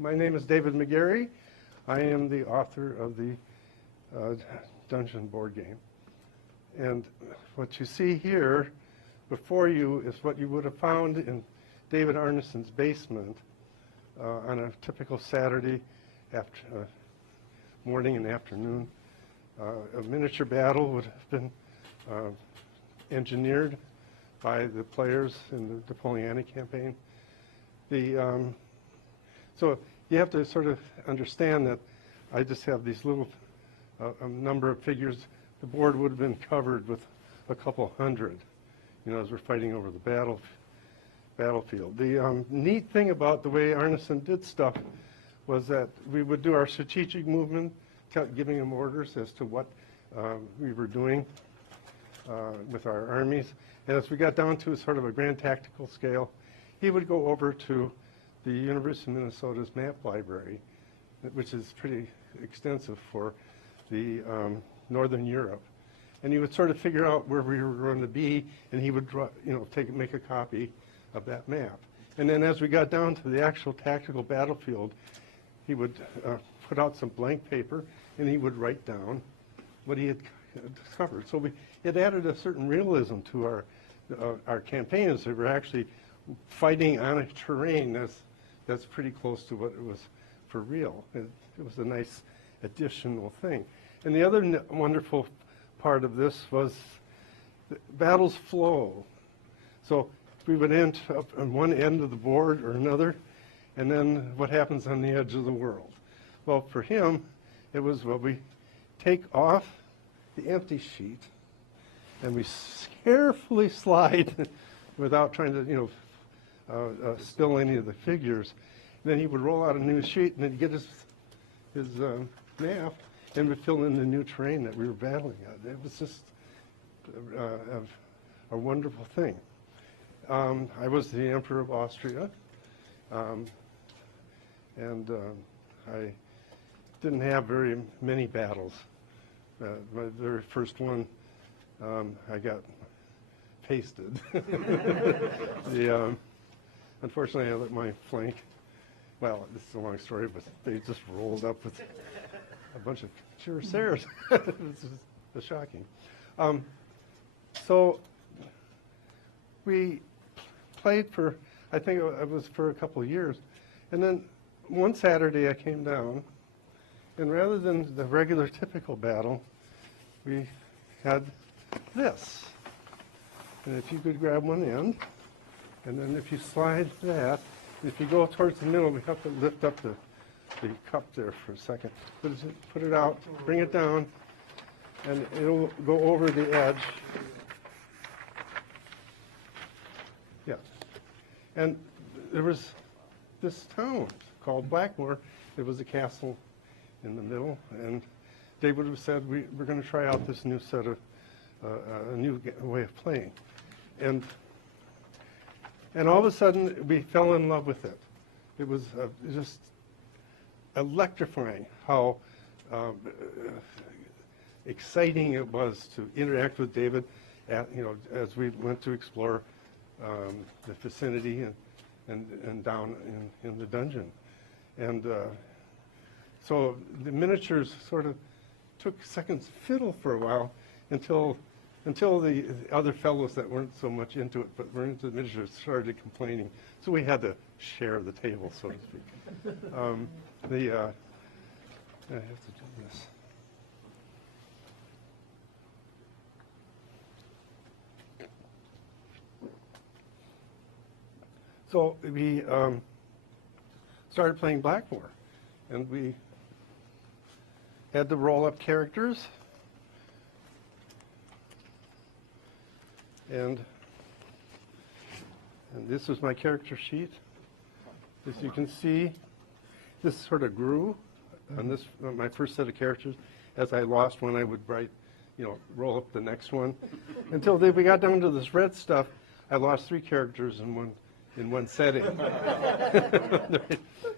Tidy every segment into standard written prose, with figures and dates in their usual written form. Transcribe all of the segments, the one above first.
My name is David Megarry. I am the author of the Dungeon board game. And what you see here before you is what you would have found in David Arneson's basement on a typical Saturday after, morning and afternoon. A miniature battle would have been engineered by the players in the Napoleonic campaign. So you have to sort of understand that I just have these little a number of figures. The board would have been covered with a couple hundred, as we're fighting over the battlefield. The neat thing about the way Arneson did stuff was that we would do our strategic movement, giving him orders as to what we were doing with our armies. And as we got down to sort of a grand tactical scale, he would go over to the University of Minnesota's map library, which is pretty extensive for the Northern Europe. And he would sort of figure out where we were going to be, and he would draw, make a copy of that map. And then as we got down to the actual tactical battlefield, he would put out some blank paper, and he would write down what he had discovered. So it added a certain realism to our campaigns. We were actually fighting on a terrain that's pretty close to what it was for real. It was a nice additional thing. And the other wonderful part of this was battles flow. So we would end up on one end of the board or another, and then what happens on the edge of the world? Well, for him, it was we take off the empty sheet, and we carefully slide without trying to, spill any of the figures. And then he would roll out a new sheet, and then get his map, and would fill in the new terrain that we were battling at. It was just a wonderful thing. I was the Emperor of Austria, and I didn't have very many battles. My very first one, I got pasted. Unfortunately, I let my flank, well, this is a long story, but they just rolled up with a bunch of cuirassiers. It was shocking. So we played for, I think it was for a couple of years. And then one Saturday I came down, and rather than the regular typical battle, we had this. And if you could grab one end, and then if you slide that, if you go towards the middle, we have to lift up the cup there for a second. Put it out, bring it down, and it'll go over the edge. Yeah. And there was this town called Blackmore. It was a castle in the middle, and they would have said, we're going to try out this new set of, a new way of playing. And all of a sudden, we fell in love with it. It was just electrifying how exciting it was to interact with David, as we went to explore the vicinity and down in the dungeon. And so the miniatures sort of took second fiddle for a while until the other fellows that weren't so much into it, but were into the miniatures, started complaining. So we had to share the table, so to speak. I have to do this. So we started playing Blackmore, and we had to roll up characters. And this was my character sheet. As you can see, this sort of grew on this, my first set of characters. As I lost one, I would write, roll up the next one. Until we got down to this red stuff, I lost 3 characters in one setting.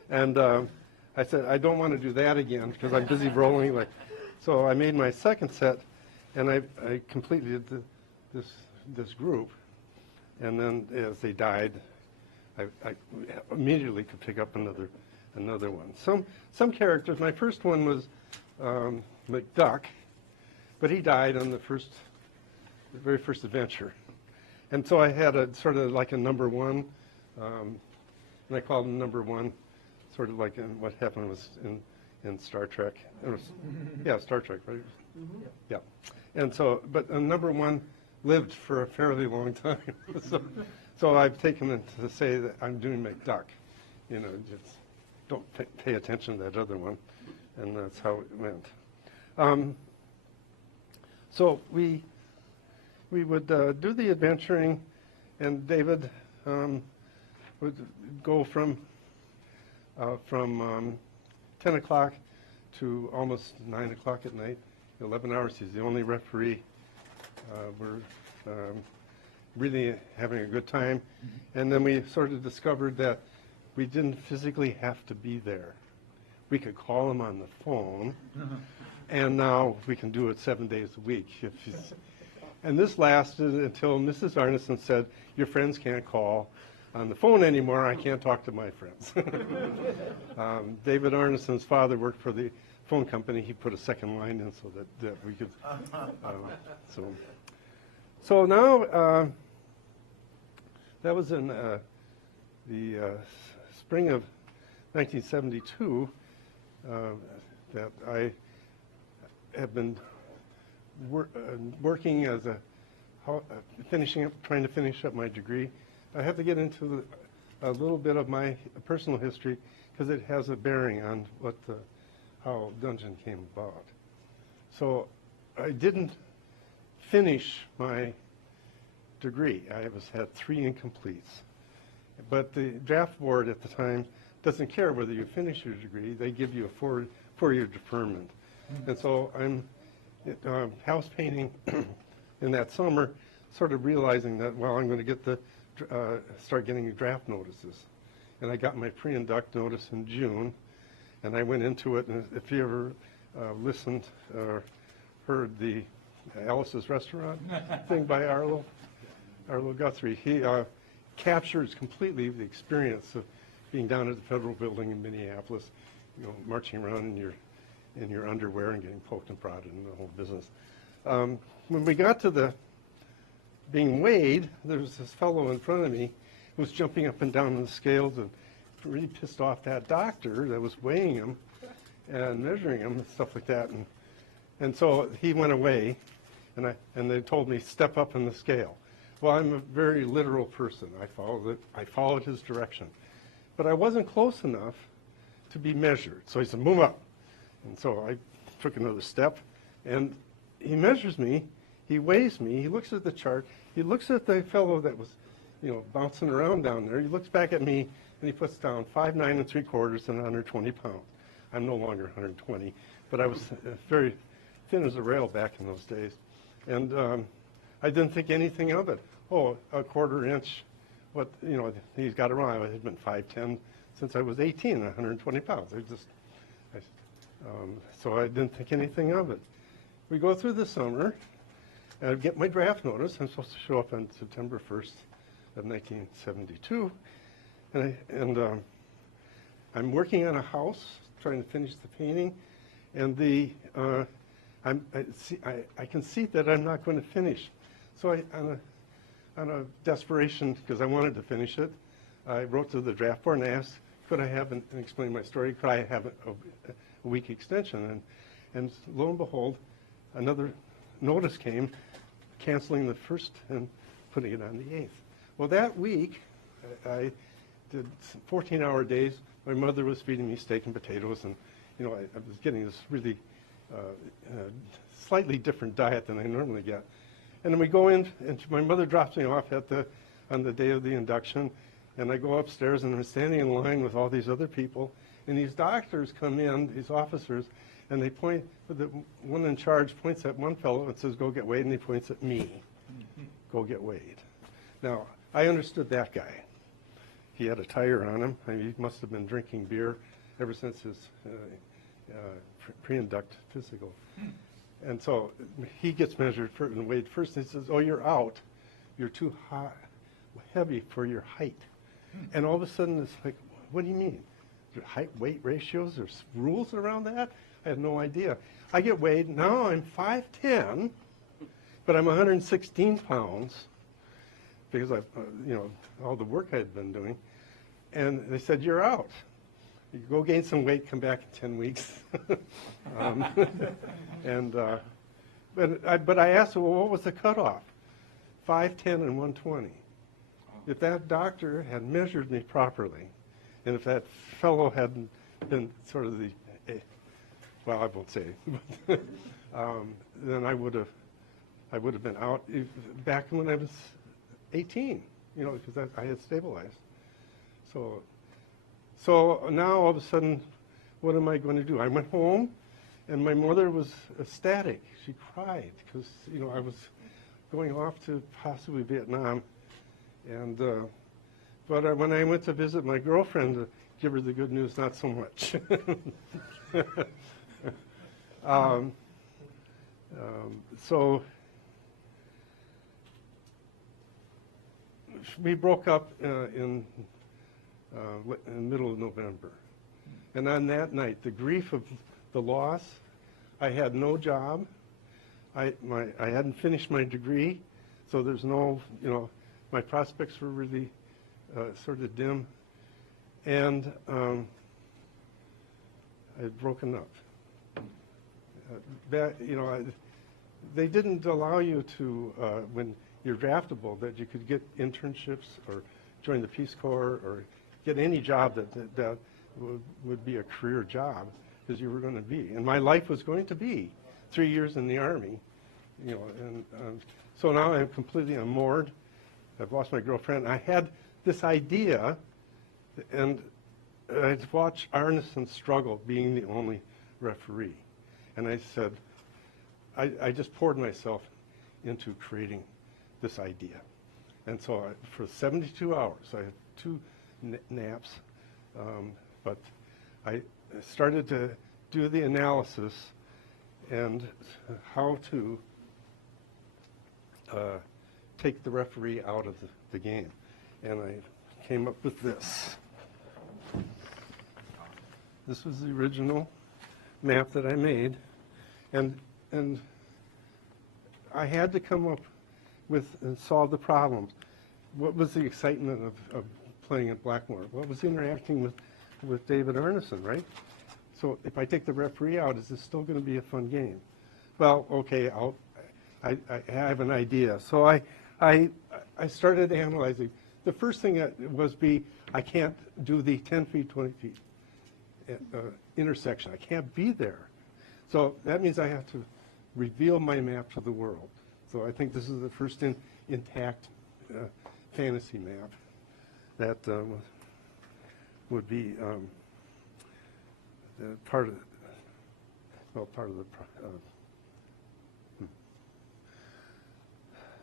And I said, I don't want to do that again because I'm busy rolling. So I made my second set, and I completed this group. And then as they died, I immediately could pick up another another one. Some characters, my first one was McDuck, but he died on the very first adventure. And so I had a sort of like a number one, and I called him number one, sort of like what happened was in Star Trek. It was, yeah, Star Trek, right? Mm-hmm. Yeah. And so, but number one lived for a fairly long time. So I've taken it to say that I'm doing McDuck. You know, just don't pay attention to that other one. And that's how it went. So we would do the adventuring, and David would go from 10 o'clock to almost 9 o'clock at night, 11 hours. He's the only referee. We're really having a good time. And then we sort of discovered that we didn't physically have to be there. We could call him on the phone, and now we can do it 7 days a week. And this lasted until Mrs. Arneson said, your friends can't call on the phone anymore. I can't talk to my friends. David Arneson's father worked for the phone company. He put a second line in so that we could. So now, that was in the spring of 1972 that I have been working as trying to finish up my degree. I have to get into a little bit of my personal history because it has a bearing on how Dungeon came about. So I didn't finish my degree. I had 3 incompletes. But the draft board at the time doesn't care whether you finish your degree. They give you a 4-year deferment. And so I'm house painting in that summer, sort of realizing that, well, I'm going to start getting draft notices. And I got my pre-induct notice in June, and I went into it. And if you ever listened or heard the Alice's Restaurant thing by Arlo Guthrie, he captures completely the experience of being down at the Federal Building in Minneapolis, you know, marching around in your underwear and getting poked and prodded and the whole business. When we got to being weighed, there was this fellow in front of me who was jumping up and down on the scales and really pissed off that doctor that was weighing him and measuring him and stuff like that. And so he went away, and they told me, step up in the scale. Well, I'm a very literal person. I followed his direction. But I wasn't close enough to be measured. So he said, move up. And so I took another step, and he measures me, he weighs me, he looks at the chart, he looks at the fellow that was, you know, bouncing around down there, he looks back at me, and he puts down 5'9"3/4" and 120 pounds. I'm no longer 120, but I was very thin as a rail back in those days. And I didn't think anything of it. Oh, a 1/4 inch, what, you know, he's got it wrong. I had been 5'10" since I was 18, 120 pounds. So I didn't think anything of it. We go through the summer, and I get my draft notice. I'm supposed to show up on September 1st of 1972. And I'm working on a house, trying to finish the painting, and I can see that I'm not going to finish. So on a desperation, because I wanted to finish it, I wrote to the draft board and asked, could I have, and explain my story, could I have a week extension? And lo and behold, another notice came canceling the 1st and putting it on the 8th. Well, that week, I did 14-hour days. My mother was feeding me steak and potatoes, and you know, I was getting this really slightly different diet than I normally get. And then we go in, and my mother drops me off on the day of the induction, and I go upstairs, and I'm standing in line with all these other people, and these doctors come in, these officers, and they point, the one in charge points at one fellow and says, go get weighed, and he points at me, go get weighed. Now, I understood that guy. He had a tire on him. I mean, he must have been drinking beer ever since his pre-induct physical. And so he gets measured and weighed first, and he says, oh, you're out. You're too heavy for your height. And all of a sudden, it's like, what do you mean? height weight ratios, there's rules around that. I had no idea. I get weighed, now I'm 5'10", but I'm 116 pounds because I, all the work I had been doing. And they said, you're out. You go gain some weight, come back in 10 weeks. But I asked them, well, what was the cutoff? 5'10" and 120. If that doctor had measured me properly, and if that fellow hadn't been sort of well, I won't say, then I would have been out back when I was 18, because I had stabilized. So now all of a sudden, what am I going to do? I went home, and my mother was ecstatic. She cried because I was going off to possibly Vietnam, and but when I went to visit my girlfriend to give her the good news, not so much. So we broke up in the middle of November. And on that night, the grief of the loss, I had no job. I hadn't finished my degree, so there's no, my prospects were really sort of dim. And I had broken up. They didn't allow you to, when you're draftable, that you could get internships or join the Peace Corps or get any job that would be a career job, because you were going to be. And my life was going to be 3 years in the Army, and so now I'm completely unmoored. I've lost my girlfriend. I had this idea, and I'd watched Arneson struggle being the only referee. And I said, I just poured myself into creating this idea. And so for 72 hours, I had 2 naps, but I started to do the analysis and how to take the referee out of the game. And I came up with this. This was the original map that I made, and I had to come up with and solve the problems. What was the excitement of playing at Blackmore? What was interacting with David Arneson, right? So if I take the referee out, is this still going to be a fun game? Well, okay, I have an idea. So I started analyzing. The first thing was I can't do the 10 feet, 20 feet intersection. I can't be there. So that means I have to reveal my map to the world. So I think this is the first intact fantasy map that would be part of the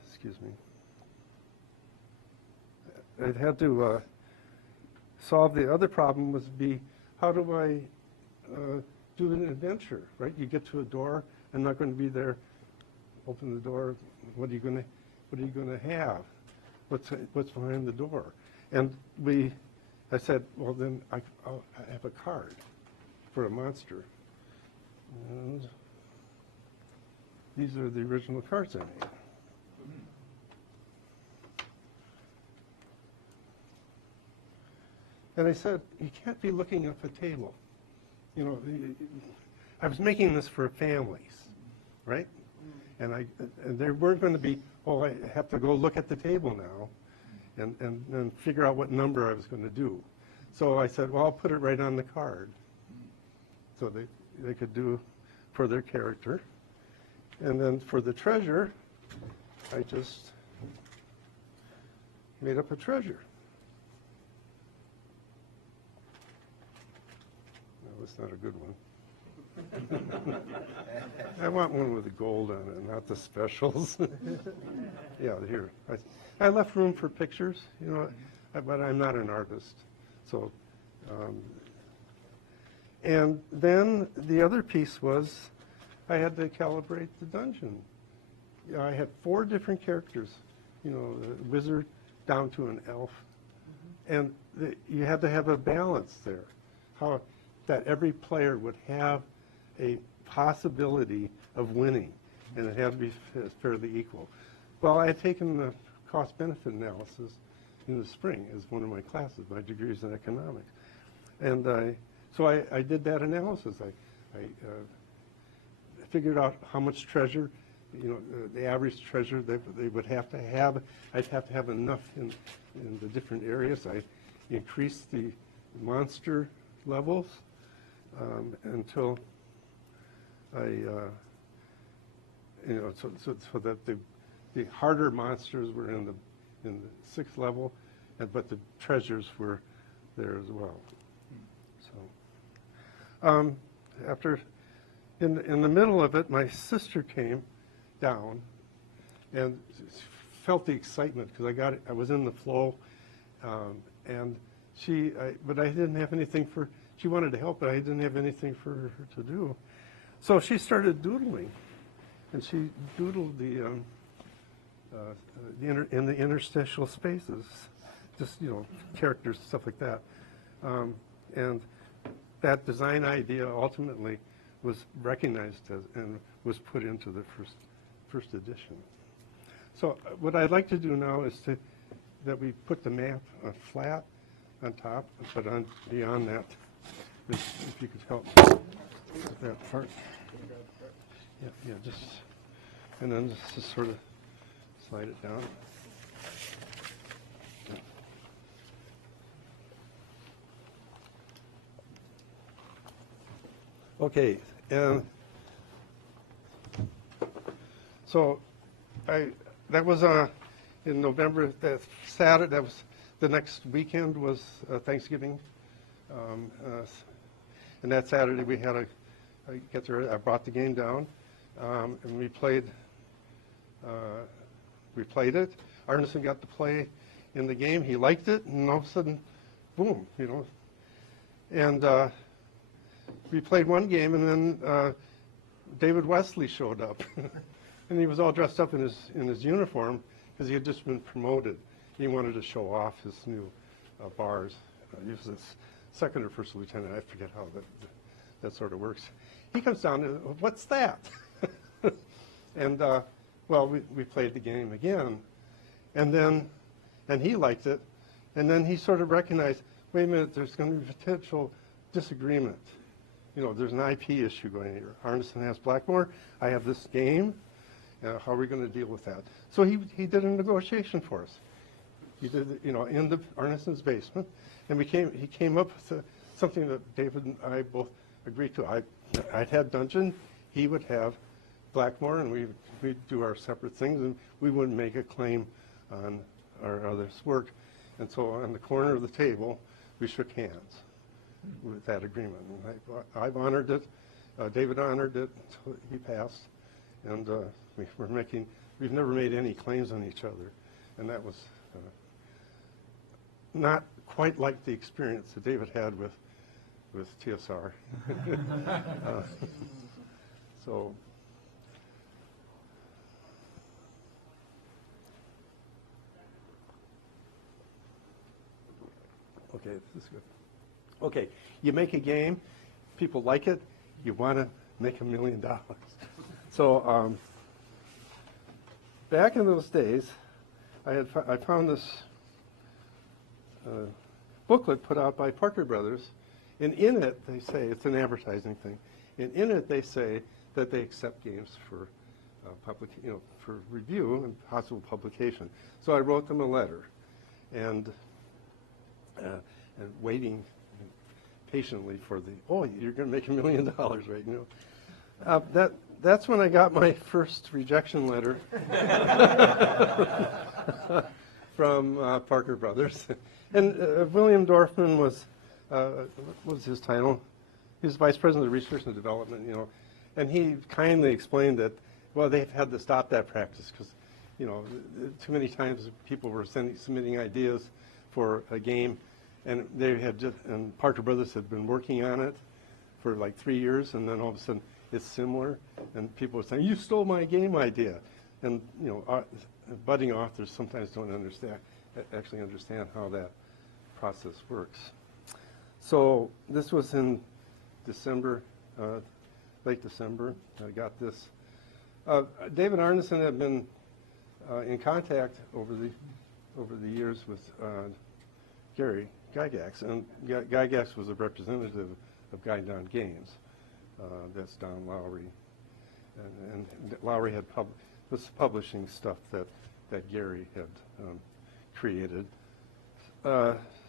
excuse me. I'd had to solve the other problem was how do I do an adventure, right? You get to a door, I'm not going to be there. Open the door. What are you going to have? What's behind the door? And I said, well, then I'll have a card for a monster. And these are the original cards I made. And I said, you can't be looking up a table. I was making this for families, right? And there weren't going to be, oh, I have to go look at the table now and figure out what number I was going to do. So I said, well, I'll put it right on the card. So they could do for their character. And then for the treasure, I just made up a treasure. No, that's not a good one. I want one with the gold on it, not the specials. Yeah, here. I left room for pictures, but I'm not an artist. So, and then the other piece was I had to calibrate the dungeon. I had 4 different characters, the wizard down to an elf. And you had to have a balance there. how that every player would have a possibility of winning, and it had to be fairly equal. Well, I had taken the cost-benefit analysis in the spring as one of my classes, my degrees in economics. And so I did that analysis. I figured out how much treasure, the average treasure they would have to have. I'd have to have enough in the different areas. I increased the monster levels until I, so that the harder monsters were in the 6th level, but the treasures were there as well. So after, in the middle of it, my sister came down and felt the excitement because I was in the flow, and but I didn't have anything she wanted to help, but I didn't have anything for her to do. So she started doodling, and she doodled in the interstitial spaces, just, characters, stuff like that. And that design idea ultimately was recognized and was put into the first edition. So what I'd like to do now is that we put the map flat on top, but beyond that, if you could help with that part. Yeah, just, and then just sort of slide it down. Okay, and so that was in November. That Saturday, that was the next weekend was Thanksgiving, and that Saturday we had I brought the game down, and we played it. Arneson got to play in the game. He liked it, and all of a sudden, boom, and we played one game, and then David Wesley showed up, and he was all dressed up in his uniform because he had just been promoted. He wanted to show off his new bars. He was a second or first lieutenant. I forget how that sort of works. He comes down and, what's that? And well, we played the game again, and he liked it, and then he sort of recognized, wait a minute, there's going to be potential disagreement. There's an IP issue going here. Arneson has Blackmore. I have this game. How are we going to deal with that? So he did a negotiation for us. He did, in Arneson's basement, and he came up with something that David and I both agreed to. I'd have Dungeon. He would have Blackmore, and we'd do our separate things, and we wouldn't make a claim on our other's work. And so on the corner of the table, we shook hands with that agreement. And I've honored it. David honored it until he passed, and we've never made any claims on each other, and that was not quite like the experience that David had with TSR. So. Okay, this is good. Okay, you make a game, people like it, you want to make $1 million. So back in those days, I found this booklet put out by Parker Brothers, and in it they say, it's an advertising thing, and in it they say that they accept games for for review and possible publication. So I wrote them a letter, and waiting patiently for you're going to make $1 million, right? That's when I got my first rejection letter from Parker Brothers. And William Dorfman was his title? He was vice president of research and development, and he kindly explained that, well, they've had to stop that practice because, too many times people were submitting ideas for a game, and and Parker Brothers had been working on it for like 3 years, and then all of a sudden it's similar, and people were saying, you stole my game idea. And, budding authors sometimes don't actually understand how that process works. So this was in December, late December. I got this. David Arneson had been in contact over the years with Gary Gygax, and Gygax was a representative of Guidon Games. That's Don Lowry, and Lowry was publishing stuff that Gary had created.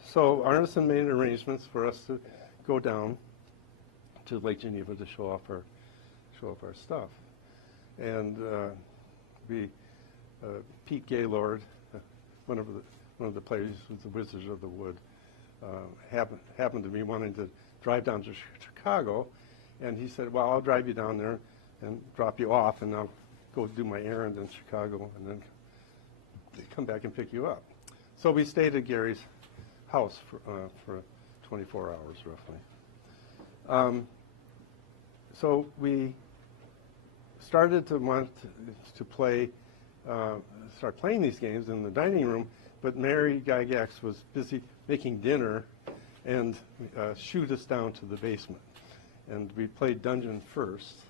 So Arneson made arrangements for us to go down to Lake Geneva to show off our stuff, and Pete Gaylord, one of the players with the Wizards of the Wood, happened to be wanting to drive down to Chicago, and he said, "Well, I'll drive you down there and drop you off, and I'll go do my errand in Chicago, and then come back and pick you up." So we stayed at Gary's house for 24 hours roughly. So we started to want to start playing these games in the dining room, but Mary Gygax was busy making dinner and shooed us down to the basement. And we played Dungeon first.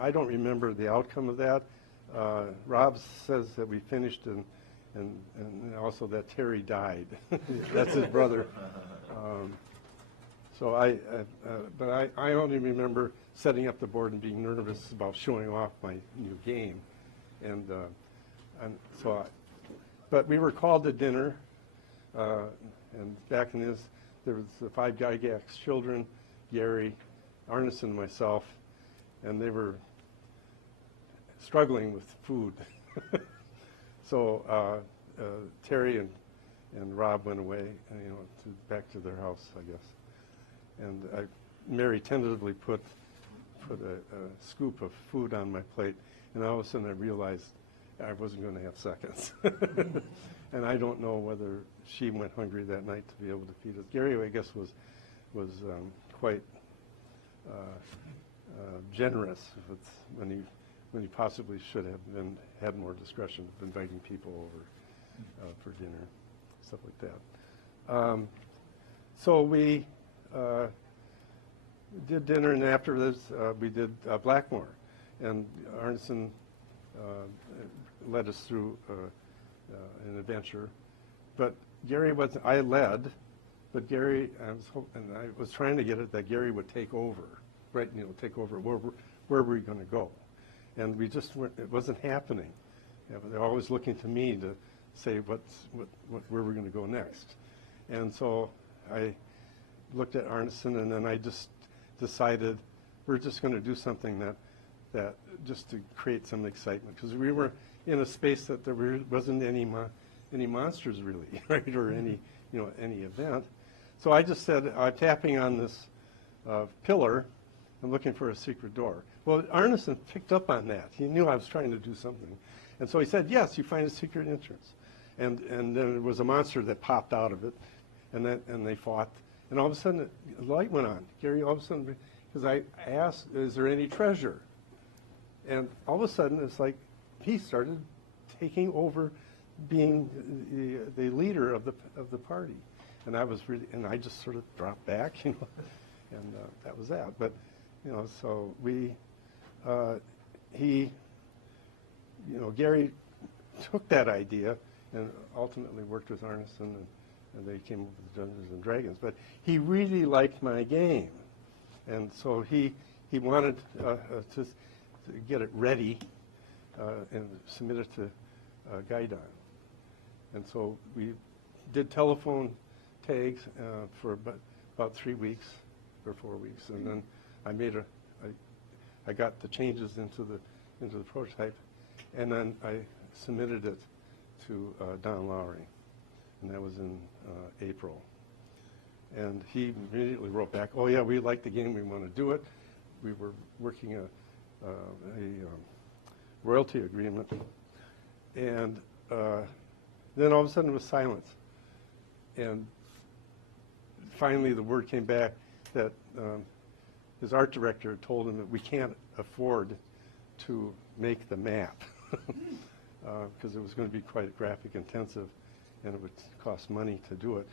I don't remember the outcome of that. Rob says that we finished and also that Terry died. That's his brother. But I only remember setting up the board and being nervous about showing off my new game. But we were called to dinner, and back in this, there was the 5 Gygax children, Gary, Arneson, and myself, and they were struggling with food. So Terry and Rob went away, back to their house, I guess. And Mary tentatively put a scoop of food on my plate, and all of a sudden I realized I wasn't going to have seconds. And I don't know whether she went hungry that night to be able to feed us. Gary, I guess, was quite generous when he possibly should have had more discretion of inviting people over for dinner, stuff like that. So we did dinner, and after this we did Blackmore, and Arneson led us through an adventure. But Gary wasn't. I led, but Gary, I was trying to get it that Gary would take over, right? Take over where were we going to go, and we just weren't. It wasn't happening. They're always looking to me to say where we're going to go next, and so I looked at Arneson, and then I just decided we're just going to do something that just to create some excitement, because we were in a space that there wasn't any monsters really, right, or any event. So I just said, I'm tapping on this pillar. I'm looking for a secret door. Well, Arneson picked up on that. He knew I was trying to do something, and so he said, yes, you find a secret entrance. And then there was a monster that popped out of it, and they fought. And all of a sudden, the light went on. Gary, all of a sudden, because I asked, is there any treasure? And all of a sudden, it's like he started taking over being the leader of the party. And I just sort of dropped back, and that was that. But, so Gary took that idea and ultimately worked with Arneson, and they came up with Dungeons and Dragons. But he really liked my game, and so he wanted to get it ready and submit it to Guidon. And so we did telephone tags for about 3 weeks or 4 weeks, and then I got the changes into the prototype, and then I submitted it to Don Lowry, and that was in April. And he immediately wrote back, "Oh yeah, we like the game, we want to do it." We were working a royalty agreement, and then all of a sudden it was silence. And finally the word came back that his art director told him that we can't afford to make the map because it was going to be quite graphic intensive and it would cost money to do it.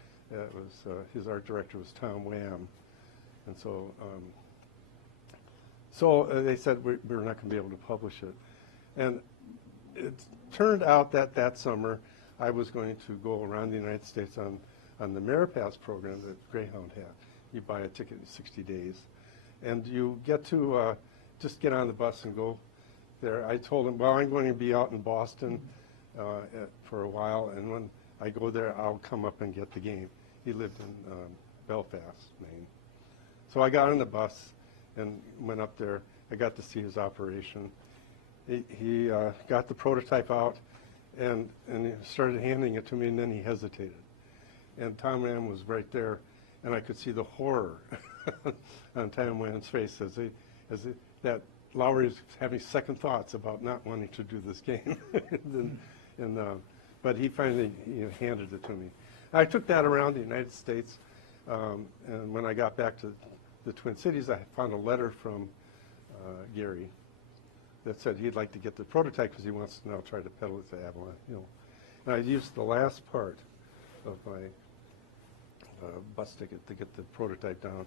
his art director was Tom Wham, and so they said we're not going to be able to publish it. And it turned out that that summer I was going to go around the United States on the Ameripass program that Greyhound had. You buy a ticket in 60 days, and you get to just get on the bus and go there. I told him, well, I'm going to be out in Boston for a while, and when I go there, I'll come up and get the game. He lived in Belfast, Maine. So I got on the bus and went up there. I got to see his operation. He got the prototype out and he started handing it to me, and then he hesitated. And Tom Wham was right there, and I could see the horror on Tom Wham's face that Lowry was having second thoughts about not wanting to do this game. But he finally handed it to me. I took that around the United States, and when I got back to the Twin Cities, I found a letter from Gary that said he'd like to get the prototype because he wants to now try to peddle it to Avalon Hill. And I used the last part of my bus ticket to get the prototype down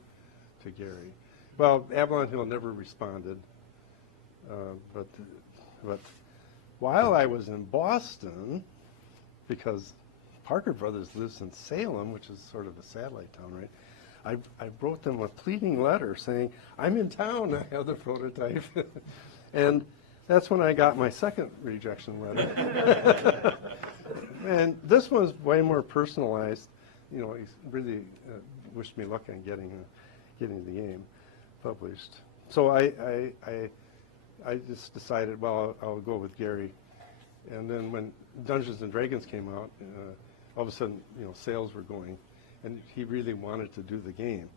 to Gary. Well, Avalon Hill never responded, but while I was in Boston, because Parker Brothers lives in Salem, which is sort of a satellite town, right? I wrote them a pleading letter saying, I'm in town, I have the prototype. And that's when I got my second rejection letter. And this was way more personalized. He really wished me luck on getting the game published. So I just decided, well, I'll go with Gary. And then when Dungeons and Dragons came out, all of a sudden, sales were going, and he really wanted to do the game.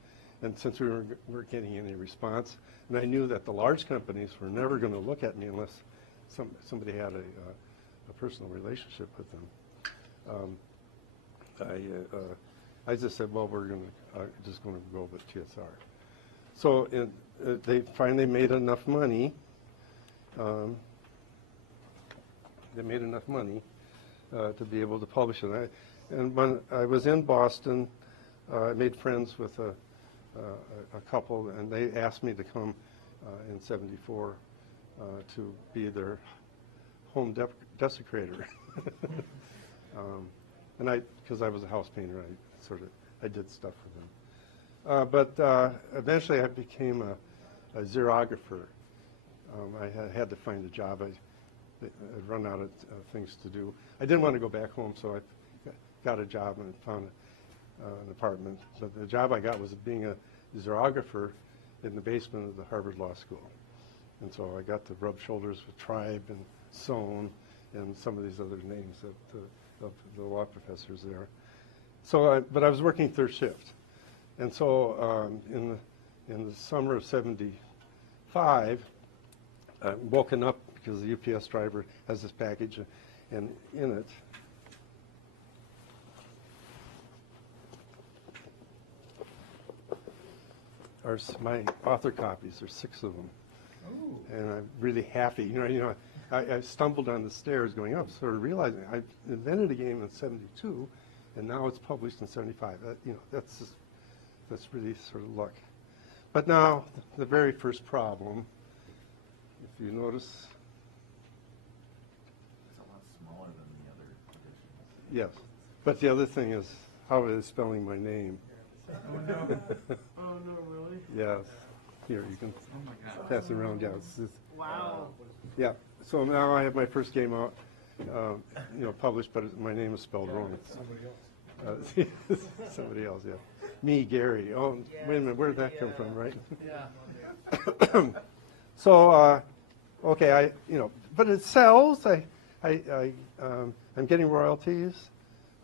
And since we weren't getting any response, and I knew that the large companies were never going to look at me unless somebody had a personal relationship with them, I just said, well, we're just going to go with TSR. So they finally made enough money. They made enough money to be able to publish it. And when I was in Boston, I made friends with a couple, and they asked me to come in '74 to be their home desecrator. And because I was a house painter, I did stuff for them. But eventually I became a xerographer. I had to find a job. I'd run out of things to do. I didn't want to go back home, so I got a job and found an apartment. But the job I got was being a xerographer in the basement of the Harvard Law School. And so I got to rub shoulders with Tribe and Sohn and some of these other names of the law professors there. So, but I was working third shift. And so in the summer of '75, I'm woken up because the UPS driver has this package, and in it are my author copies. There's 6 of them. Ooh. And I'm really happy. I stumbled on the stairs going up, sort of realizing I invented a game in '72, and now it's published in '75. That's really sort of luck. But now the very first problem, if you notice. It's a lot smaller than the other editions. Yes, but the other thing is how it is spelling my name. Oh no! Oh no! Really? Yes. Here you can pass it around. Yeah. Wow. Yeah. So now I have my first game out, published, but my name is spelled wrong. Somebody else. Somebody else. Yeah. Me, Gary. Oh, wait a minute. Where did that come from? Right. Yeah. So, okay. But it sells. I'm getting royalties.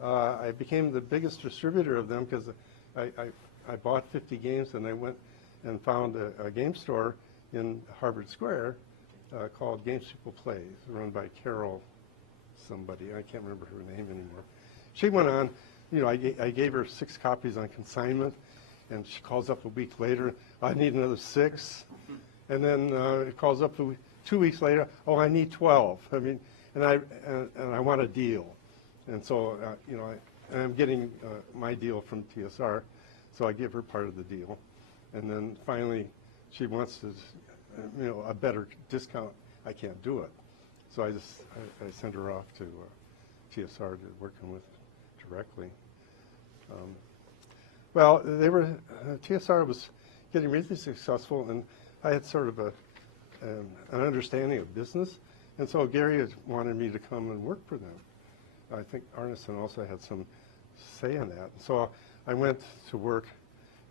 I became the biggest distributor of them because I bought 50 games, and I went and found a game store in Harvard Square called Games People Play, run by Carol somebody. I can't remember her name anymore. She went on, I gave her 6 copies on consignment, and she calls up a week later, I need another 6. And then it calls up 2 weeks later, oh, I need 12. I mean, and I want a deal. And so, and I'm getting my deal from TSR, so I give her part of the deal. And then finally, she wants to, a better discount. I can't do it. So I send her off to TSR to working with directly. Well, TSR was getting really successful, and I had sort of an understanding of business, and so Gary had wanted me to come and work for them. I think Arneson also had some say in that. So I went to work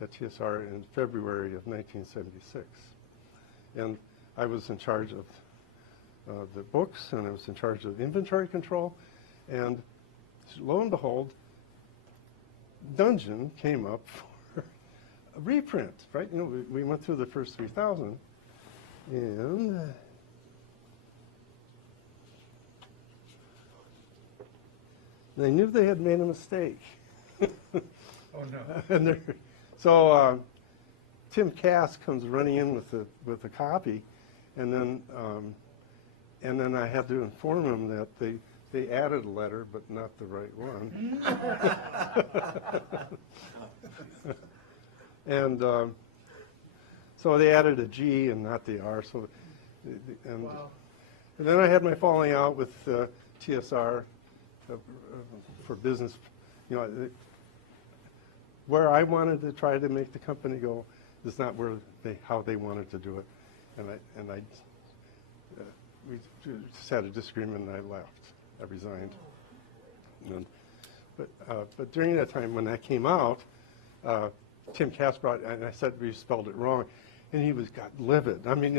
at TSR in February of 1976, and I was in charge of the books, and I was in charge of inventory control, and lo and behold, Dungeon came up for a reprint, right? We went through the first 3,000, and they knew they had made a mistake. Oh, no. And so Tim Cass comes running in with a copy, and then I had to inform him that they added a letter, but not the right one. And so they added a G and not the R. So, and then I had my falling out with TSR for business. Where I wanted to try to make the company go is not how they wanted to do it, and we just had a disagreement, and I left. I resigned. But during that time when that came out, Tim Cass brought, and I said we spelled it wrong, and he got livid. I mean,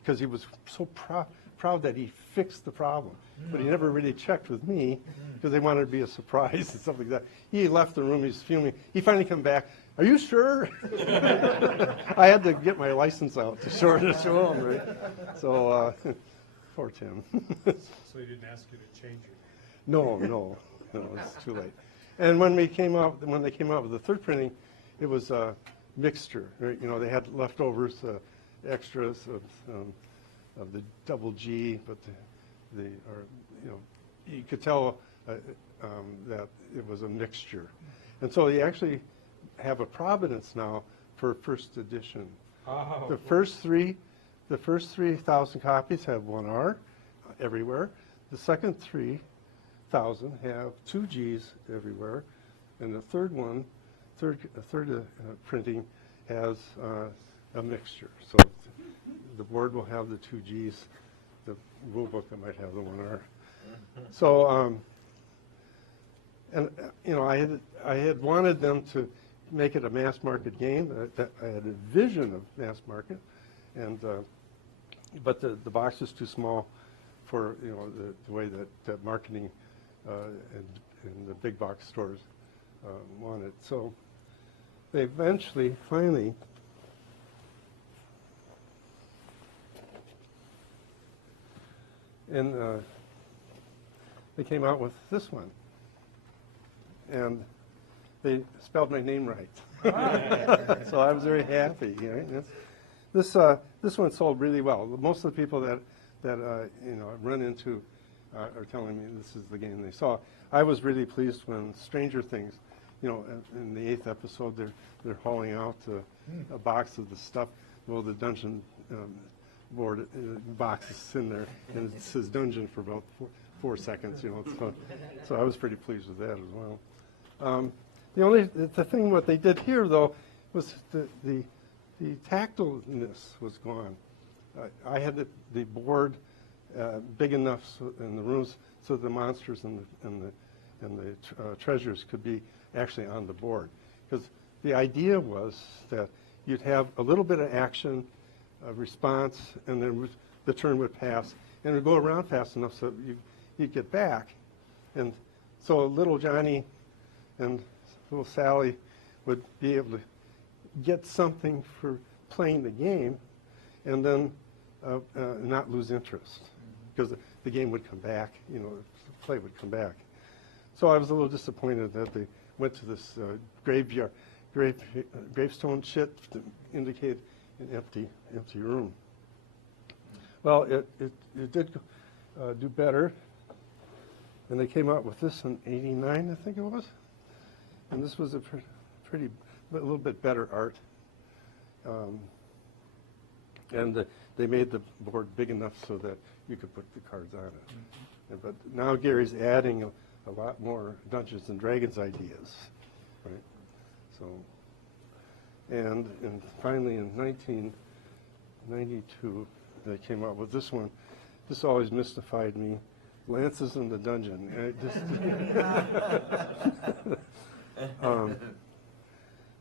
because he was so proud that he fixed the problem, but he never really checked with me because they wanted to be a surprise and stuff like that. He left the room. He was fuming. He finally came back. Are you sure? I had to get my license out to show him, right? So, poor Tim. So he didn't ask you to change it? No, it's too late. And when they came out with the third printing, it was a mixture. Right? They had leftovers, extras of the double G, but you could tell that it was a mixture. And so they actually have a provenance now for first edition. Oh, The first 3,000 copies have one R everywhere. The second 3,000 have two G's everywhere, and the third printing has a mixture. So the board will have the two G's. The rule book might have the one R. So, and I had wanted them to make it a mass market game. I had a vision of mass market, and but the box is too small for the way that marketing and the big box stores want it. So they finally and they came out with this one, and they spelled my name right. So I was very happy. This one sold really well. Most of the people that I've run into are telling me this is the game they saw. I was really pleased when Stranger Things, in the 8th episode, they're hauling out a box of the stuff. Well, the dungeon board box is in there, and it says dungeon for about 4 seconds. So I was pretty pleased with that as well. The thing what they did here though was the tactileness was gone. I had the board big enough in the rooms so the monsters and the treasures could be actually on the board. Because the idea was that you'd have a little bit of action, a response, and then the turn would pass, and it would go around fast enough so you'd get back. And so little Johnny and little Sally would be able to get something for playing the game and then not lose interest, because the game would come back, the play would come back. So I was a little disappointed that they went to this gravestone shit to indicate an empty room. Well, it did do better. And they came out with this in '89, I think it was. And this was a a little bit better art. And they made the board big enough so that you could put the cards on it. But now Gary's adding a lot more Dungeons and Dragons ideas, right? So, and finally in 1992, they came out with this one. This always mystified me. Lances in the Dungeon.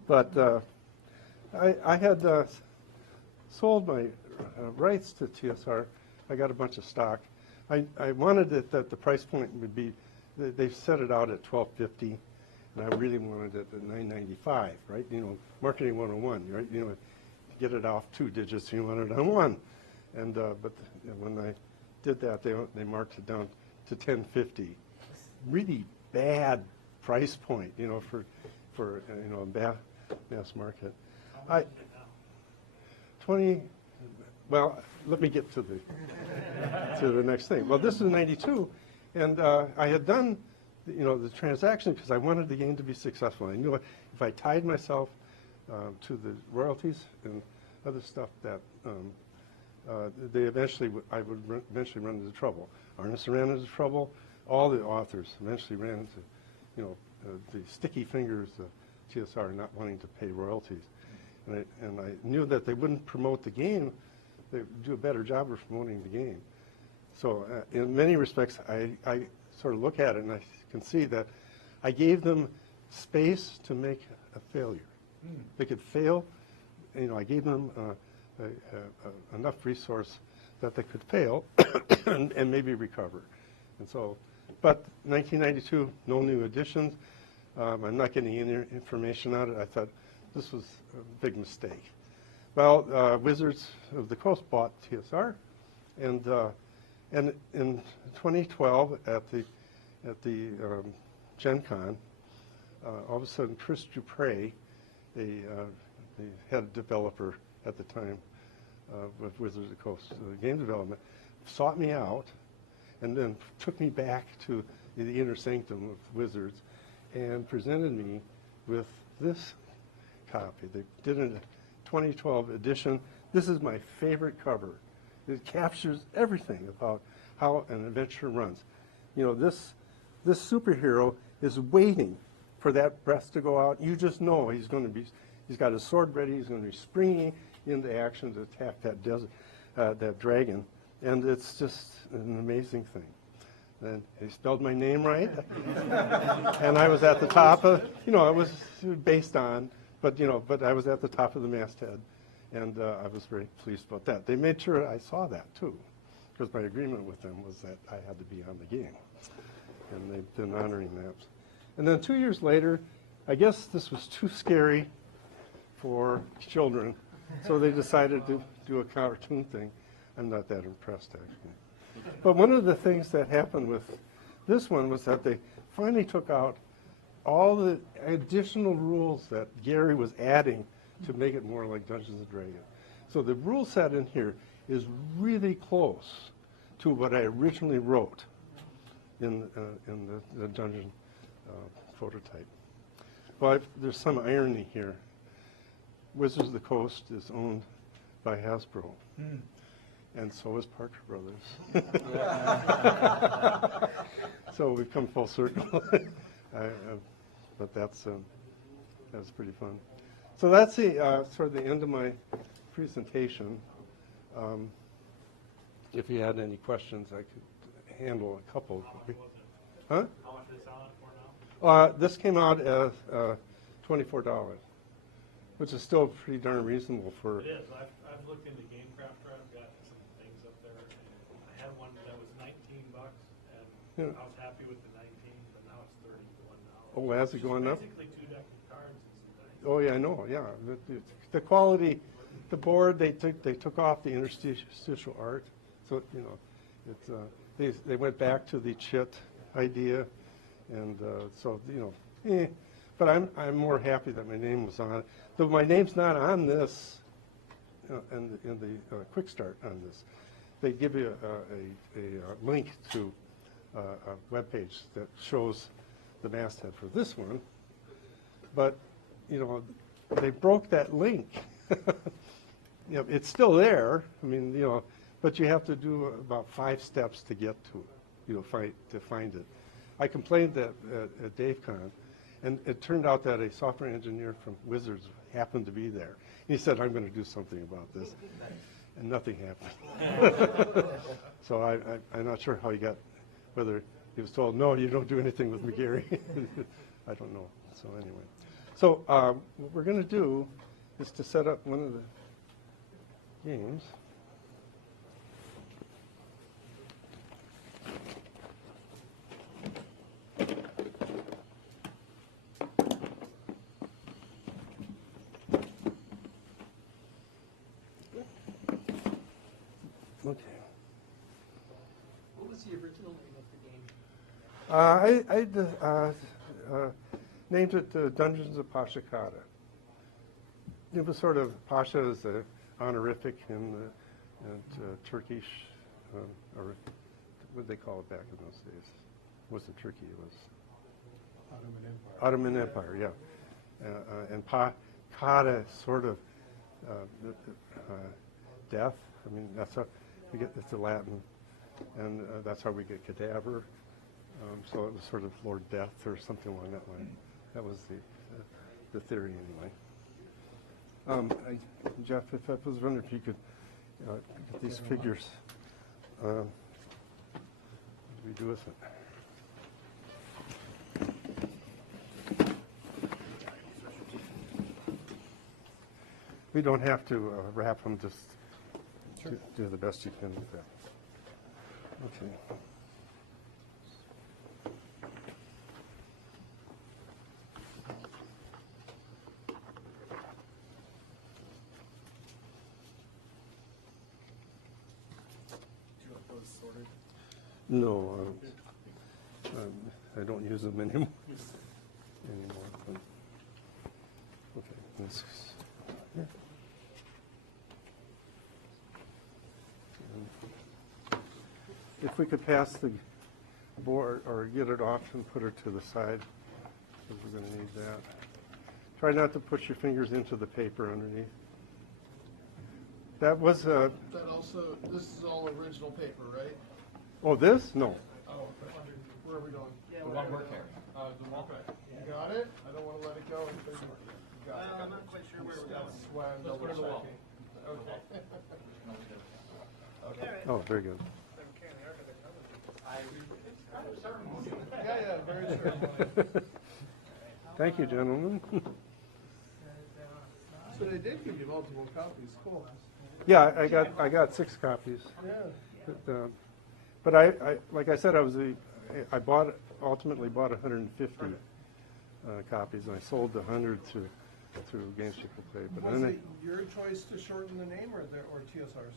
But I had sold my rights to TSR. I got a bunch of stock. I wanted it that the price point would be, they set it out at $12.50, and I really wanted it at $9.95, right? You know, marketing 101, right? You know, get it off 2 digits, you want it on 1. And but when I did that, they marked it down to $10.50. Really bad price point, you know, for you know, a mass market. 20. Well, let me get to the next thing. Well, this is '92, and I had done, you know, the transaction because I wanted the game to be successful. I knew if I tied myself to the royalties and other stuff that I would eventually run into trouble. Arneson ran into trouble. All the authors eventually ran into, you know, the sticky fingers of TSR not wanting to pay royalties. And I knew that they wouldn't promote the game. They would do a better job of promoting the game. So in many respects, I sort of look at it and I can see that I gave them space to make a failure. They could fail. You know, I gave them enough resource that they could fail and maybe recover. And so, but 1992, no new additions. I'm not getting any information on it. I thought this was a big mistake. Well, Wizards of the Coast bought TSR, and in 2012 at the Gen Con, all of a sudden Chris Dupre, the head developer at the time with Wizards of the Coast game development, sought me out and then took me back to the inner sanctum of Wizards and presented me with this copy. They did a 2012 edition. This is my favorite cover. It captures everything about how an adventure runs. You know, this superhero is waiting for that breath to go out. You just know he's got his sword ready. He's going to be springing into action to attack that dragon, and it's just an amazing thing. And he spelled my name right, and I was at the top of, you know, it was based on, but I was at the top of the masthead, and I was very pleased about that. They made sure I saw that too, because my agreement with them was that I had to be on the game, and they've been honoring that. And then 2 years later, I guess this was too scary for children, so they decided to do a cartoon thing. I'm not that impressed, actually. But one of the things that happened with this one was that they finally took out all the additional rules that Gary was adding to make it more like Dungeons & Dragons. So the rule set in here is really close to what I originally wrote in the Dungeon prototype. But there's some irony here. Wizards of the Coast is owned by Hasbro. And so is Parker Brothers. So we've come full circle. But that's pretty fun. So that's the sort of the end of my presentation. If you had any questions, I could handle a couple. Huh? How much is it selling for now? This came out as $24, which is still pretty darn reasonable for. It is. I've looked into Game Crafter. I've got some things up there. And I had one that was $19, and I was happy with the 19, but now it's $31. Oh, has it gone up? Basically 2 decks of cards and some dice. Oh yeah, I know. Yeah, the quality, the board they took off the interstitial art, so you know, it's they went back to the chit idea, and so you know, but I'm more happy that my name was on it. Though my name's not on this, in the quick start on this. They give you a link to a webpage that shows the masthead for this one. But, you know, they broke that link. You know, it's still there. I mean, you know, but you have to do about 5 steps to get to it, you know, to find it. I complained that at DaveCon, and it turned out that a software engineer from Wizards happened to be there. He said, I'm going to do something about this. And nothing happened. So I'm not sure how he got, whether he was told, no, you don't do anything with Megarry. I don't know. So anyway. So what we're going to do is to set up one of the games. Okay. What was the original name of the game? I named it Dungeons of Pashakata. It was sort of, Pasha is a honorific in Turkish, or what did they call it back in those days? It wasn't Turkey, it was Ottoman Empire, yeah. And Kata, sort of death. I mean, that's how we get, it's the Latin, and that's how we get cadaver. So it was sort of Lord Death or something along that line. That was the theory anyway. Jeff, if I was wondering if you could get these figures, what do we do with it? We don't have to wrap them, just do the best you can with that. Okay. No, I don't use them anymore. But, okay, this. Yeah. If we could pass the board or get it off and put her to the side, because we're going to need that. Try not to push your fingers into the paper underneath. That was That also, this is all original paper, right? oh, this? No. Oh, where are we going? The one we're carrying. The one. You got it? I don't want to let it go until you got it. I'm not quite sure where we're going. That's why I'm Let's put it on the wall. Okay. Okay. Oh, very good. Yeah, very true. Thank you, gentlemen. So they did give you multiple copies, cool. Yeah, I got 6 copies. Yeah. But I like I said, I ultimately bought 150 copies, and I sold 100 through Games People Play. But Was then it your choice to shorten the name or TSR's?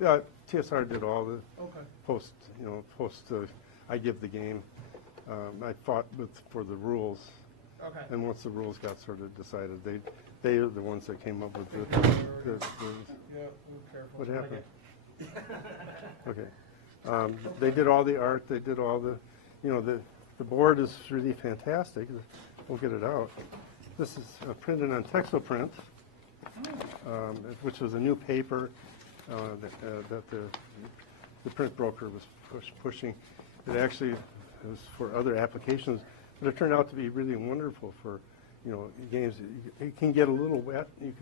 yeah, TSR did all the Okay. post. I give the game. I fought for the rules, Okay. and once the rules got sort of decided, they are the ones that came up with the Yeah, we're careful. what happened. Okay. They did all the art. They did all the, the board is really fantastic. We'll get it out. This is printed on Texoprint, which was a new paper that the print broker was pushing. It actually was for other applications, but it turned out to be really wonderful for, games. It can get a little wet. If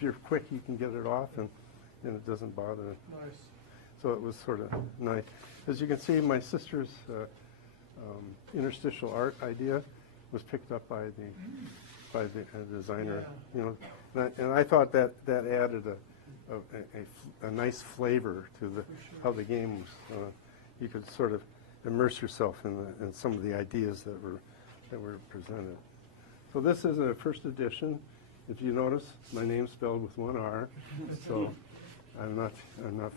you're quick, you can get it off, and it doesn't bother. Nice. So it was sort of nice. As you can see, my sister's interstitial art idea was picked up by the designer. Yeah. And I thought that added a nice flavor to how the game was. You could sort of immerse yourself in some of the ideas that were presented. So this is a first edition. If you notice, my name's spelled with 1 R. So. I'm not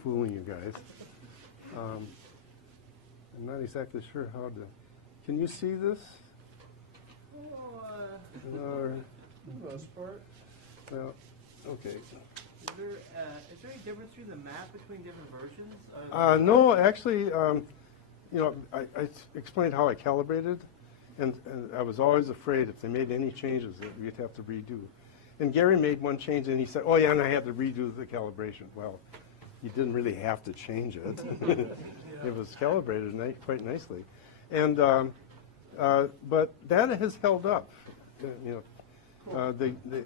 fooling you guys. I'm not exactly sure how to. Can you see this? For the most part. Well, okay. Is there any difference between the map between different versions? No, actually, you know, I explained how I calibrated, and I was always afraid if they made any changes that we'd have to redo. And Gary made one change, and he said, oh, yeah, and I had to redo the calibration. Well, you didn't really have to change it. It was calibrated quite nicely. And, but that has held up, you know.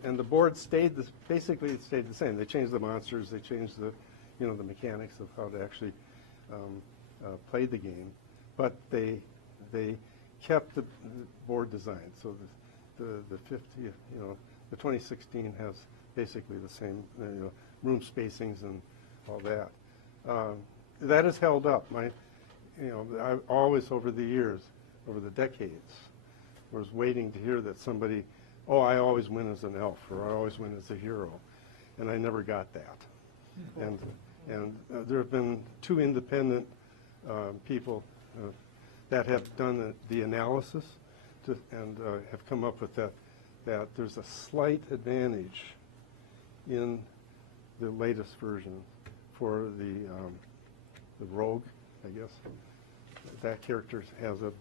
And the board stayed, basically it stayed the same. They changed the monsters, they changed the, you know, the mechanics of how to actually play the game. But they kept the board design. So the 50, you know, the 2016 has basically the same, you know, room spacings and all that. That has held up. You know, I've always over the years, over the decades, was waiting to hear that somebody, oh, I always win as an elf, or I always win as a hero, and I never got that. And there have been 2 independent people that have done the analysis and have come up with that there's a slight advantage in the latest version for the rogue, I guess. That character has a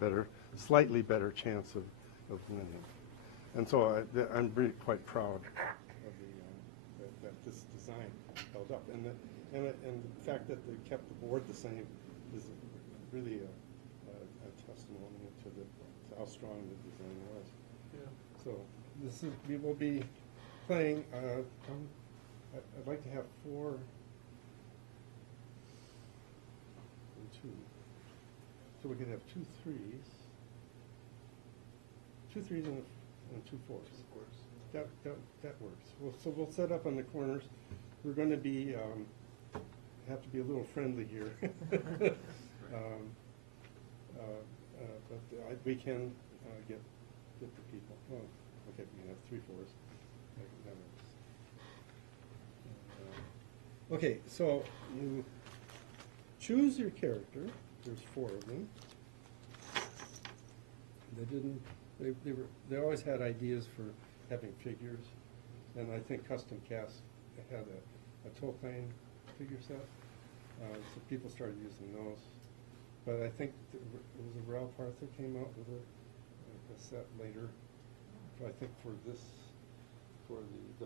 slightly better chance of winning. And so I'm really quite proud of that this design held up. And the fact that they kept the board the same is really a testimony to how strong the design was. Yeah. So we will be playing, I'd like to have 4 and 2. So we could have 2 3s. 2 3s and 2 4s. That works. So we'll set up on the corners. We're going to be have to be a little friendly here, but we can get the people. Oh, okay, we can have 3 4s. That works. Okay, so you choose your character. There's 4 of them. They always had ideas for having figures, and I think Custom Cast had a toe plane figure set, so people started using those. But I think it was a Ralph Arthur came out with a set later. So I think for the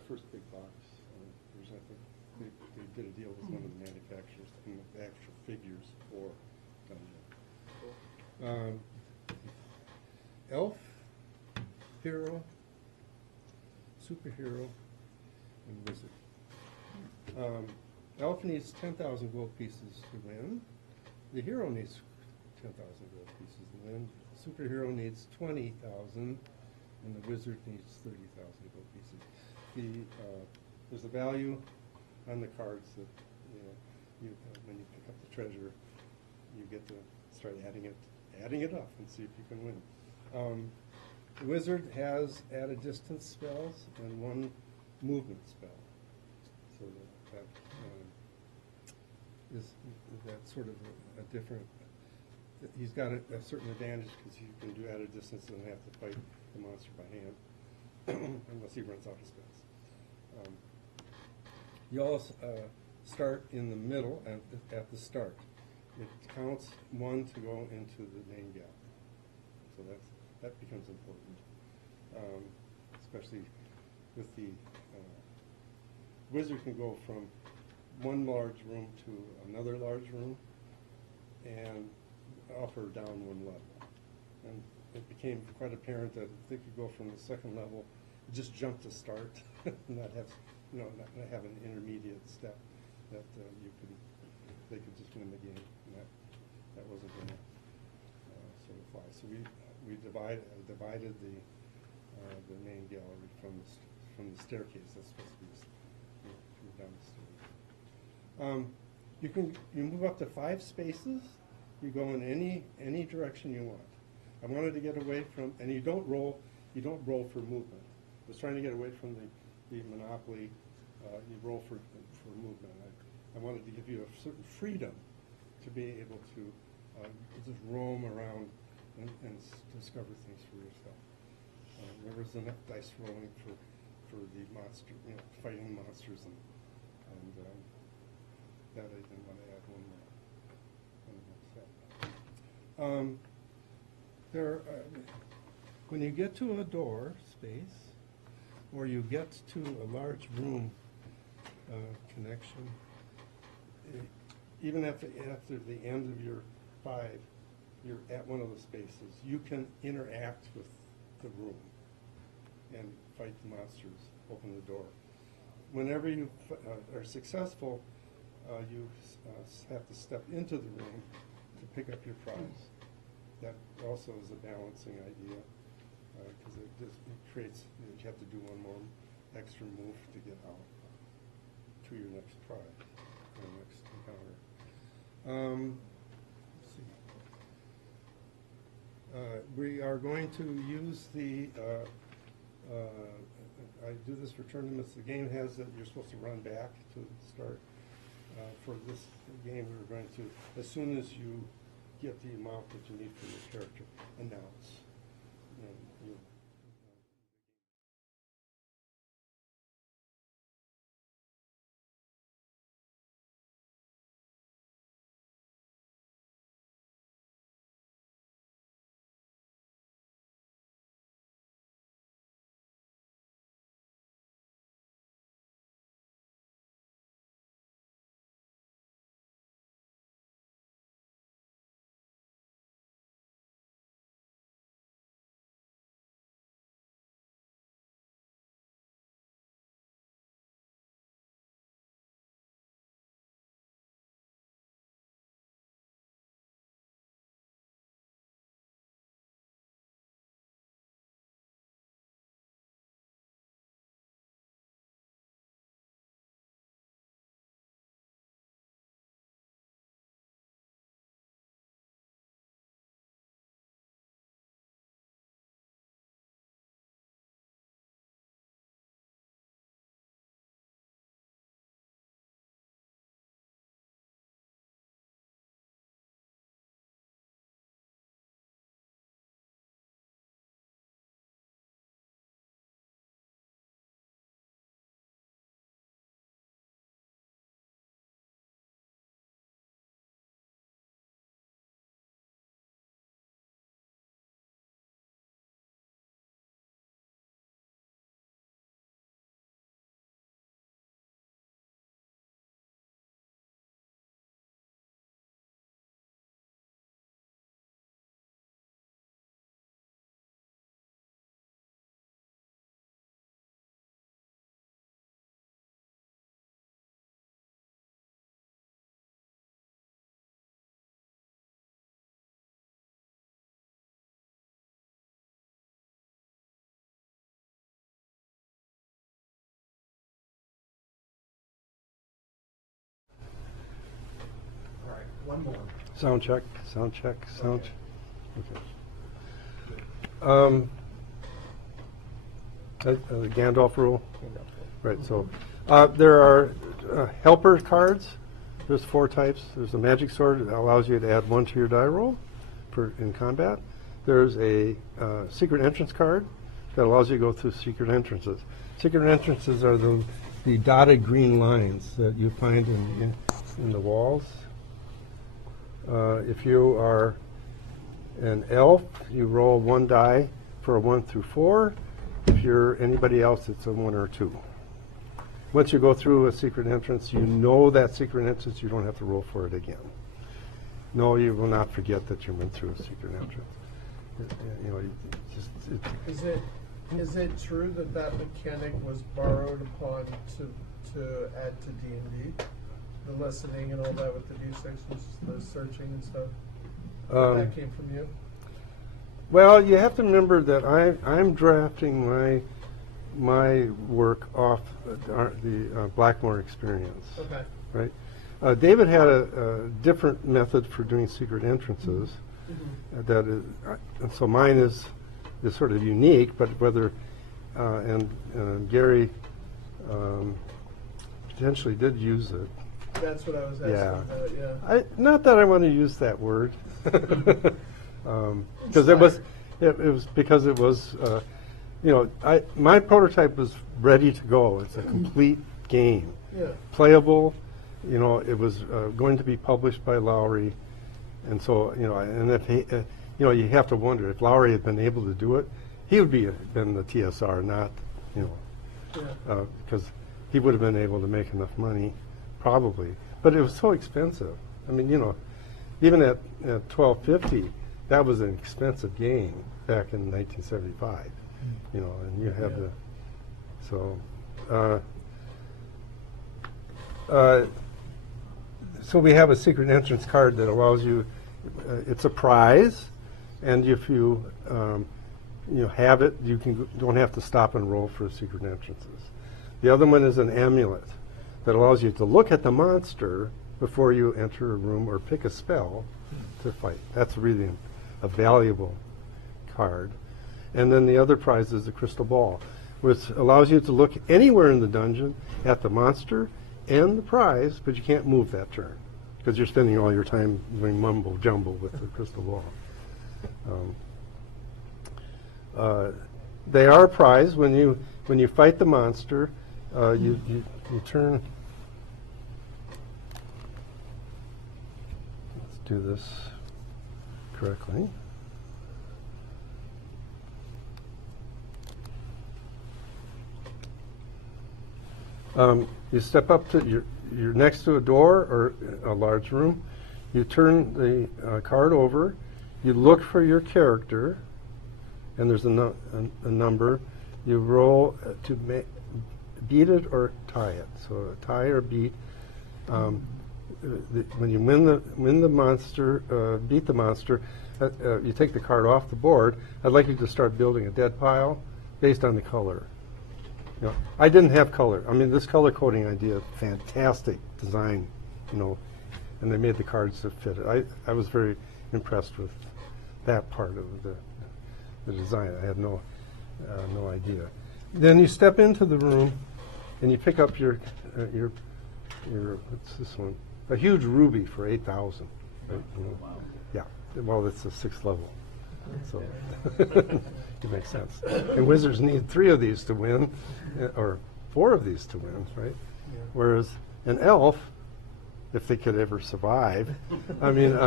first big box, I think they did a deal with one of the manufacturers and the actual figures for Dungeon. Elf, hero, superhero, and wizard. Elf needs 10,000 gold pieces to win. The hero needs 10,000 gold pieces to win. The superhero needs 20,000, and the wizard needs 30,000 gold pieces. There's a value on the cards that when you pick up the treasure, you get to start adding it up and see if you can win. The wizard has add a distance spells and 1 movement spell. So that's sort of a different. He's got a certain advantage because he can do add a distance and have to fight the monster by hand, unless he runs out of spells. You all start in the middle at the start. It counts 1 to go into the main gallery. So that becomes important, especially with the wizard can go from 1 large room to another large room and offer down 1 level. And it became quite apparent that if they could go from the 2nd level, just jump to start, and not have an intermediate step that they could just win the game. And that wasn't going to sort of fly. So we divided the main gallery from the staircase. That's supposed to be down the stairs. You move up to 5 spaces. You go in any direction you want. I wanted to get away from, and you don't roll for movement. I was trying to get away from the Monopoly. You roll for movement. I wanted to give you a certain freedom to be able to just roam around and discover things for yourself. There was enough dice rolling for the monster, fighting monsters, and that I didn't want to add 1 more set. There, when you get to a door space, or you get to a large room connection, even after the end of your 5, you're at one of the spaces. You can interact with the room and fight the monsters, open the door. Whenever you are successful, you have to step into the room to pick up your prize. That also is a balancing idea, because it creates, you have to do one more extra move to get out to your next prize, your next encounter. Let's see. We are going to use the, I do this for tournaments, the game has that you're supposed to run back to start. For this game, we're going to, as soon as you get the amount that you need for your character, announce. And you, All right, one more. sound check, sound check, sound. Okay. Okay. The Gandalf rule. Right. So there are helper cards. There's 4 types. There's a magic sword that allows you to add 1 to your die roll in combat. There's a secret entrance card that allows you to go through secret entrances. Secret entrances are the dotted green lines that you find in the walls. If you are an elf, you roll 1 die for a 1 through 4. If you're anybody else, it's a 1 or 2. Once you go through a secret entrance, you know that secret entrance, you don't have to roll for it again. No, you will not forget that you went through a secret entrance. You know, Is it true that mechanic was borrowed upon to add to D&D? The listening and all that with the D6s, the searching and stuff? That came from you? Well, you have to remember that I'm drafting my work off the Blackmore experience. Okay. Right. David had a different method for doing secret entrances. Mm-hmm. That is, and so mine is sort of unique. But whether and Gary potentially did use it. That's what I was asking about. Yeah. Not that I want to use that word. Because it was because it was, my prototype was ready to go. It's a complete game, Yeah. playable. It was going to be published by Lowry, And so, and if he, you have to wonder if Lowry had been able to do it, he would been the TSR, not, Yeah. because he would have been able to make enough money, probably. But it was so expensive. I mean, even at $12.50, that was an expensive game back in 1975. And you had Yeah. So we have a secret entrance card that allows you. It's a prize, and if you have it, you don't have to stop and roll for secret entrances. The other one is an amulet that allows you to look at the monster before you enter a room or pick a spell to fight. That's really a valuable card. And then the other prize is the crystal ball, which allows you to look anywhere in the dungeon at the monster and the prize, but you can't move that turn because you're spending all your time doing mumble jumble with the crystal ball. They are a prize when you fight the monster. You turn. Let's do this correctly. You step up to you're next to a door or a large room. You turn the card over. You look for your character, and there's a number. You roll to beat it or tie it. So tie or beat. When you win the monster, beat the monster, you take the card off the board. I'd like you to start building a dead pile based on the color. I didn't have color. I mean, this color coding idea, fantastic design, and they made the cards to fit it. I was very impressed with that part of the design. I had no idea. Then you step into the room, and you pick up your what's this one? A huge ruby for 8,000. Right? Yeah. Well, it's the 6th level. So it makes sense. And wizards need 3 of these to win, or 4 of these to win, right? Yeah. Whereas an elf, if they could ever survive, I mean,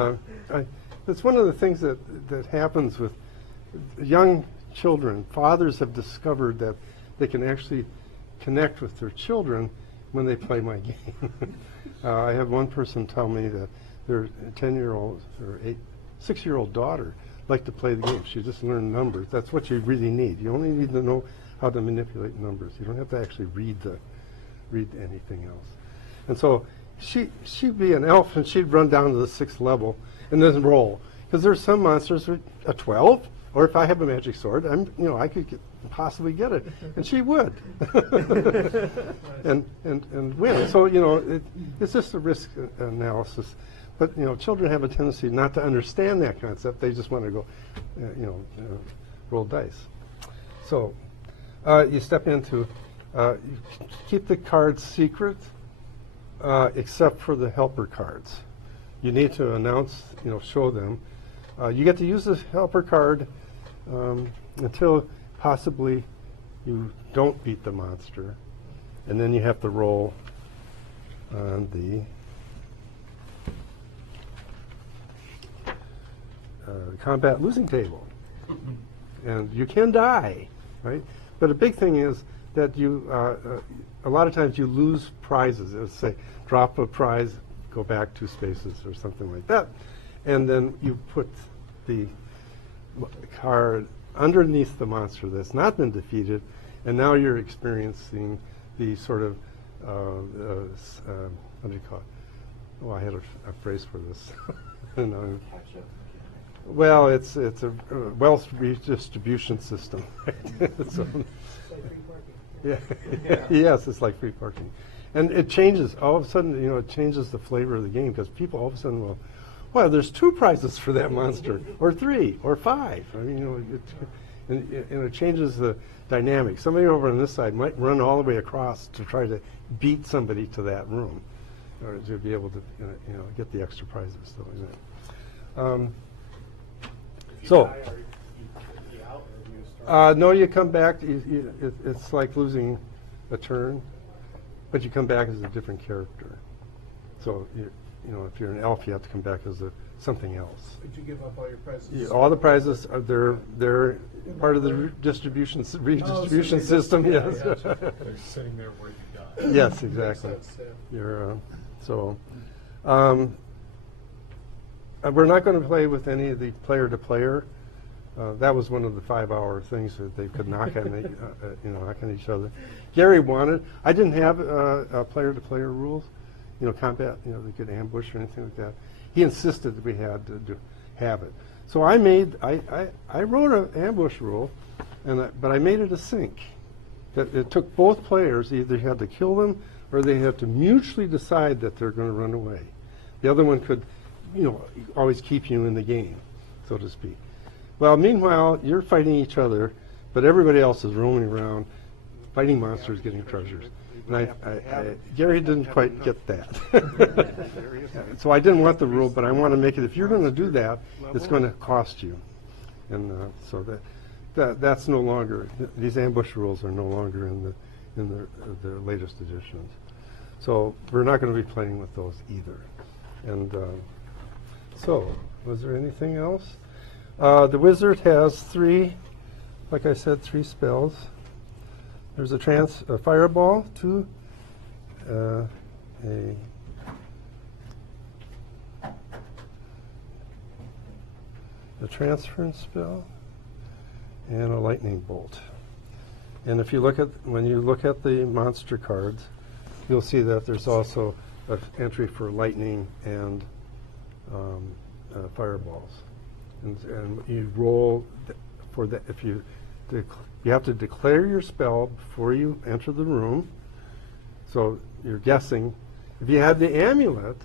it's one of the things that happens with young children. Fathers have discovered that they can actually connect with their children when they play my game. I had one person tell me that their 10-year-old or 6-year-old daughter liked to play the game. She just learned numbers. That's what you really need. You only need to know how to manipulate numbers. You don't have to actually read anything else. And so she'd be an elf, and she'd run down to the 6th level and then roll. Because there's some monsters with a 12, or if I have a magic sword, I could possibly get it, and she would, and win. So it's just a risk analysis. But children have a tendency not to understand that concept. They just want to go, roll dice. So you step into, you keep the cards secret, except for the helper cards. You need to announce, show them. You get to use this helper card until possibly you don't beat the monster, and then you have to roll on the combat losing table. And you can die, right? But a big thing is that you, a lot of times you lose prizes. Let's say, drop a prize, go back 2 spaces or something like that. And then you put the card underneath the monster that's not been defeated, and now you're experiencing the sort of, what do you call it? Oh, I had a phrase for this. Well, it's a wealth redistribution system. Right? So, yeah. Yes, it's like free parking. And it changes. All of a sudden, it changes the flavor of the game because people all of a sudden will, well, there's 2 prizes for that monster, or 3, or 5. I mean, it changes the dynamic. Somebody over on this side might run all the way across to try to beat somebody to that room, or to be able to, get the extra prizes. No, you come back. It's like losing a turn, but you come back as a different character. So if you're an elf, you have to come back as something else. But you give up all your prizes. All the prizes are they're part of the redistribution system. yeah, Yes. gotcha. They're sitting there where you die. Yes, Makes exactly. sense, yeah. You're we're not going to play with any of the player-to-player. That was one of the 5-hour things that they could knock on, knock on each other. Gary wanted. I didn't have player-to-player rules, combat. They could ambush or anything like that. He insisted that we had to have it. So I wrote an ambush rule, but I made it a sync. That it took both players either had to kill them or they had to mutually decide that they're going to run away. The other one could, always keep you in the game, so to speak. Well, meanwhile, you're fighting each other, but everybody else is roaming around, fighting monsters, getting treasures. And Gary didn't quite get that. So I didn't want the rule, but I want to make it, if you're going to do that, it's going to cost you. And so that's no longer, these ambush rules are no longer in the latest editions. So we're not going to be playing with those either. And so, was there anything else? The wizard has like I said, 3 spells. There's a fireball, 2, a transference spell, and a lightning bolt. And if you when you look at the monster cards, you'll see that there's also an entry for lightning and fireballs. And you roll for that. If you have to declare your spell before you enter the room. So you're guessing. If you have the amulet,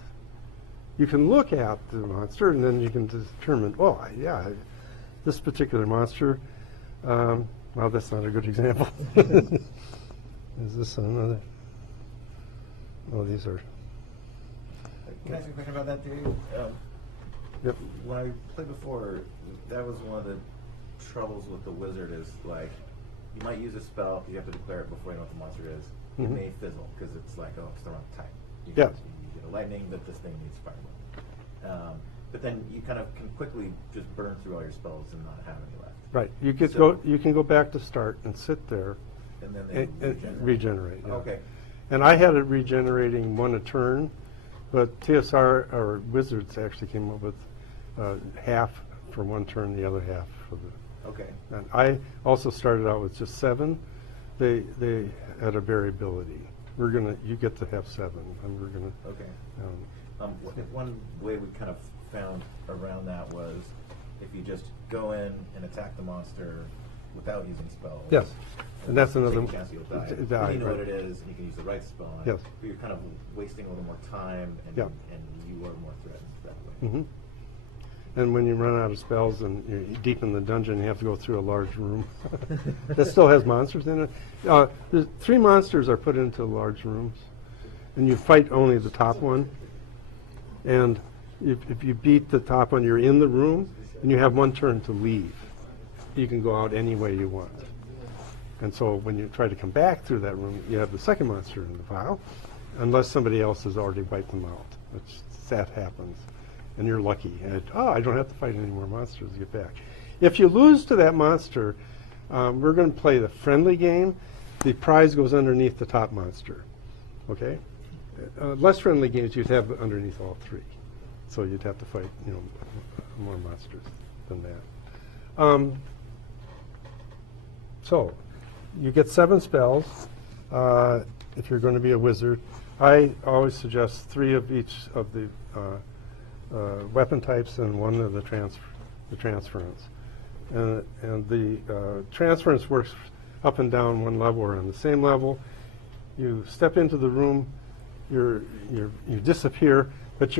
you can look at the monster and then you can determine, this particular monster. Well, that's not a good example. Is this another? Oh, these are. Can I ask you a question about that, Dave? Yep. When I played before, that was one of the troubles with the wizard is like, you might use a spell, you have to declare it before you know what the monster is. It Mhm. may fizzle, because it's like, it's the wrong type. You Yeah. get a lightning, but this thing needs fireball. But then you kind of can quickly just burn through all your spells and not have any left. Right. You can go back to start and sit there And then they and regenerate. Yeah. Okay. And I had it regenerating 1 a turn, but TSR or Wizards actually came up with half for 1 turn, the other half for the. Okay. And I also started out with just 7. They had a variability. You get to have 7, and we're gonna. Okay. One way we kind of found around that was if you just go in and attack the monster without using spells. Yes, and that's another. Take a chance you'll die. Die, You know right. what it is, and you can use the right spell. Yes. But you're kind of wasting a little more time, and, Yeah. and you are more threatened that way. Mm-hmm. And when you run out of spells and you're deep in the dungeon, you have to go through a large room that still has monsters in it. The 3 monsters are put into large rooms, and you fight only the top one. And if you beat the top one, you're in the room, and you have 1 turn to leave. You can go out any way you want. And so when you try to come back through that room, you have the second monster in the pile, unless somebody else has already wiped them out, which that happens. And you're lucky. And I don't have to fight any more monsters to get back. If you lose to that monster, we're going to play the friendly game. The prize goes underneath the top monster. Okay? Less friendly games, you'd have underneath all 3. So you'd have to fight, more monsters than that. So you get 7 spells if you're going to be a wizard. I always suggest 3 of each of the weapon types and 1 of the transference. And the transference works up and down 1 level or on the same level. You step into the room, you disappear, but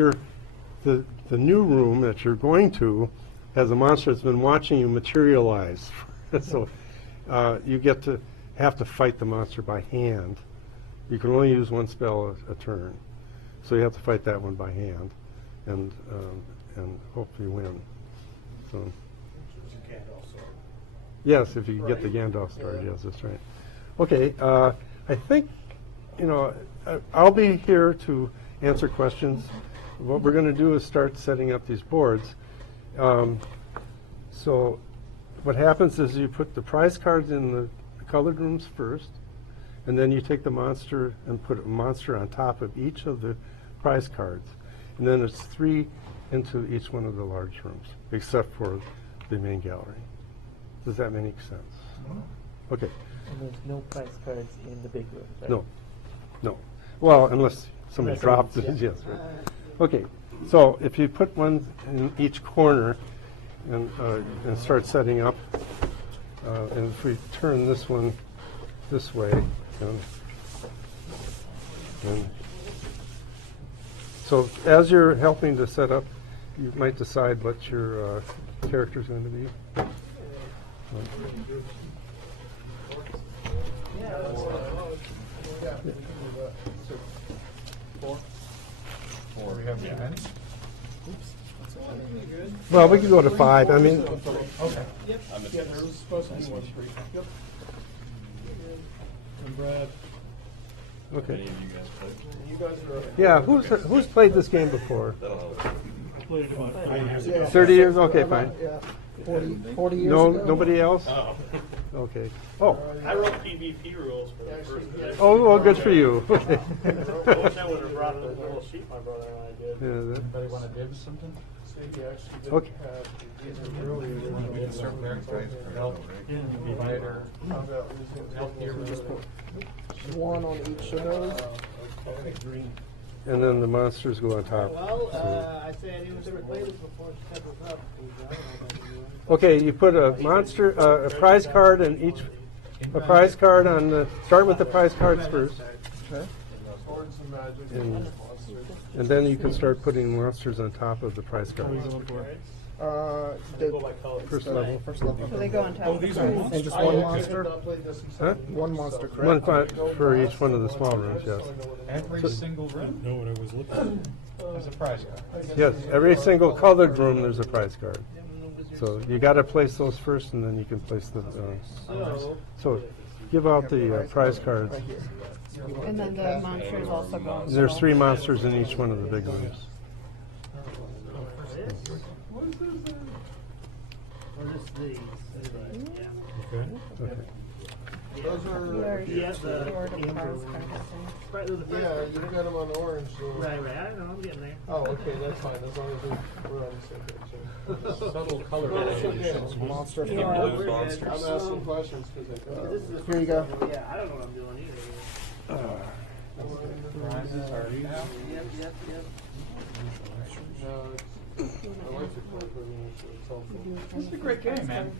the new room that you're going to has a monster that's been watching you materialize. So you have to fight the monster by hand. You can only use 1 spell a turn, so you have to fight that one by hand, and hopefully win. So. Yes, if you can get the Gandalf started, yes, that's right. Okay, I think, I'll be here to answer questions what we're going to do is start setting up these boards. So what happens is you put the prize cards in the colored rooms first, and then you take the monster and put a monster on top of each of the prize cards. And then it's 3 into each one of the large rooms, except for the main gallery. Does that make sense? Okay. And there's no price cards in the big room, right? No, no. Well, unless somebody Unless dropped it, someone's- yes. Right. Okay, so if you put one in each corner and start setting up, and if we turn this one this way, and so as you're helping to set up, you might decide what your character's going to be. Or we have the events. Well, we could go to 5. I mean, Okay. Yeah, there was supposed to be one for you. Yep. And Brad, okay. You guys are. Yeah, who's played this game before? I played it about 5 years ago. 30 years? Okay, fine. Yeah, 40 years No, ago. nobody else? Oh. Okay. Oh, I wrote PvP rules for the Actually, first yeah. edition. oh, well, good for you. I wish I would have brought a little sheet my brother and I did. Yeah, that- Anybody want to dibs something? So you actually did Okay. have these are really Want to insert there? Help. Provider. Found out losing Help here. one on each of those. And then the monsters go on top. Well, So- I say I knew never played this before. Step us up. Okay, you put a monster, a prize card in each, a prize card on the, start with the prize cards first. Okay. Swords and magic And- and monsters. And then you can start putting monsters on top of the prize cards. First level. First level. So they go on top. Oh, these are monsters. And just Oh, one okay. monster? Huh? One monster, correct? One for each one of the small rooms, yes. Every single room Know what I was looking has a prize card. Yes, every single colored room there's a prize card. So you got to place those first, and then you can place the. So give out the prize cards. And then the monsters also go on. There's 3 monsters in each one of the big rooms. Or just these. Okay. Okay. Those You are, already Yeah, the scored a amber prize one. card, I think. Right, those are the yeah, first you've got them on orange. So. Right, right. I know. I'm getting there. Oh, okay, that's fine, as long as we're on the same page. Subtle color No, it's variations. okay. Monster. Yeah, I'm we're good. asking questions because This is the Here you go. first one. Yeah, I don't know what I'm doing either. Prizes are now. Yep, yep, yep. No, I like your color coordination, it's helpful. This is a great game, man.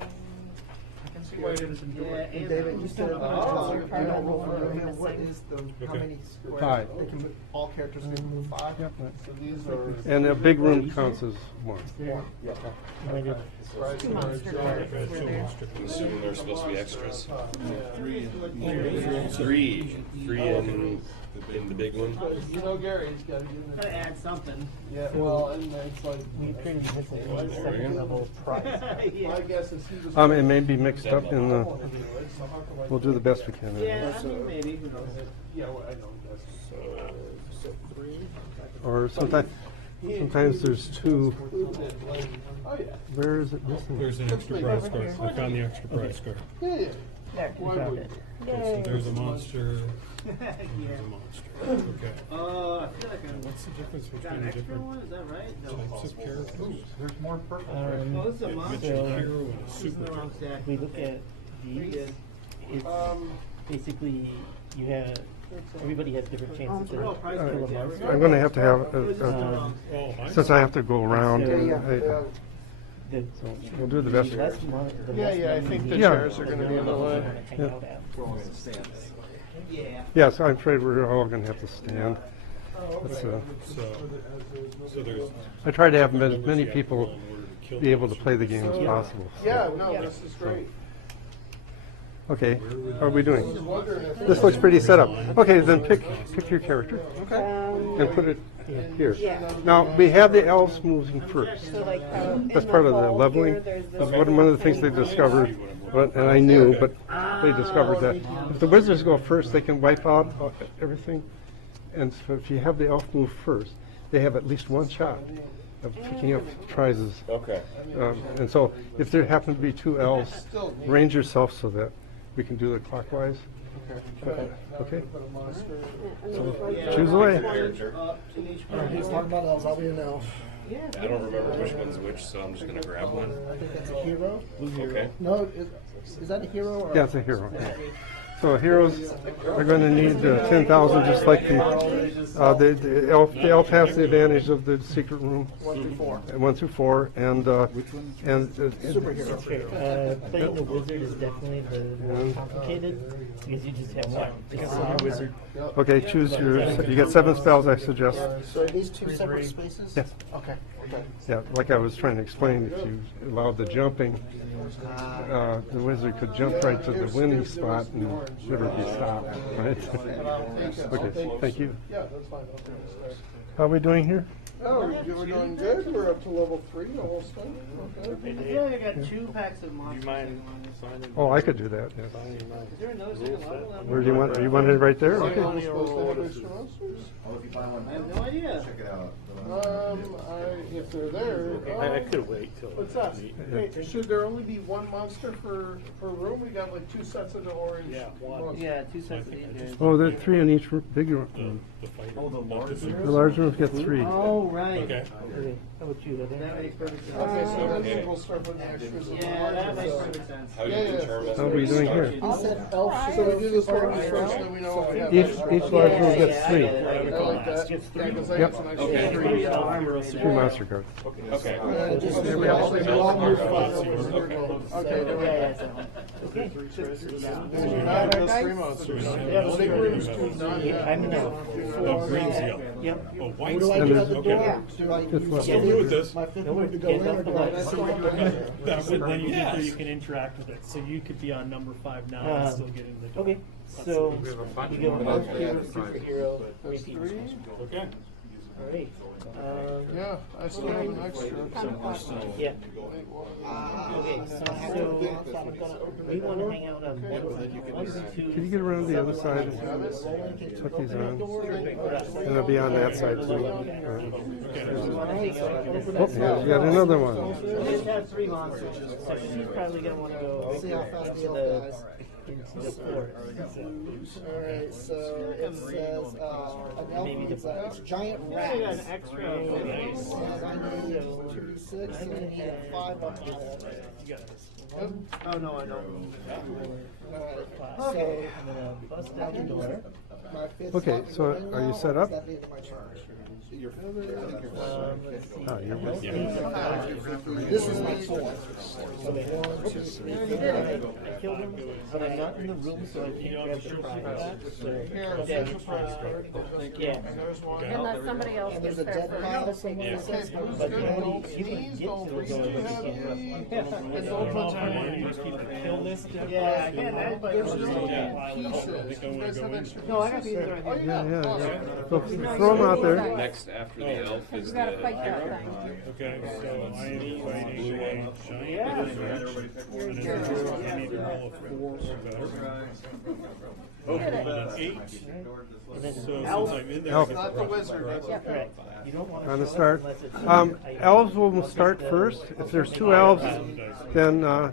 I can see why it is enjoyed. Yeah, and David, you said Oh, you card don't on roll the for floor. it. What is the, how Okay. many squares? 5. They can move, all characters can move 5? Yep. So these are. And a big room counts as 1. One, yeah. Prize Two monster cards were there. Assuming there's supposed to be extras. Three. Three in the big one. You know Gary's got to give Gotta it. add something. Yeah, well, and it's like. We appear to be missing a second level prize. Yeah. My guess is he was. It may be mixed up in the. We'll do the best we can. Yeah, I mean, maybe. Who knows? Yeah, well, I know, that's. So 3. Or sometimes there's 2. Oh, yeah. Where is it missing? There's an extra prize card. I found the extra prize card. Yeah, yeah. There, you Why found wouldn't it. Okay, so there's a monster. Yeah. There's a monster. Okay. I feel like I'm. What's the difference Got between an the extra different one? Is that right? No. types of characters? There's more purple. Oh, this is a Which monster. is a hero and a This is in the super wrong hero. stack. If we look at Pretty these, good. it's basically, you have, everybody has different chances to They're all prize kill a cards, yeah. monster. I'm going to have to have, Oh, I since I have to go around. So, Yeah. The- We'll do the best. the less Yeah, less yeah, I money think you the Yeah. chairs are gonna be in the way. hang Yeah. out at. Yeah. Yes, I'm afraid we're all going to have to stand. It's, So there's. I try to have many people be able to play the game as possible. Yeah, no, this is great. Okay, how are we doing? Wondering if. This looks pretty set up. Okay, then pick your character Okay. and put it here. Now, we have the elves moving first. So like how in That's part of the hall leveling. here, there's this That's one of the things they discovered, and I knew, but they discovered that if the wizards go first, they can wipe out everything. And so if you have the elf move first, they have at least one shot of picking up prizes. Okay. And so if there happen to be two elves, range yourself so that we can do it clockwise. Okay? So choose away. He's talking about elves. I'll be an elf. I don't remember which one's which, so I'm just gonna grab one. I think that's a hero. Okay. No, is that a hero? Or Yeah, it's a hero. So heroes are going to need 10,000, just like the elf has the advantage of the secret room. 1 through 4. 1 through 4, and Superhero. Playing the wizard is definitely the more complicated because you just have one wizard. okay, choose your. You get 7 spells, I suggest. So are these two separate spaces? Yes. Okay. Okay. Yeah, like I was trying to explain, if you allowed the jumping, the wizard could jump right to the winning spot and never be stopped. Right? Okay. Thank you. Yeah, that's fine. Okay, start. How are we doing here? Oh, we're doing good. We're up to level 3 almost done. Okay. I feel like I got 2 packs of monsters. Oh, I could do that. Yeah. Is there another single level? Where do you want? You want it right there? Are Okay. we supposed to have extra monsters? Oh, if you buy one, I have no idea. check it out. If they're there. I could wait till. What's that? Hey, should there only be one monster per room? We got like 2 sets of the orange. Yeah, one. monsters. Yeah, 2 sets of these. Oh, there are 3 in each bigger room. Oh, the large. The large rooms get 3. Oh, right. Okay. Okay, how about you, Heather? That makes perfect sense. Okay, so Okay. then we'll start putting the extras in the Yeah, that orange. makes perfect sense. How do Yeah, you yeah. determine? How are we doing here? He said elf. So we do this orange first, then we know what we have. Each extra. large room gets Yeah, 3. I get it. I like that. Yeah, 'cause I Yep. got some extra. Okay. three. Three monster cards. Okay. Just Yeah, we all we we all move all- fast. Okay, there we Yeah, go. okay. Now there's 3 monsters. Yeah, the big rooms do not have. I'm no. Oh, green's the elf. Yep. Oh, What white's do I the do elf. at the Okay. door? Do I Fifth use level. Good with this. my fifth No, move to go in, get or up do the I lights. see what you're doing? That's But then you get yes. there, you can interact with it, so you could be on number 5 now and still get in the door. Okay, so we go elf, hero, superhero, repeat. Okay. All right. Yeah, I still have an extra. Yeah. Okay, so we want to hang out on 1, 2. Can you get around the other side? Put these on. And I'll be on that side too. Oh, yeah, we got another one. We just have 3 monsters, so she's probably gonna want to go See how fast into the elf the dies. fort. Alright, so it says an elf needs a giant rat. An extra. And I need 2d6 and I need a 5 up to that. Oh, no, I don't. Alright, Okay, so I'm gonna bust down the door. my fifth Okay, slot so is in are you now, set or up? is that the end of my turn? Let's see. Ah, you're Elf needs a 5. This is my 4. So 1, 2, 3, 4. I killed him, but I'm not in the room, so I can't grab the prize. So, Here, yeah. there's a prize card. Yeah. There's one. Unless somebody else And gets there's a there dead first. pile somewhere. Okay, who's But good? nobody- Don't you can please, get don't to the please door, too but you can't heavy. And So don't put how too many many. just keep the kill list? Yeah, I can't imagine. There's no Yeah. pieces. I think I You wanna guys go have in. extra No, I got pieces? these right Oh, here. you Yeah, got? yeah, Awesome. yeah. So throw them out there. Next after the elf is You the gotta fight that hero. thing. Okay, so I am fighting a giant Yeah. and I need to roll a 4 or better. An 8. So since I'm in there, I Elf. get Not the wizard. Yep. Correct. You don't want to On the show start. it unless it's Elves will start first. If there's 2 elves, then the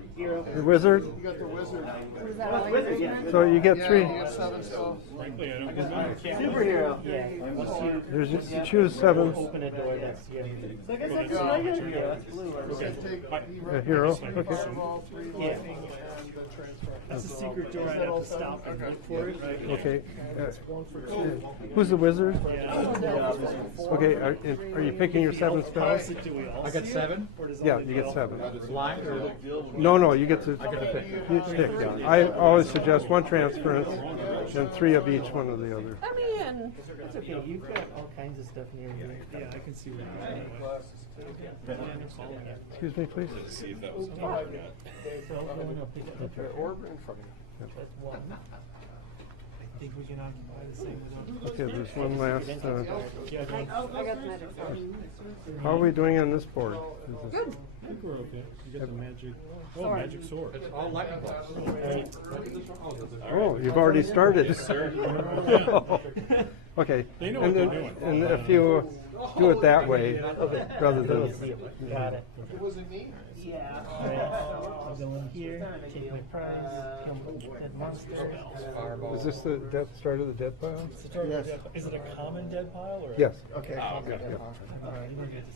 wizard. You got the wizard. Was that all yours? So you get Yeah, 3. you get 7 spells. frankly, I don't remember. Superhero. Yeah, once you There's you choose 7. open a door, that's yeah. So I guess that's a regular hero. That's blue. Okay, take A hero. the Okay. all 3 lightning and the transfer. That's a secret door, I'd have to stop and look for it. Okay. Who's the wizard? Okay. Are you picking your 7 spells? Do we all I got see it? 7. Or does Yeah, only you the get elf- 7. Blind or No, you get to. pick. You pick. Yeah. I always suggest 1 transference and 3 of each one of the other. Come in. It's okay, you've got all kinds of stuff near you. Yeah, I can see that. Excuse me, please. Let's see if that was enough or not. So I'll go and I'll pick up the Orb in front of you. That's 1. think we can occupy the same without. Okay, there's one last, Yeah, I got the magic sword. how are we doing on this board? Is this- Good. I think we're okay. You got the magic, Sword. magic sword. It's all lightning bolts. Oh, you've already started. Yes, sir. Okay. They know And what they're then- doing. And if you do it that way, rather than, Got it. Was it me? Yeah. Alright, I'll go in here, take my prize, kill my dead monster. is this the start of the dead pile? Yes. Is it a common dead pile or? Yes. Okay.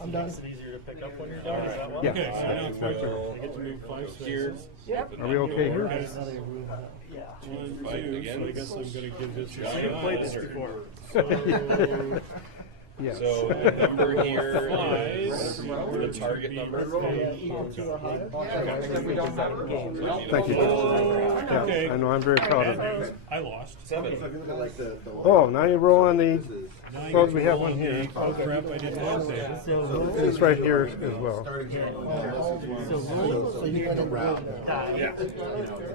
I'm done. Is it easier to pick up when you're done? Is that one? Yeah. Okay, so now it's my turn. I get to move 5 spaces. Yep. Are we okay here? Another room. Yeah. 1, Fight 2, again. so I guess I'm gonna give this a Giant shot. played this before. So, Yes. So the number here Five. is the target number. Equal to or higher? Thank you. Okay. Yeah, I know, I'm very proud of you. I lost. Oh, now you roll on the, Now well, you we have roll one here. the- Oh crap, I did Wednesday. So, It's right here as well. So you went in round.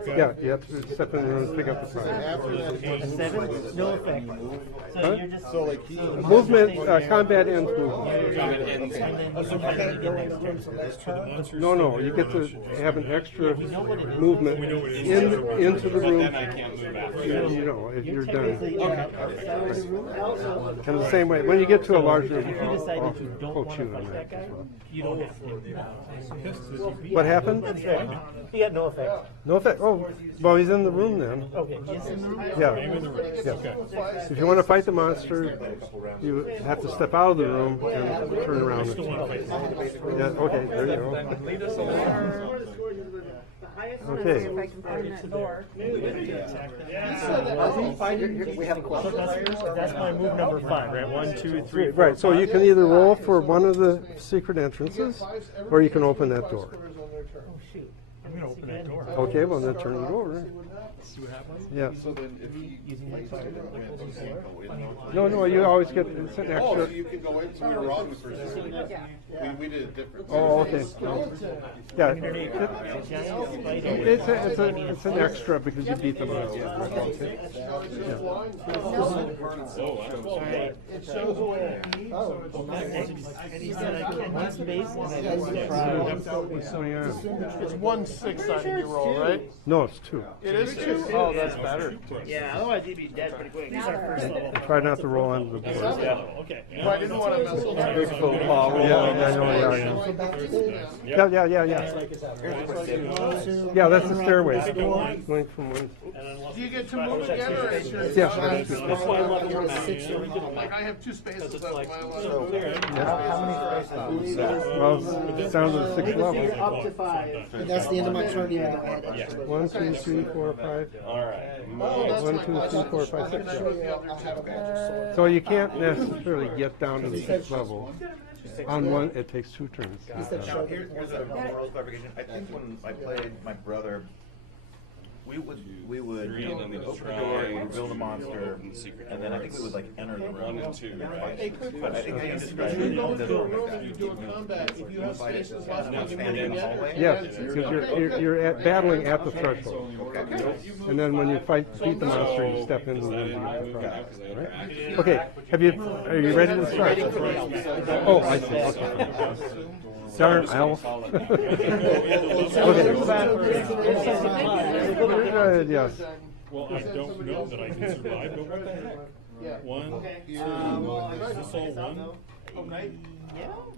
Yeah, you have to step in and pick up the prize. a 7, no effect. So Huh? you're just. Movement, combat ends movement. Combat ends. No, no, you get to have an extra movement into the room. Then I can't move after. You know, if you're done. Technically outside the room. And the same way, when you get to a large room, If you I'll decide that you don't coach want to you on fight that that guy, as well. you don't have to. What happened? He got no effect. No effect. Oh, well, he's in the room then. Okay, he's in the room. Yeah. Okay. Yeah. If you want to fight the monster, you have to step out of the room and turn around. Yeah, okay, there you go. Okay. If I can find that door. We have questions. That's my move number 5, right? 1, 2, 3, 4. Right, so you can either roll for one of the secret entrances, or you can open that door. Oh, shoot. I'm gonna open that door. Okay, well then turn it over. See what happens? Yeah. So then if you Using my fire. No, you always get, it's an Oh, so extra. you can go in, so you're wrong the first time. We did it different. Oh, okay. Yeah. Giant spider. It's an extra because you beat the monster. Alright. And he said I can one space and I don't get What's going on? It's 1/6 on your roll, right? No, it's 2. It is 2? Oh, that's better. Yeah, otherwise he'd be dead pretty quick. These are first level. Try not to roll onto the board. Okay. If I didn't want to mess with that. Yeah. Yeah, that's the stairway. Going from one. Do you get to move again, or is your Yeah. like I have 2 spaces up my Well, it's down to the 6th level. Up to 5. And that's the end of my turn, even though I had extra. 1, 2, 3, 4, 5. Alright. 1, 2, 3, 4, 5, 6. Yeah. So you can't necessarily get down to the 6th level. On one, it takes 2 turns. Now, here's a moral clarification. I think when I played my brother, we would Three, and then we open just the try door, and reveal the monster, open the secret and then I think we would like enter the room. 1 and 2, and right? fight. But I think they described If you it go as into a like room that. and you do a combat, if you have spaces left, Now you can stand move in the again. hallway? Yes, because you're battling at the threshold. And then when you beat the monster, you step into the room. Okay, are you ready to start? Oh, I see, okay. Darn elf. Yes. Well, I don't know that I can survive, but what the heck? 1, 2, is this all 1?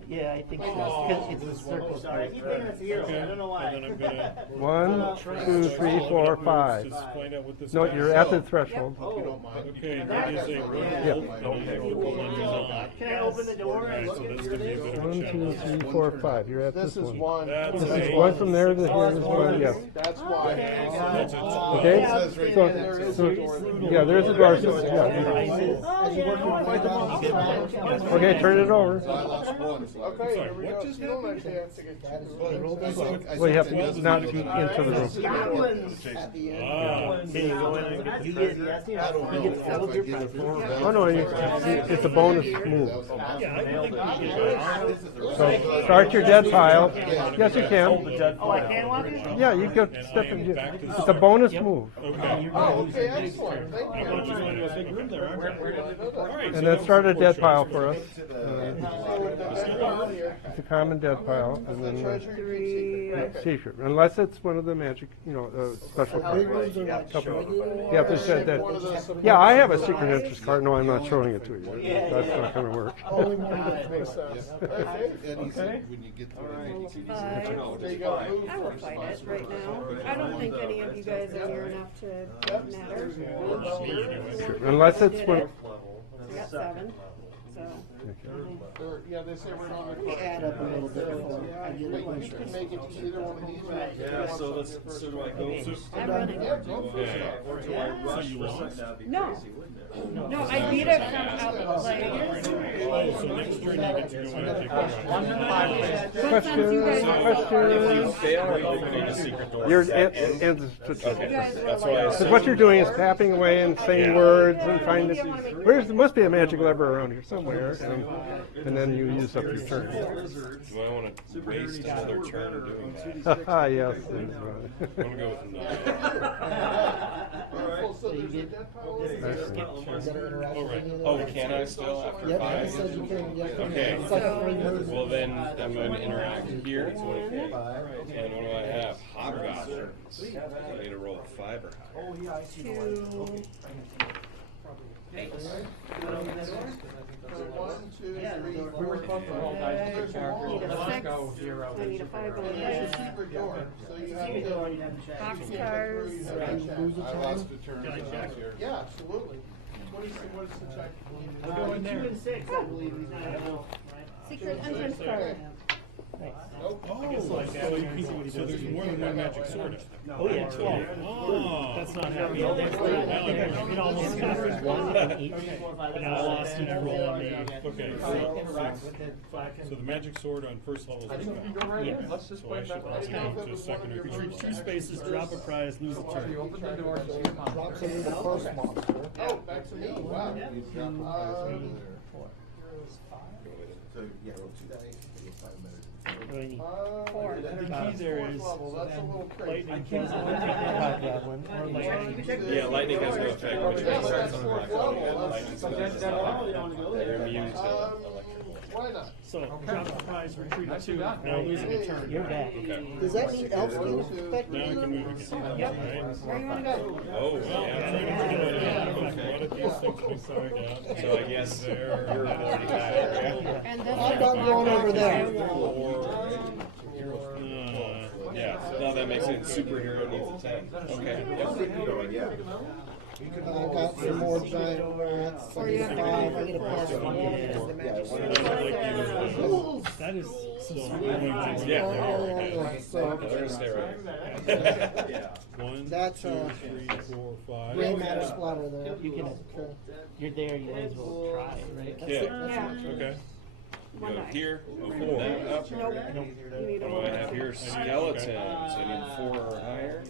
Yeah, I think so. Because it's a circle. Okay, and then I'm gonna 1, 2, 3, 4, 5. just find out what this No, is. you're at the threshold. Okay, that is a room. Yeah. And I know what the one is on. Can I open the door? Alright, so that's gonna be a bit of a 1, 2, challenge. 3, 4, 5. You're at This this is one. 1. That's This is a- one from there to here is one, yes. That's why. That's a 12. Okay? It So, says so, yeah, there's a door. So, yeah. Okay, turn it over. Okay, here we go. You don't actually have to get 2. Well, you have to not be into the room. At the end. Can you go in and he gets all of your prizes. Oh, no, it's a bonus move. So start your dead pile. Yes, you can. Oh, I can walk it? Yeah, you can step in. It's a bonus move. Oh, okay, excellent, thank you. And then start a dead pile for us. So down here, It's a common dead pile, and the then treasure Three. secret, unless it's one of the magic, special Big cards. ones are like regular. You have to set that. Yeah, I have a secret interest card. No, I'm not showing it to you. That's not going to work. only one that makes sense. Okay. And he said, when you get to it, you can Five. There you go. I will fight it right now. I don't think any of you guys are near enough to matter. Unless it's one. I got 7. So Yeah, they say right on the. Let me add up a little bit before I get it. You can make it to either one of these. Yeah, so do I go? I'm running. Yeah, go for it. No. No, I beat it from out like. So next turn you get to go and take one. But since you guys, Question. Fail or opening a secret door? Your you guys were That's why I like. Because what you're doing is tapping away and saying words and trying to. There must be a magic lever around here somewhere, and then you use up your turn. Do I want to waste another turn doing that? Haha, yes. I'm going to go with no. So there's a dead pile over there. Oh, can I still after Yep, it 5? says you can, yeah. Okay. It's like 3 moves. Well, then I'm going to interact here. And what do I have? Hobgoblins. I need to roll a 5 or higher. 2. So 1, 2, 3, 4, We were supposed to roll dice for the characters. Need a Let's 6. go 0. I need a 5 on There's a that. secret door, so you have to. Boxcars. Lose a I turn. lost a turn. Can I check here? Yeah, absolutely. What is the check? Go in there. 2 and 6, I believe. He's not at all, right? Secret entrance card. Oh, so there's more than one magic sword. Oh, yeah. Oh. That's not happening. It almost covered 1 in each. But I lost and I rolled on the. Okay, so the magic sword on first level is this guy. Yeah. So I should also go to second or Retreat 2 spaces, drop a prize, lose a turn. Drops into the first monster. Oh, back to me, wow. So, yeah, roll 2 dice, give you 5 minutes. What do I need? Four. The key there is That's a little crazy. lightning kills one Hobgoblin. or lightning. Yeah, lightning has no effect when you Yeah, but start that's something fourth like level. that. Lightning spells is not. They're immune to electrical. Why not? So, drop a prize, retreat 2, now losing a turn. You're back. Okay. Does that mean elf can affect Now I me? can move again. Yep. Right? Where you want to go? Oh, yeah. What if these things we sorted out? So I guess you're already back. Yeah. And this I'm is not going over there. Yeah. No, that makes sense. Superhero needs a 10. Okay. Yeah. I got some more giant rats. I get a 5. I get a +1. That is some Yeah. So They're gonna stay right. 1, that's 2, 3, 4, 5. gray matter splatter there. You can, Okay. you're there, you might as well try, right? Yeah. Okay. One Go die. here, open that up. Nope. You need What a do I have here? Skeletons. I need 4 or higher.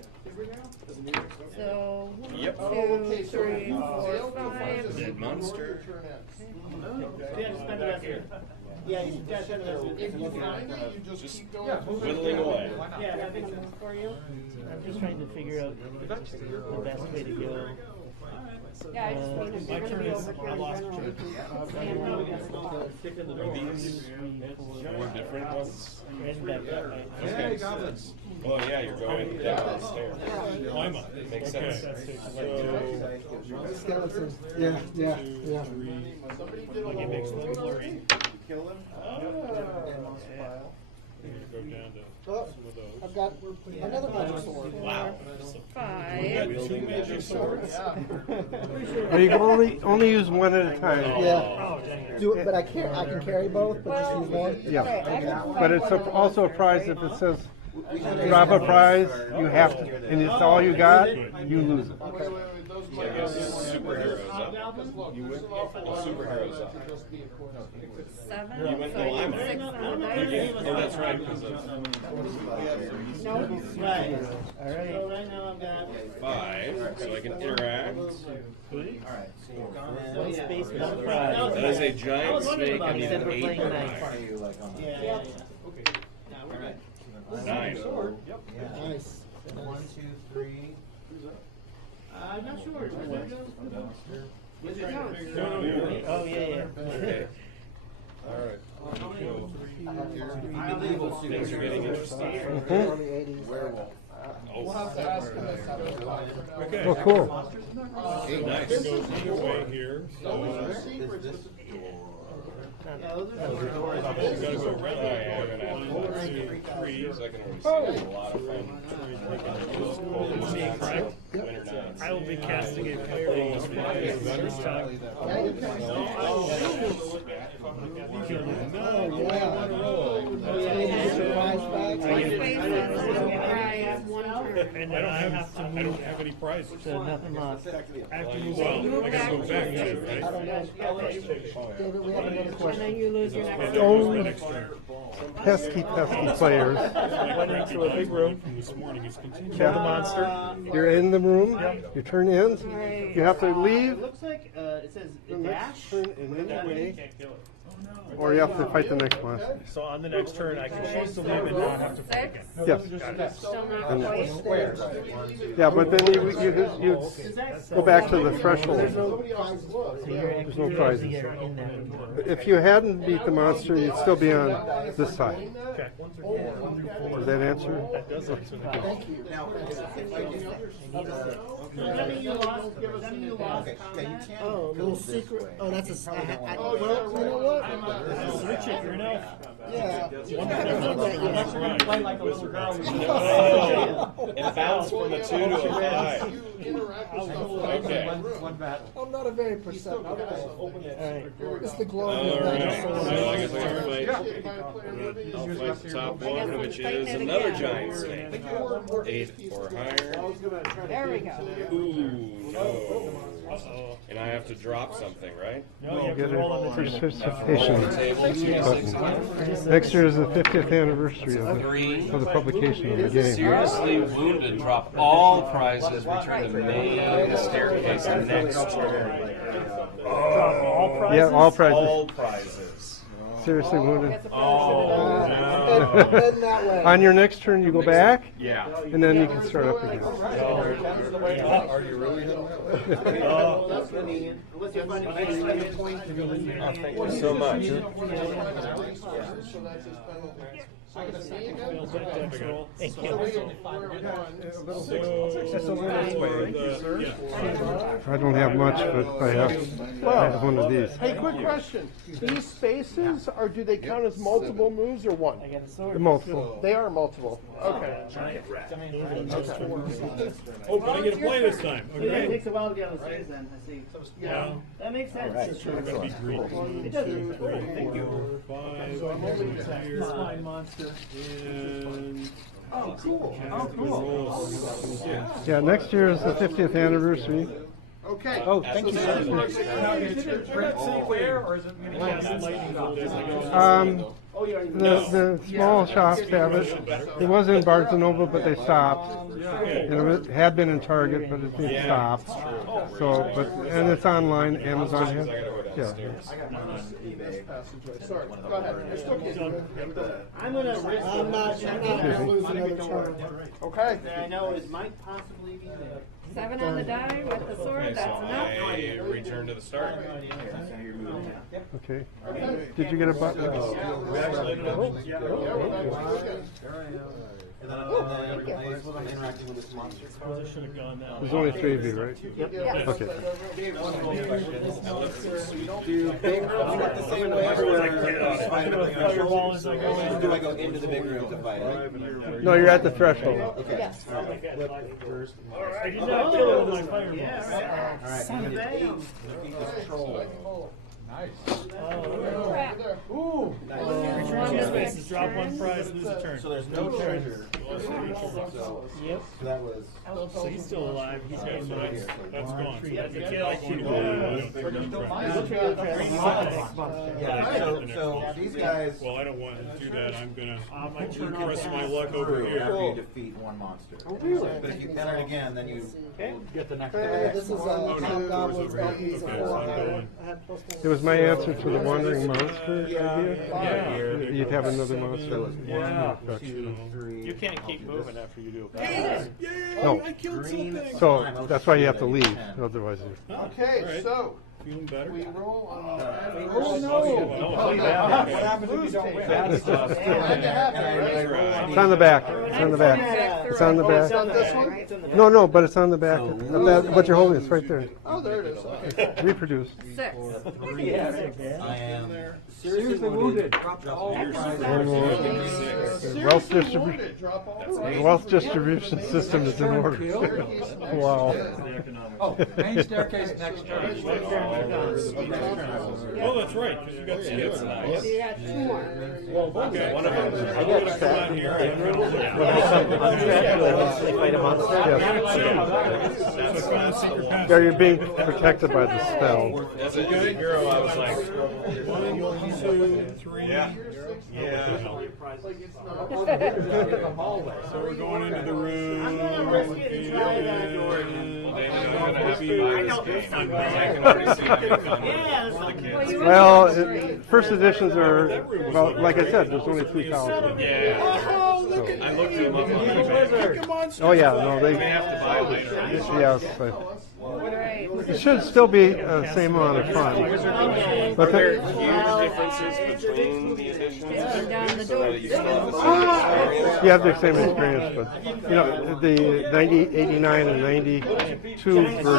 So, Yep. 2, 3, 4, 5. Dead monster. Yeah, you gotta spend the rest of If you find it, you just keep going. Whittling away. Yeah, I think so. For you? I'm just trying to figure out the best way to go. Yeah, I just mean if you're going to be over here in general. Are these more different ones? Okay. Oh yeah, you're going down the stairs. Climb up. Makes Okay. sense. Skeleton. Yeah, yeah, yeah. Like it makes one blurry. Kill them. Go down to Oh, some of those. I've got another magic sword. Wow. 5. Wielding magic swords. Or you can only use one at a time. Yeah. Do it, but I can carry both, but just use one. Yeah. But it's also a prize if it says drop a prize, you have to, and it's all you got, you lose it. Wait, those guess superheroes up. You went superheroes up. 7. You went So I get Lima. 6 on the Yeah, dice. oh, that's right, because of No. Right. All right. So right now I've got 5, so I can interact. one space, one prize. That is a giant snake. I need an 8 playing or nice. higher. Yeah. 9. Nice. 1, 2, 3. I'm not sure. No. Oh, yeah. Okay. Alright. Things are getting interesting. On the 80s. We'll have to ask him this after the fact. Okay. Oh, cool. Nice. Goes either way here. Yeah, those are You gotta go around. Yeah, we're gonna have 1, 2, 3. Because I can already see a lot of fun. Winter nights. I will be casting a player this first time. Surprise bags. One space is prize, 1 turn. And then I have to I move don't have any prizes. So nothing lost. I have to move Well, on. I gotta go back too, right? I don't know. David, we have another And question. then you lose your And next then turn. goes my next turn. Pesky players. Went into a big room. From this morning is continuing. Yeah. monster. You're in the room, your turn ends, Right. you have to It leave looks like it says the a next dash. turn in any way, Can't kill it. or you have to fight the next one. So on the next turn, I can choose to leave and not have to fight again. Yes. Still not And- quite. Yeah, but then you go back to the threshold. So you're There's no prizes. You're in that room. If you hadn't beat the monster, you'd still be on this side. Okay. Does that answer? That does answer the question. Oh, a little secret. Oh, that's a. Well, you know what? Switch it, you're an elf. Yeah. That's right. No! It bounced from a 2 to a 5. Okay. I'm not a very perceptive guy. It's the glow. Alright, so I guess I gotta fight. I'll fight the top one, which is another giant snake. 8 or higher. There we go. Ooh, no. And I have to drop something, right? No, you have Get to roll on a the table. participation button. Next year is the 50th anniversary of the publication of the game. Seriously wounded, drop all prizes, return to main staircase next turn. All prizes? Yeah, all prizes. All prizes. Seriously wounded. Gets a Oh, prize. Heading that way. On your next turn, you go back, yeah. and then you can start up again. Are you really hitting that way? Thank you so much. Thank you. I don't have much, but I have one of these. Hey, quick question. These spaces, or do they count as multiple moves or one? I got a sword. Multiple. They are multiple. Okay. Oh, but I get to play this time. It Okay. takes a while to get on the stairs then, I see. Yeah. That makes sense. It's gotta be green. It does. Thank you. 5, Here's my monster. and Oh, cool. roll 6. Yeah, next year is the 50th anniversary. Okay. Oh, thank you. Is it print clear or is it going to cast lightning bolt as I go? The small shops have it. It was in Barnes and Noble, but they stopped. And it had been in Target, but it's been stopped. So, and it's online. Amazon has. Yeah. Sorry, go ahead. It's okay. I'm gonna risk. I'm not gonna lose another turn. Okay. That I know it might possibly be there. 7 on the die with the sword, Okay, so that's enough. I return to the start. Okay. Did you get a button? Interacting with this monster. I should have gone now. There's only 3 of you, right? Yes. Okay. Do big rooms work the same way? Or do I go into the big room to fight it? No, you're at the threshold. Okay. Yes. I did not kill it with my fireball. Alright, I need 8 to defeat this troll. Crap. Return to spaces, drop one prize, lose a turn. So there's no treasure. Yep. So that was. So he's still alive. He's Okay, getting so money. that's gone. So Yeah, that's the not kill. going to So these guys. Well, I don't want to do that. I'm gonna I turn the rest of my off luck over After here. you defeat one monster. Oh, really? But if you enter it again, then you get the next This is Hobgoblins, over here. Elfies, Okay, and so I'm Four. going. It was my answer to the wandering monster idea. Yeah. You'd have another monster. Yeah. Gotcha. 2, 3. You can't keep moving after you do a No. I killed something. So that's why you have to leave. Otherwise, Okay, Alright. so Feeling better? we roll on the. Oh, no. Oh, Yeah. What happens if you don't win? Bad stuff. Had to happen, right? it's on the back. It's on the back. It's on the It's on back. this one? No, no, but it's on the back. What you're holding is right there. Oh, there it is, okay. Reproduce. 6. I am seriously wounded. Drop all Wealth Seriously distribution. wounded, drop all. The wealth distribution system is in order. Wow. Oh, main staircase next turn. Oh, that's right, because you got So you got 2 more. Okay. One of them. I got come out here. I'm gonna look at Yeah, you're being protected by the spell. As a hero, I was like, 1, 2, 3. yeah. So we're going into the room. Well, first editions are, well, like I said, there's only 3,000. Yeah. I looked them up on eBay. Oh, yeah, no, they, You may have to buy later. yes. Right. It should still be the same amount of fun. But Are there huge differences between the editions? So that you still have the same experience? you have the same experience, but, you know, the 90, 89 and 92 versions have a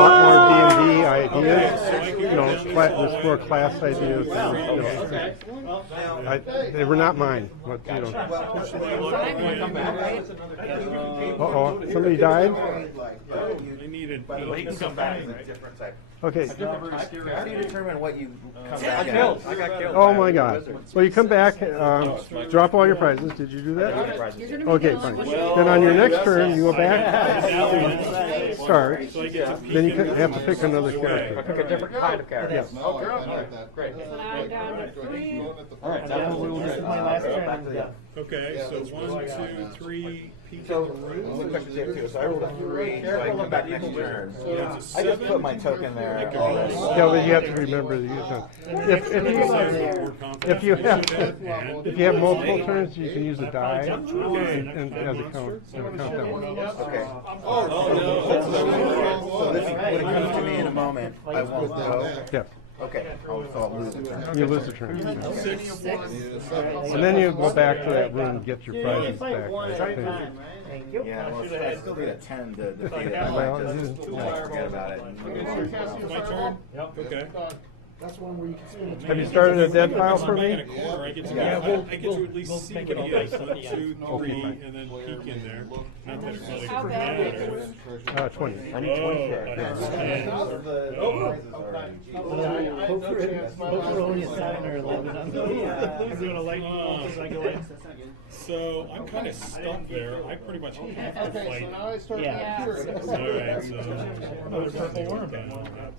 lot more D&D ideas. You know, there's more class ideas. And, you know, they were not mine, but, you know. Uh-oh, somebody died? I needed. He can come back. Different type. Okay. How do you determine what you come back at? I got killed. Oh my God. Well, you come back, drop all your prizes. Did you do that? Okay, fine. Then on your next turn, you go back, start. Then you have to pick another character. Pick a different kind of character. Yes. Oh, great. So now I'm down to 3. All right, This is my last turn. I'm done. Okay, so 1, 2, 3. Peek So, in the room. one question there too. So I rolled a 3, so I come back next turn. So it's a I just 7. put my token there. Yeah, but you have to remember that if you have multiple turns, you can use a die and as a countdown. Okay. So this, when it comes to me in a moment, I won't go. Yes. Okay. So I'll lose it. You lose a turn. And then you go back to that room and get your prizes back. I think. Thank you. Yeah, well, I still need a 10 to defeat it. I Well, might just forget about it. My turn? Okay. That's one where you can spin it. Have you started a dead pile for In a me? corner, I get to, Yeah. I get to at least see what he is. 1, 2, 3, and then peek in there. Not that it really How bad matters. 20. I need 20 Hopefully only a 7 or 11 on those. I'm doing a lightning bolt as I go in. So I'm kind of stuck there. I pretty much have to Okay, so fight. now I start Yeah. my curious. Alright, so Another purple worm. that'll happen.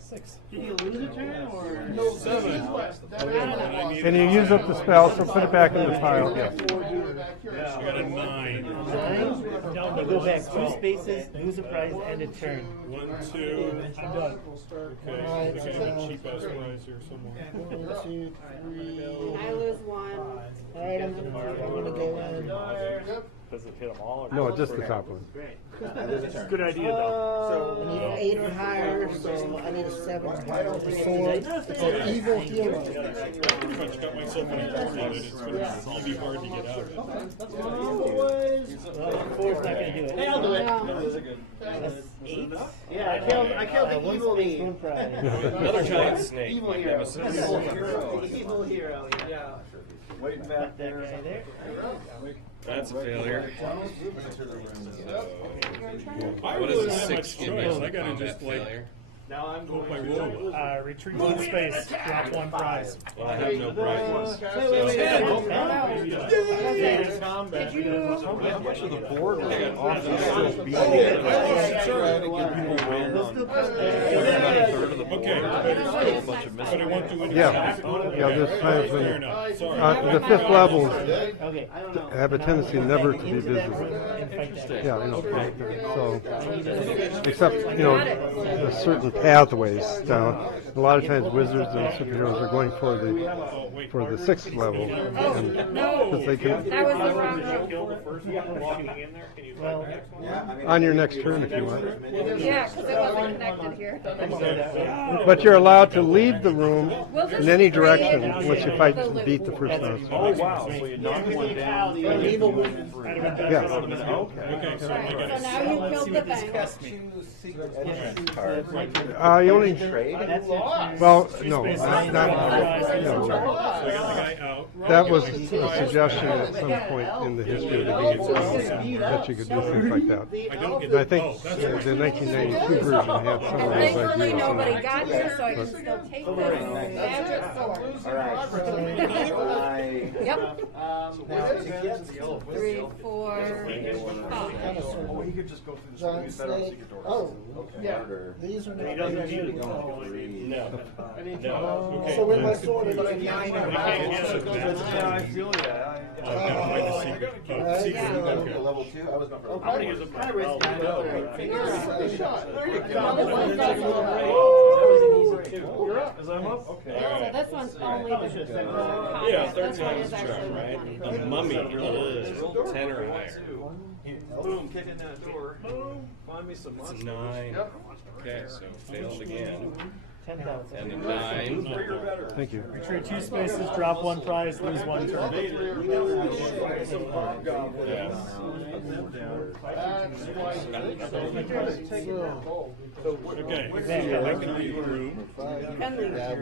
6. Did you lose a turn or? No, this is what, that is And I what need And you use up the spell, so put it back in the pile. Yes. I got a 9. 9. You go back 2 spaces, lose a prize, and a turn. 1, 2. I'm done. Okay, I think I have a cheap ass prize here somewhere. 1, 2, 3. I lose 1. Alright, I'm gonna go in. Does it hit them all? No, just the top one. Good idea though. I need an 8 or higher, so I need a 7 or higher with a sword. It's an evil hero. I pretty much got myself in a corner that it's going to be hard to get out of. Well, 4's not going to do it. No. That's 8? Yeah, I killed the evil One me. prize. Another giant snake. Evil hero. Nemesis. Evil hero, yeah. Put that guy there. That's a failure. I What really does a don't have 6 much give me choice. on I gotta combat just like failure? Now I'm Hope I roll. Retreat one space, drop one prize. Well, I have no prizes. Did you? How much of the board was it? Okay. But I want to Yeah, there's times Fair when enough. Sorry. the fifth levels Okay. have a tendency never to be visited. Yeah, I know. So, except, there's certain pathways down. A lot of times wizards and superheroes are going for the sixth level. Because they can, That was the wrong room. Well, on your next turn if you want. Yeah, because it wasn't connected here. But you're allowed to leave the room in any direction once you fight to beat the first monster. Oh, wow. So you knocked one down. Yeah. Okay, so I So got now you killed the thing. You only, well, no, So I got the guy out. that was a suggestion at some point in the history of the game that you could do things like that. I don't get And I think the 1992 version had some of those Thankfully, ideas. nobody got here, so I can still take this magic sword. Yep. 3, 4, 5. Giant snake. Oh, Yeah. these are not. No. So with my sword, it's like 9 Yeah, I feel ya. Level 2, I was going for Okay. So this one's only the Yeah, third this one time's is the charm, actually right? the The mummy is 10 or higher. Boom, kick in that door. Boom, find me some monsters. 9. Okay, so failed again. 10,000. And a 9. Thank you. Retreat 2 spaces, drop one prize, lose one turn. Yeah. Okay, so I can leave the room. You can leave. I'm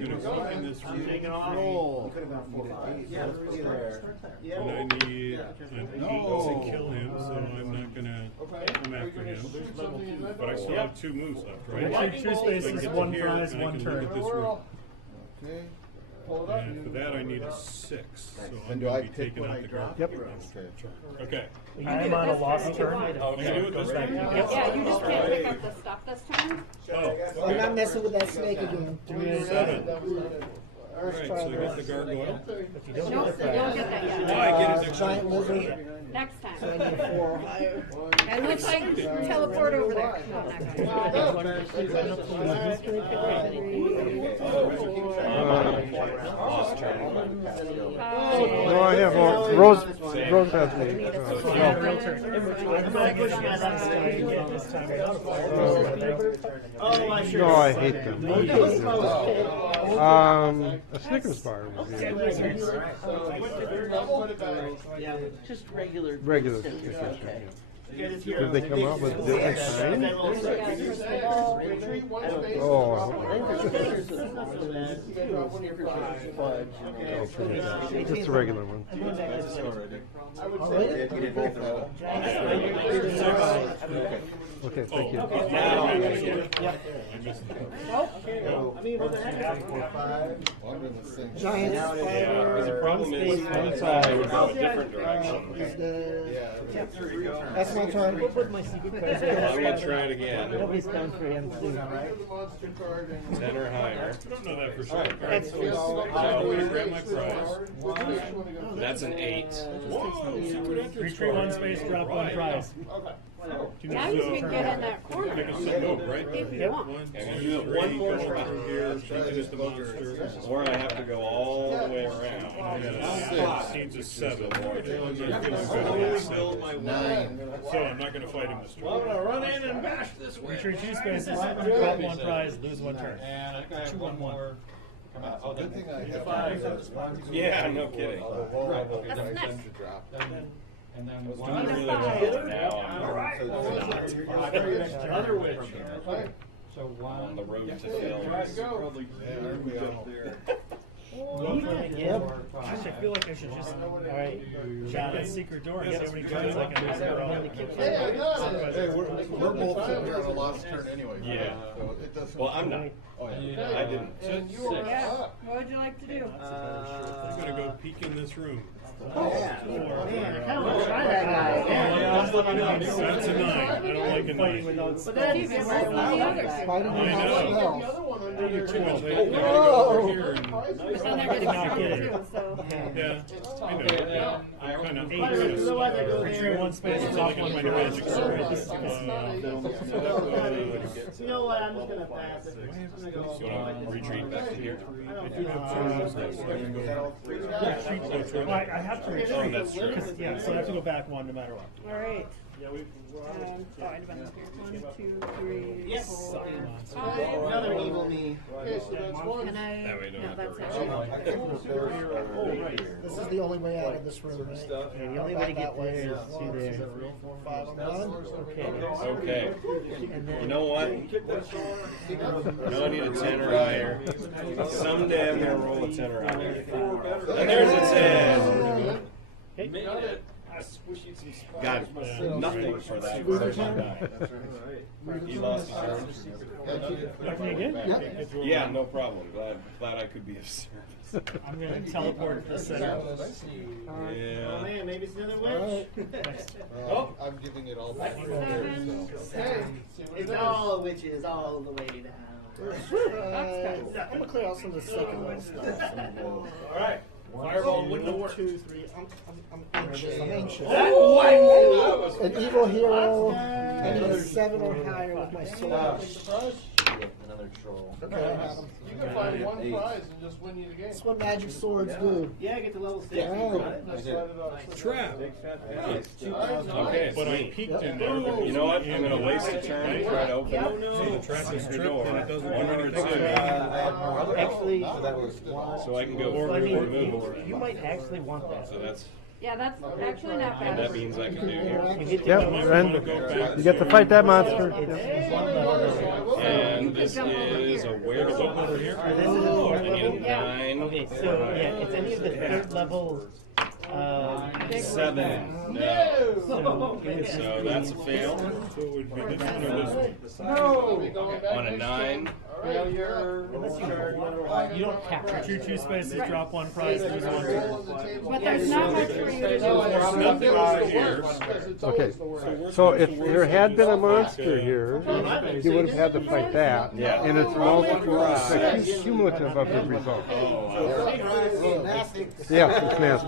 gonna go in this room. And I need an 8 to kill him, so I'm not gonna come after him. But I still have 2 moves left, right? Retreat 2 spaces, one prize, one turn. And for that I need a 6, so I'm And do gonna I be pick taking what out I the drop? garbage. Yep. Okay. I am on a lost turn. Okay. Do it this way. Yeah, you just can't pick up the stuff this time. Oh, I'm not messing with that snake again. 7. Alright, so I got the gargoyle. If you don't Nope, get the you don't prize. get that Oh, yet. I get it next Giant time. lizard. Next time. I need 4 higher. And let's like teleport over there. No, not gonna. No, I have more. Rose has me. No, I hate them. A Snickers bar would be Just regular. regular Snickers. Okay. Did they come out with different kinds? Oh, just a regular one. Okay, thank you. Giant Yeah, the problem is one side would go a different direction. That's my turn. I'm gonna try it again. Nobody's done for him too. 10 or higher. I don't know that for sure. Alright, so I'm gonna grab my prize. That's an 8. Whoa, secret entrance. Retreat one space, drop one prize. Now you can get in that corner. Make a single, right? If you want. 1, I'm gonna 2, do it 3, one more go try. through here, Deacon is the monster. Or I have to go all the way I around. got a 6, needs a 7. I'm not feeling good at 7. 9. So I'm not gonna fight him this turn. I'm gonna run in and bash this way. Retreat 2 spaces, drop one prize, lose one turn. And I got 2 1 1. good thing I have. Yeah, no kidding. That's next. And then Let's one. do really well now. Another witch. So I'm on the one. road to failure. Probably. Yeah, we out there. Yeah. Gosh, I feel like I should just shot that secret door and get how many giants I can use around. Hey, we're both sitting here on a lost turn anyway. Yeah. So it doesn't. Well, I'm not. Oh, yeah. I didn't. And you were Yeah. up. What would you like to do? I'm gonna go peek in this room. Man, I kind of want to try that guy. That's a 9. I don't like a 9. But then you can roll on the others. Fighting I without know. spells. The other one under You're there. too much. I gotta go over here and. But then they're getting screwed too, so. Yeah, I know. I'm kind of Retreat one space, it's drop like one a for magic magic sword. You know what? I'm just gonna pass it. I'm gonna So I'll retreat back to here. I do have turns next, so I can go. I have to retreat. Oh, that's true. Yeah, so I have to go back one no matter what. All right. I depend here. 1, 2, 3, Yes. 4, Another 5. evil me. Okay, so that's one. And I, That way you don't no, have to that's actually. This is the only way out of this room, right? Yeah, the only way to get there is through there. 4, 5, I'm done. Okay. You know what? No, I need a 10 or higher. Someday I'm gonna roll a 10 or higher. And there's a 10. Got nothing for that first guy. He lost his turn. Back me again? Yeah, no problem. Glad I could be of service. I'm going to teleport to the center. Oh Yeah. man, maybe it's another witch. I'm giving it all back. 7. Hey, It's all witches all the way down. I'm gonna clear out some of the second one stuff. Alright. Fireball wouldn't work. 2, 3. I'm anxious. I'm anxious. Oh, An evil hero. I need a 7 or higher with my sword. Another troll. Okay, I got him. you can find one prize and just win you the game. That's what magic swords do. yeah, get to level 6. Just let it up. Trap. Okay, But I sweet. peeked in there. You know what? I'm gonna waste a turn and try to open So the trap is the tripped door. and it doesn't One work. or two. Actually, So I can go I forward mean, move. you might actually want that. So that's Yeah, that's actually not and that bad. means I can do here. you get to Yep, level Ren, you get to fight that monster. It's one level. And this is a werewolf. Over here. I need a 9. Okay, so yeah, it's any of the third level. 7. No. So that's a fail. So it would be this one or this one. On a 9. You don't cap. Retreat 2 spaces, drop one prize, lose one. But there's not much for you to do. There's nothing over here. Okay, so if there had been a monster here, you would have had to fight that. Yeah. And it's multiple, it's cumulative of the result. Yeah, it's nasty.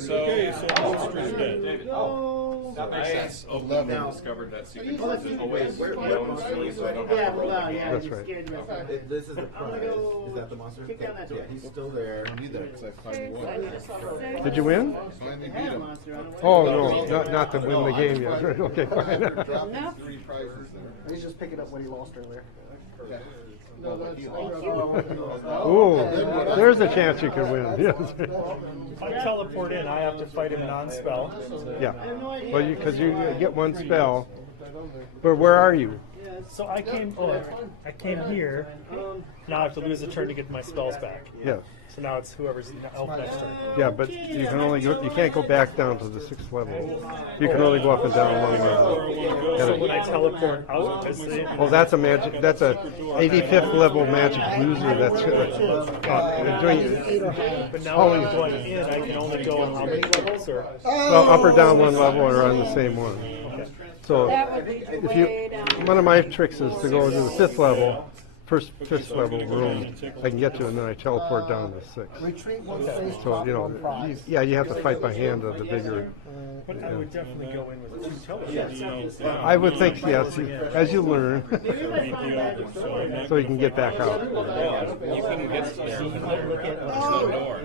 So, Okay, so monster's dead. I opened and discovered that secret. Oh wait, where so I don't have Yeah, to roll well, again. yeah, That's you right. scared the rest of it. This is the prize. go Is that the monster? kick down that door. Yeah, he's still there. I don't need that because I finally So I won. need a 6. Did you win? Finally beat I have a him. monster. I don't Oh, want no, not to win the game yet. Okay, fine. Enough. 3 prizes there. He's just picking up what he lost earlier. No, that's Ooh, there's a chance you could win. Yes. If I teleport in, I have to fight him non-spell. Yeah. Well, because you get one spell. But where are you? So I came here. Now I have to lose a turn to get my spells back. Yeah. So now it's whoever's elf next turn. Yeah, but you can only go. You can't go back down to the 6th level. You can only go up and down one level. So when I teleport out, is it, Well, that's a magic. That's a 85th level magic loser. That's doing. but now when I'm going in, I can only go on how many levels or? Well, up or down one level, or on the same one. So That would be if way down. you, one of my tricks is to go to the 5th level, fifth level room. I can get to, it, and then I teleport down to 6th. Retreat one space, So drop you one know, prize. yeah, you have to fight by hand of the bigger. But I would definitely go in with 2 teleports. I would think yes, as you learn, so you can get back out. You couldn't get there from there. There's no door.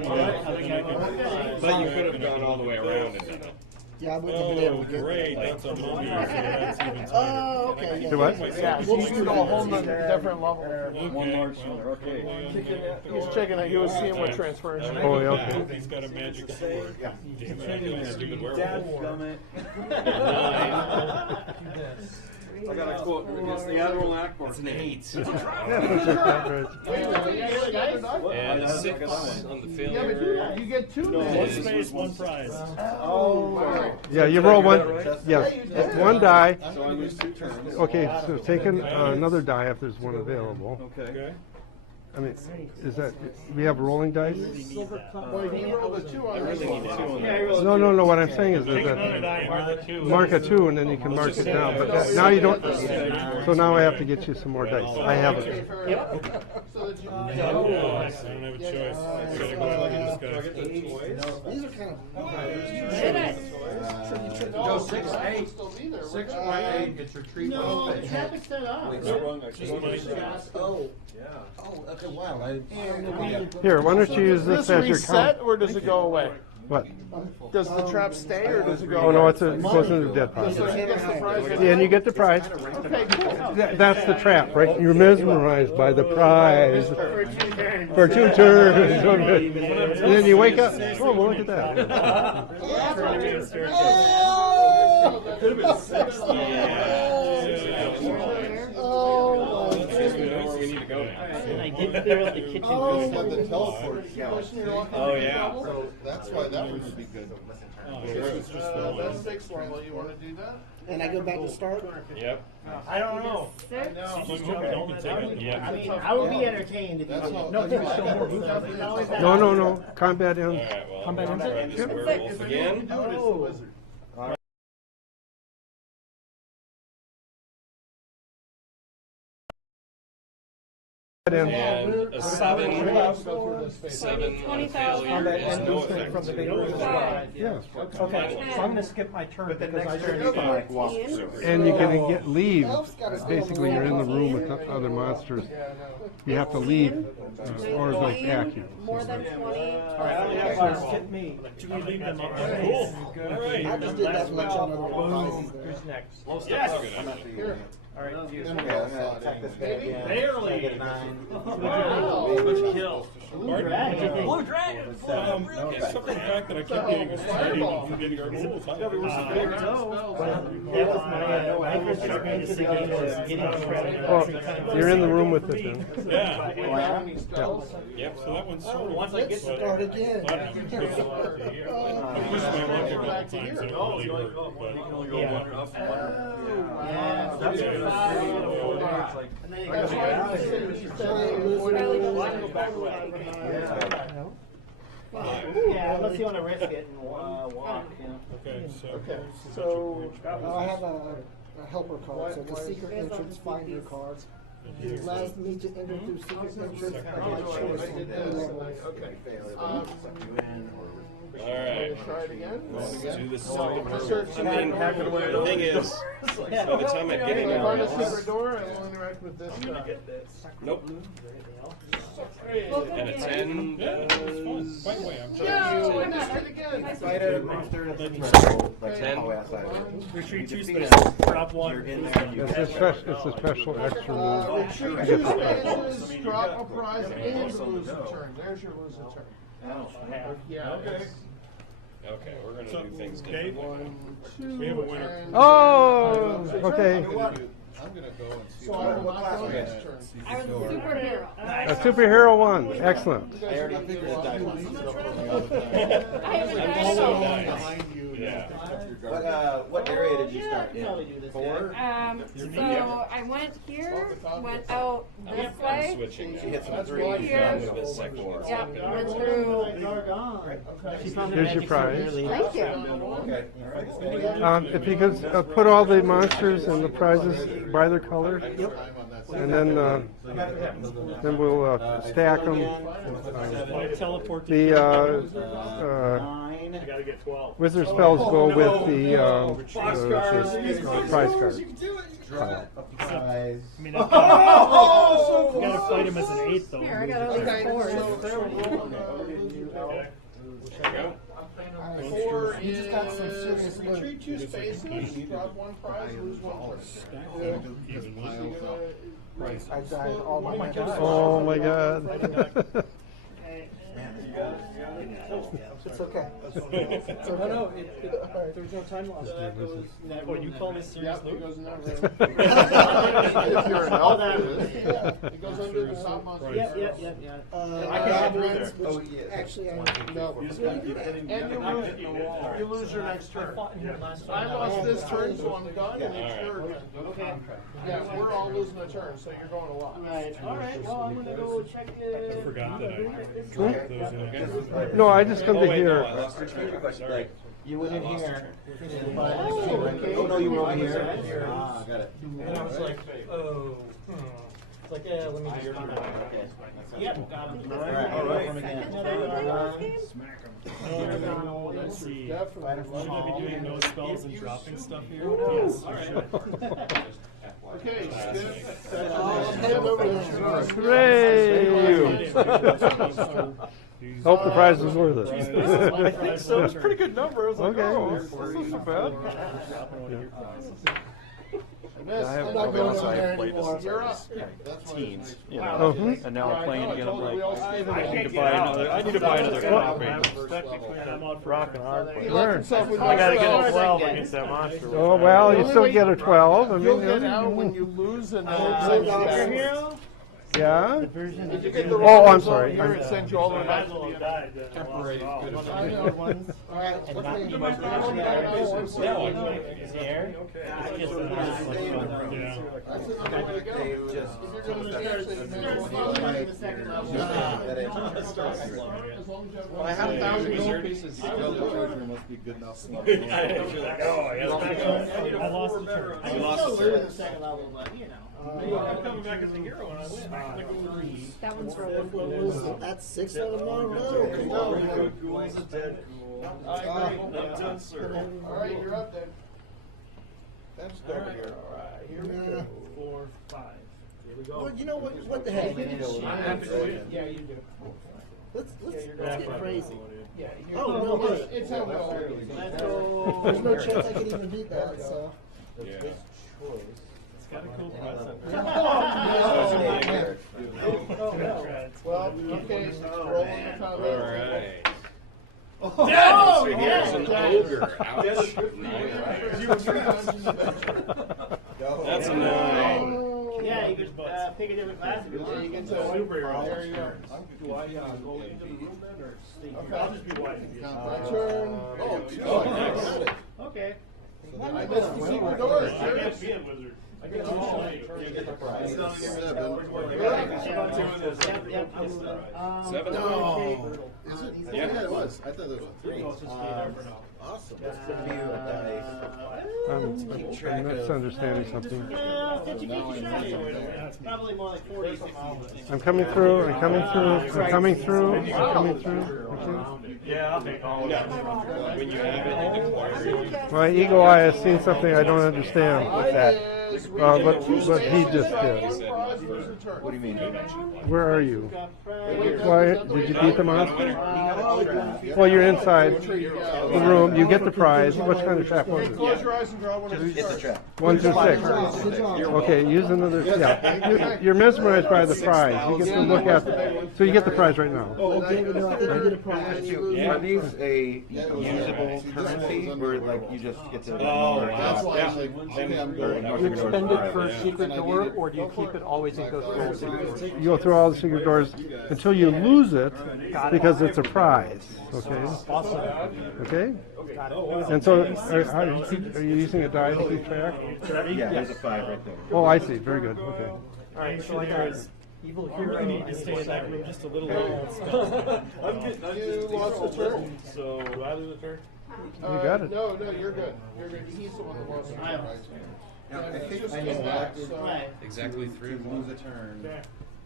But you could have gone all the way around and done it. Yeah, I wouldn't have been able Oh, to get great, that's a mummy, so that's even tighter. Oh, okay. Yeah. Do what? Yeah, we'll just do a whole nother different level. One large shoulder, okay. He's checking it. He was seeing what transfers. Oh, yeah, okay. He's got a magic sword. Damn it, stupid werewolf. right? I got a quote against the Admiral Akbar. It's an 8. Yeah, that's right. And a 6 on the failure. You get 2. One space, one prize. Yeah, you roll one. Yes, one die. So I lose 2 turns. Okay, so take another die if there's one available. Okay. I mean, is that, we have rolling dice? Well, he rolled a 2 on this one. No, what I'm saying is Take another that die, mark a 2. mark a 2 and then you can mark it down, but that, now you don't, so now I have to get you some more dice. I have it. So that you I don't have a choice. I gotta go out and get this guy. These are kind of. Should I? go 6, 8. 6 or 8 gets your tree. No, the traffic set up. Oh. Oh, okay, wow. Here, why don't you use Does this this as your reset count? or does it go away? What? Does the trap stay or does it go Oh, away? no, it goes into the dead pile. So he gets the prize. Yeah, and you get the prize. Okay, cool. That's the trap, right? You're mesmerized by the prize for 2 turns. And then you wake up, oh, well, look at that. Could have been 6. We need to go now. And I did clear out the kitchen. The teleport. Oh, yeah. So that's why that one would be good. That's 6 level. You want to do that? And I go back to start? Yep. I don't know. Six? Yeah. I mean, I would be entertained if you That's did. all. No, That's still all. more boots. No. Combat ends. All right, well, Combat I'm ends? trying this werewolf again. Oh. Ends. And a 7 on 20,000. failure is no effect. Yeah. Okay, so I'm gonna skip my turn because I started. 14. And you can leave. Basically, you're in the room with the other monsters. You have to leave, or they'll attack you. More than 20. Skip me. Do we leave them up? Cool. All right. I just did that much on other prizes there. Who's next? Yes. All right, you. Barely. What'd you kill? Blue dragon. Blue dragon. Except for the fact that I kept getting a from getting our rules. That was my first experience of the game was getting shredded. Oh, you're in the room with it then. Yeah. Yep. So that one's sort of. Let's start again. I pushed my luck a couple times and it really hurt, but. Yeah, unless you want to risk it and walk. Okay, so. So, I have a helper card, so the secret entrance finder card. It allows me to enter through secret entrance of my choice on any level. All right. Try it again. Let's do this. Search I mean, the thing is, by the time I get in If I'm a there, secret door, I will interact with this guy. nope. And a 10 Yeah, that's fine. By the way, I'm No, I missed it again. Fight a monster that's in A 10. Retreat 2 space. Drop 1. It's a special extra move. Retreat I 2 get the prize. spaces, drop a prize, and lose a turn. There's your lose a turn. Yeah. Okay, we're gonna do things Okay. differently. 1, 2, We have a winner. and Oh, okay. I'm gonna go and see. So I will not go next turn. I was a superhero. A superhero won. Excellent. I already figured it died. I haven't I'm died so at nice. Yeah. What area did you start in? 4? all. So I went here, went out this I'm way. switching now. She hit some 3. Here. Move this second one. Yep, went through. Here's your prize. Thank you. Okay. All right. If you could put all the monsters and the prizes by their color, and then we'll stack them. Teleport to The I gotta get 12. wizard spells go with the prize card. Prize. I mean, you gotta fight him as an 8 though. Here, I got all these fours. There you go. 4 You just got some serious is loot. retreat 2 spaces, drop 1 prize, lose 1 turn. I died all my Oh my god. It's okay. It's okay. No, there's no time loss. So that goes. What you call this serious? Yep, it goes in that room. If you're an elf, It goes under the top monster. Yeah. I can have Goblins, red. which actually I No. And you lose your next turn. I lost this turn, so I'm done, and it's your turn. Okay. Yeah, we're all losing a turn, so you're going a lot. Right. All right. Well, I'm gonna go check it. I forgot that I dropped those in. No, I just come to no, here. I lost your turn. Sorry. You went in here. Oh, okay. Oh, no, you were over here. Ah, got it. And I was like, oh. It's like, yeah, let me do your turn. Okay. Yep, got him. All right. All right. Second time with last game? Let's see. Definitely. Should I be doing no spells and dropping stuff here? No. Yes, you should. Okay, I'm heading over there. Hooray! Hope the prize is worth it. I think so. It's a pretty good number. I was like, Okay. oh, this isn't so bad. I I'm not going over there anymore. You're up. teens, you know, Wow. and now I'm playing again. I'm like, I I need to buy another copy. Rocking hard. He locked himself with I gotta no get a spells. 12 against that monster. Oh, well, you still get a 12. I You'll mean, get out when you lose and yeah? If you get the Oh, wrong I'm result sorry. here, it sends you all the way back to the end. Temporary. I know. All right, And what's not the the name? No, is he here? That's another way to go. If you're going to advance it, Well, I have 1,000 gold pieces. Must be good enough. I lost the turn. You lost the turn. Second level, but you know. I'm coming back as a hero and I win. That one's rolling. That's 6 out of 9. No, All right, you're up then. That's over here. Here we go. 4, 5. Here we go. Well, you know what the heck? I'm happy to win. Yeah, you do. Let's get crazy. Yeah, Oh, no way. It's how well. Let's go. There's no chance I can even beat that, so. Yeah. It's got a cool present. Well, okay, rolling the All combat. right. No! Here's an ogre. Ouch. That's a 9. Yeah, you could pick a different class. Yeah, you get to superhero. There you go. Do I go into the room then, or stay here? Okay. I'll just be white. My turn. Oh, nice. Okay. I missed the secret door. I can't be a wizard. I can all like, You get the prize. Yep. 7. No. Is it? Yeah, it was. I thought it was 3. Awesome. Just to view a I'm misunderstanding something. Yeah, 50 shots. Probably more like 40 something. I'm coming through. I'm coming through. I'm coming through. I'm coming through. Okay. yeah, I'll take all of that. When you have it, you declare it. My eagle eye has seen something I don't understand with that. What he just did. What do you mean? Where are you? Why did you beat the monster? Well, you're inside the room. You get the prize. What kind of trap was it? Close your eyes and draw one of these It's a cards. trap. 1 through 6. Okay, use another. Yeah, you're mesmerized by the prize. You get to look at. So you get the prize right now. Are these a usable currency where like you just get to? You expend it for a secret door, or do you keep it always and go through all the secret doors? You go through all the secret doors until you lose it, because it's a prize. Okay. Awesome. Okay. And so, are you using a die to keep track? Yeah, there's a 5 right there. Oh, I see. Very good. Okay. All right, so I got evil I really hero. need to stay in that room just a little longer. You lost the turn. So, do I lose a turn? You got it. No, you're good. You're good. He's the one that lost the turn. Now, I It's think just I his know back, that. so. Exactly 3 of Lose 1. a turn.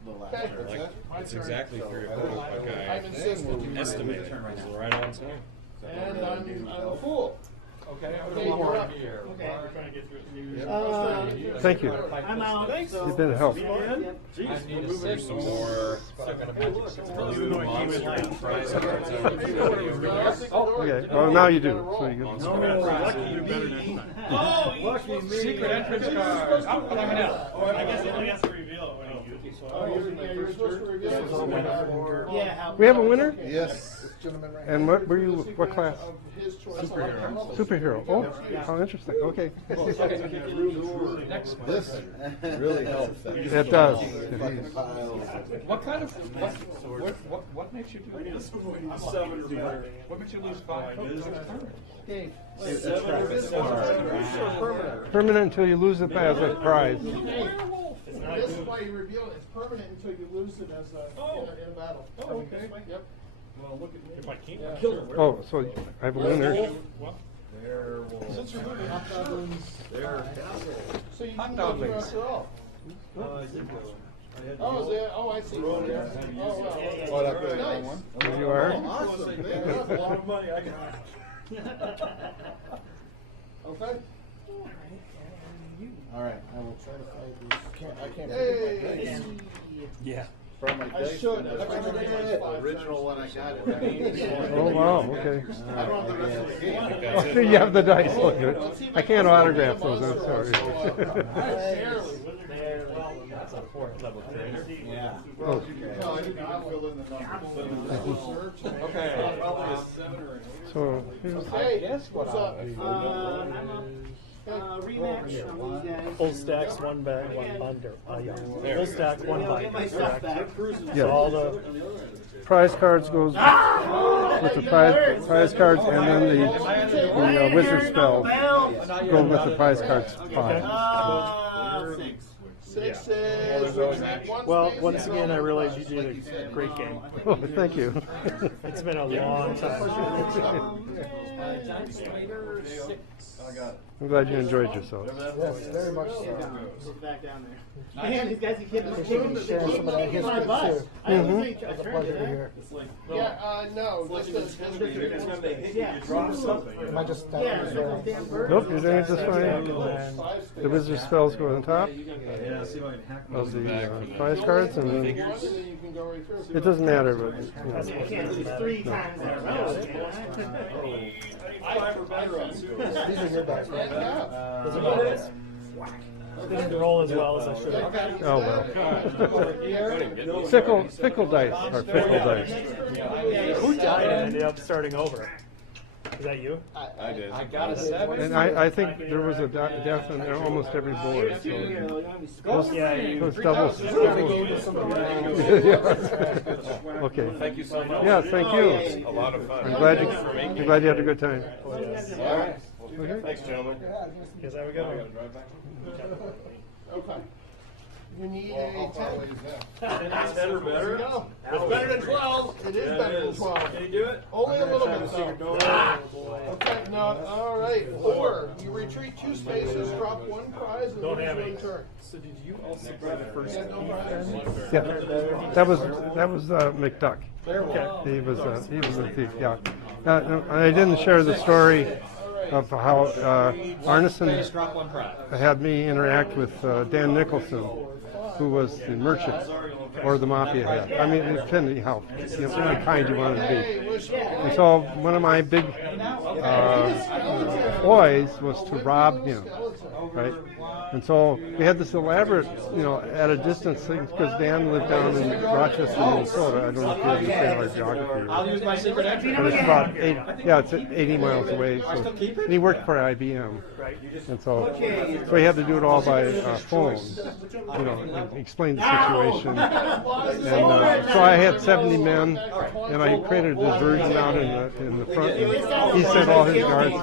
The last Okay. turn. Like, it's exactly 3 of 1. I'm Like insistent. I estimated. It was right on time. And I'm a fool. Okay, Okay, you're up. Okay, we're trying to get through it. Thank you. I'm out. Thanks. You've been a help. Jeez, we're moving. There's some more. Okay. Oh, now you do. So you No, lucky you better next time. Oh, Lucky me. Secret entrance card. I guess he only has to reveal it when he uses it. You're supposed to reveal it. Yeah. We have a winner? Yes. gentleman right And here. what were you? What class? His choice. Superhero. Oh, how interesting. Okay. This really helps. It does. What kind of, what makes you do this? What makes you lose 5? Dave. Permanent until you lose it as a prize. This is why you reveal it. It's permanent until you lose it as in a battle. Oh, okay. Yep. Well, look at me. If I can't Yeah. kill her, Oh, so I have a winner. There Since you're moving hot goblins, so you Hot can go through goblins. after all. I did go. Oh, is there? Oh, I see. Oh, wow. Oh, that good. Nice. One? There you are. Oh, awesome. That's a lot of money. I got. Okay. All right, I will try to find these. I can't Hey. Yeah. From my I dice, should. that's the original one I got. Oh, wow, okay. I don't have the rest of the game. Oh, you have the dice. Look at it. I can't autograph those, I'm sorry. that's a 4th level trainer. Yeah. Oh. No, I didn't fill in the numbers. Okay. Probably a 7 or an 8. So, here's, Hey, Guess what what's up? Rematch from these guys. Full stacks, one bag, one bundle. Yeah. Full stack, one bite. Correct. yeah. So all the Prize cards goes with the prize cards, and then the wizard spells go with the prize cards. 5. 6 is one well, space once is again, I all realize prize. you did a great game. Oh, thank you. It's been a long time. I got I'm glad you enjoyed yourself. Yes, very much so. Back down there. Man, these guys keep Sharing some of that history my butt. too. I don't Mhm. think It's a pleasure to hear. Yeah, no, just Am I just Nope, you're doing it just fine. The wizard spells go on top Yeah, see if I can hack of the prize cards, and then you can go right through. it doesn't matter, but you know. I can't lose 3 times in a row. can I? These are your dice, right? Those are my dice. Didn't roll as well as I should have. Oh well. Fickle dice are fickle dice. Who died and ended up starting over? Is that you? I did. I got a 7. And I think there was a death on almost every board. So Yeah, you. those doubles. Okay. Thank you so much. Yeah, thank you. A lot of fun. I'm glad you had a good time. Okay. Thanks, gentlemen. Here's how we go. Okay. You need a 10. 10 or better? No. It's better than 12. It is better than 12. Can you do it? Only a little bit though. Okay, no, all right. 4. You retreat 2 spaces, drop 1 prize, and Don't lose have 1 any. turn. So did you also buy the first Yeah, no prize. Yeah, that was McDuck. Okay. He was a thief. Yeah. I didn't share the story of how Arneson had me interact with Dan Nicholson, who was the merchant or the mafia head. I mean, depending how kind you wanted to be. And so one of my big ploys was to rob him, right? And so we had this elaborate, at a distance thing, because Dan lived down in Rochester, Minnesota. I don't know if you understand our geography. I'll use my secret entry. But it's about it's 80 miles away. So, and he worked for IBM, and so he had to do it all by phone, and explain the situation. And so I had 70 men, and I created a diversion out in the front. And he sent all his guards to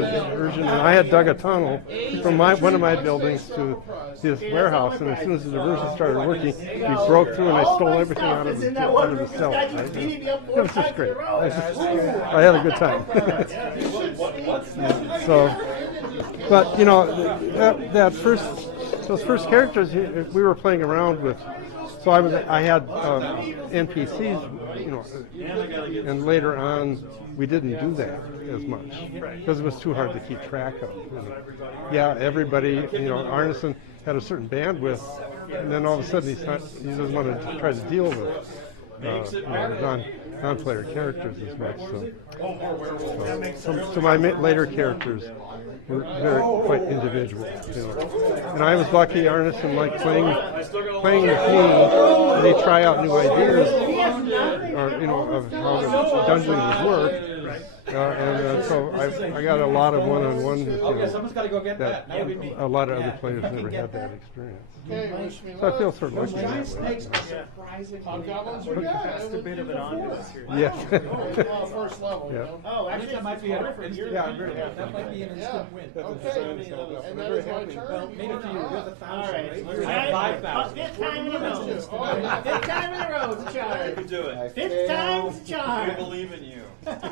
the diversion, and I had dug a tunnel from one of my buildings to his warehouse. And as soon as the diversion started working, we broke through, and I stole everything out of the cell. It was just great. I had a good time. But those first characters we were playing around with. So I had NPCs, and later on we didn't do that as much because it was too hard to keep track of. Everybody, Arneson had a certain bandwidth, and then all of a sudden he doesn't want to try to deal with non-player characters as much. So my later characters were quite individual, And I was lucky Arneson liked playing with me, and he'd try out new ideas. or of how the dungeon would work. So I got a lot of one-on-one with someone's got to go get that. That would be me. a lot of other players never had that experience. Okay, wish me So I luck. feel sort of lucky Giant that way. snakes are surprising. Hobgoblins are good. That's a bit of an onus here. Yes. Well, first level, you Yeah. know. Oh, I think that might be an instant. Yeah, I'm very happy. That might be an Yeah. instant win. Okay, and that is my turn. Maybe to you, you're the All right. I have 5,000. Fifth time in a row. Oh, Fifth time in a row is a You charm. can do it. Fifth time's a charm. We believe in you.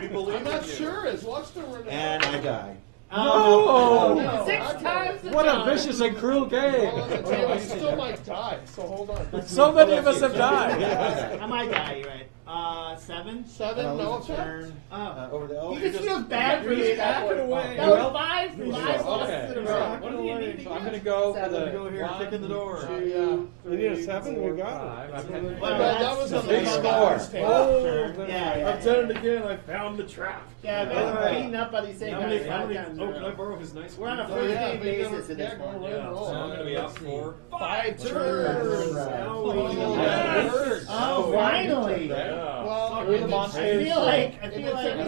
We believe I'm in not you. sure. Is watch the And I die. Oh, 6 times the What a charm. vicious and cruel game. Well, I still might die, so hold on. So many of us have died. I might die, you're right. 7? 7, no effect. Turn over the elf. You just feel bad for me. back it away. That was 5 losses Okay. in a row. What do you need? So I'm going to go for the Go here, kick in the door. You need a 7? We got it. Well, that was a Big nice score. score. Yeah, I've done it again. I found the trap. yeah, I've been beaten up by these same How guys. many? 5 times in a Oh, can I row. borrow his nice? We're on a Oh, first yeah, name big basis number. in this Yeah, go one. right and roll. So I'm going to be up for 5 turns. Yes. Oh, finally! Well, Through the monsters. I feel like it's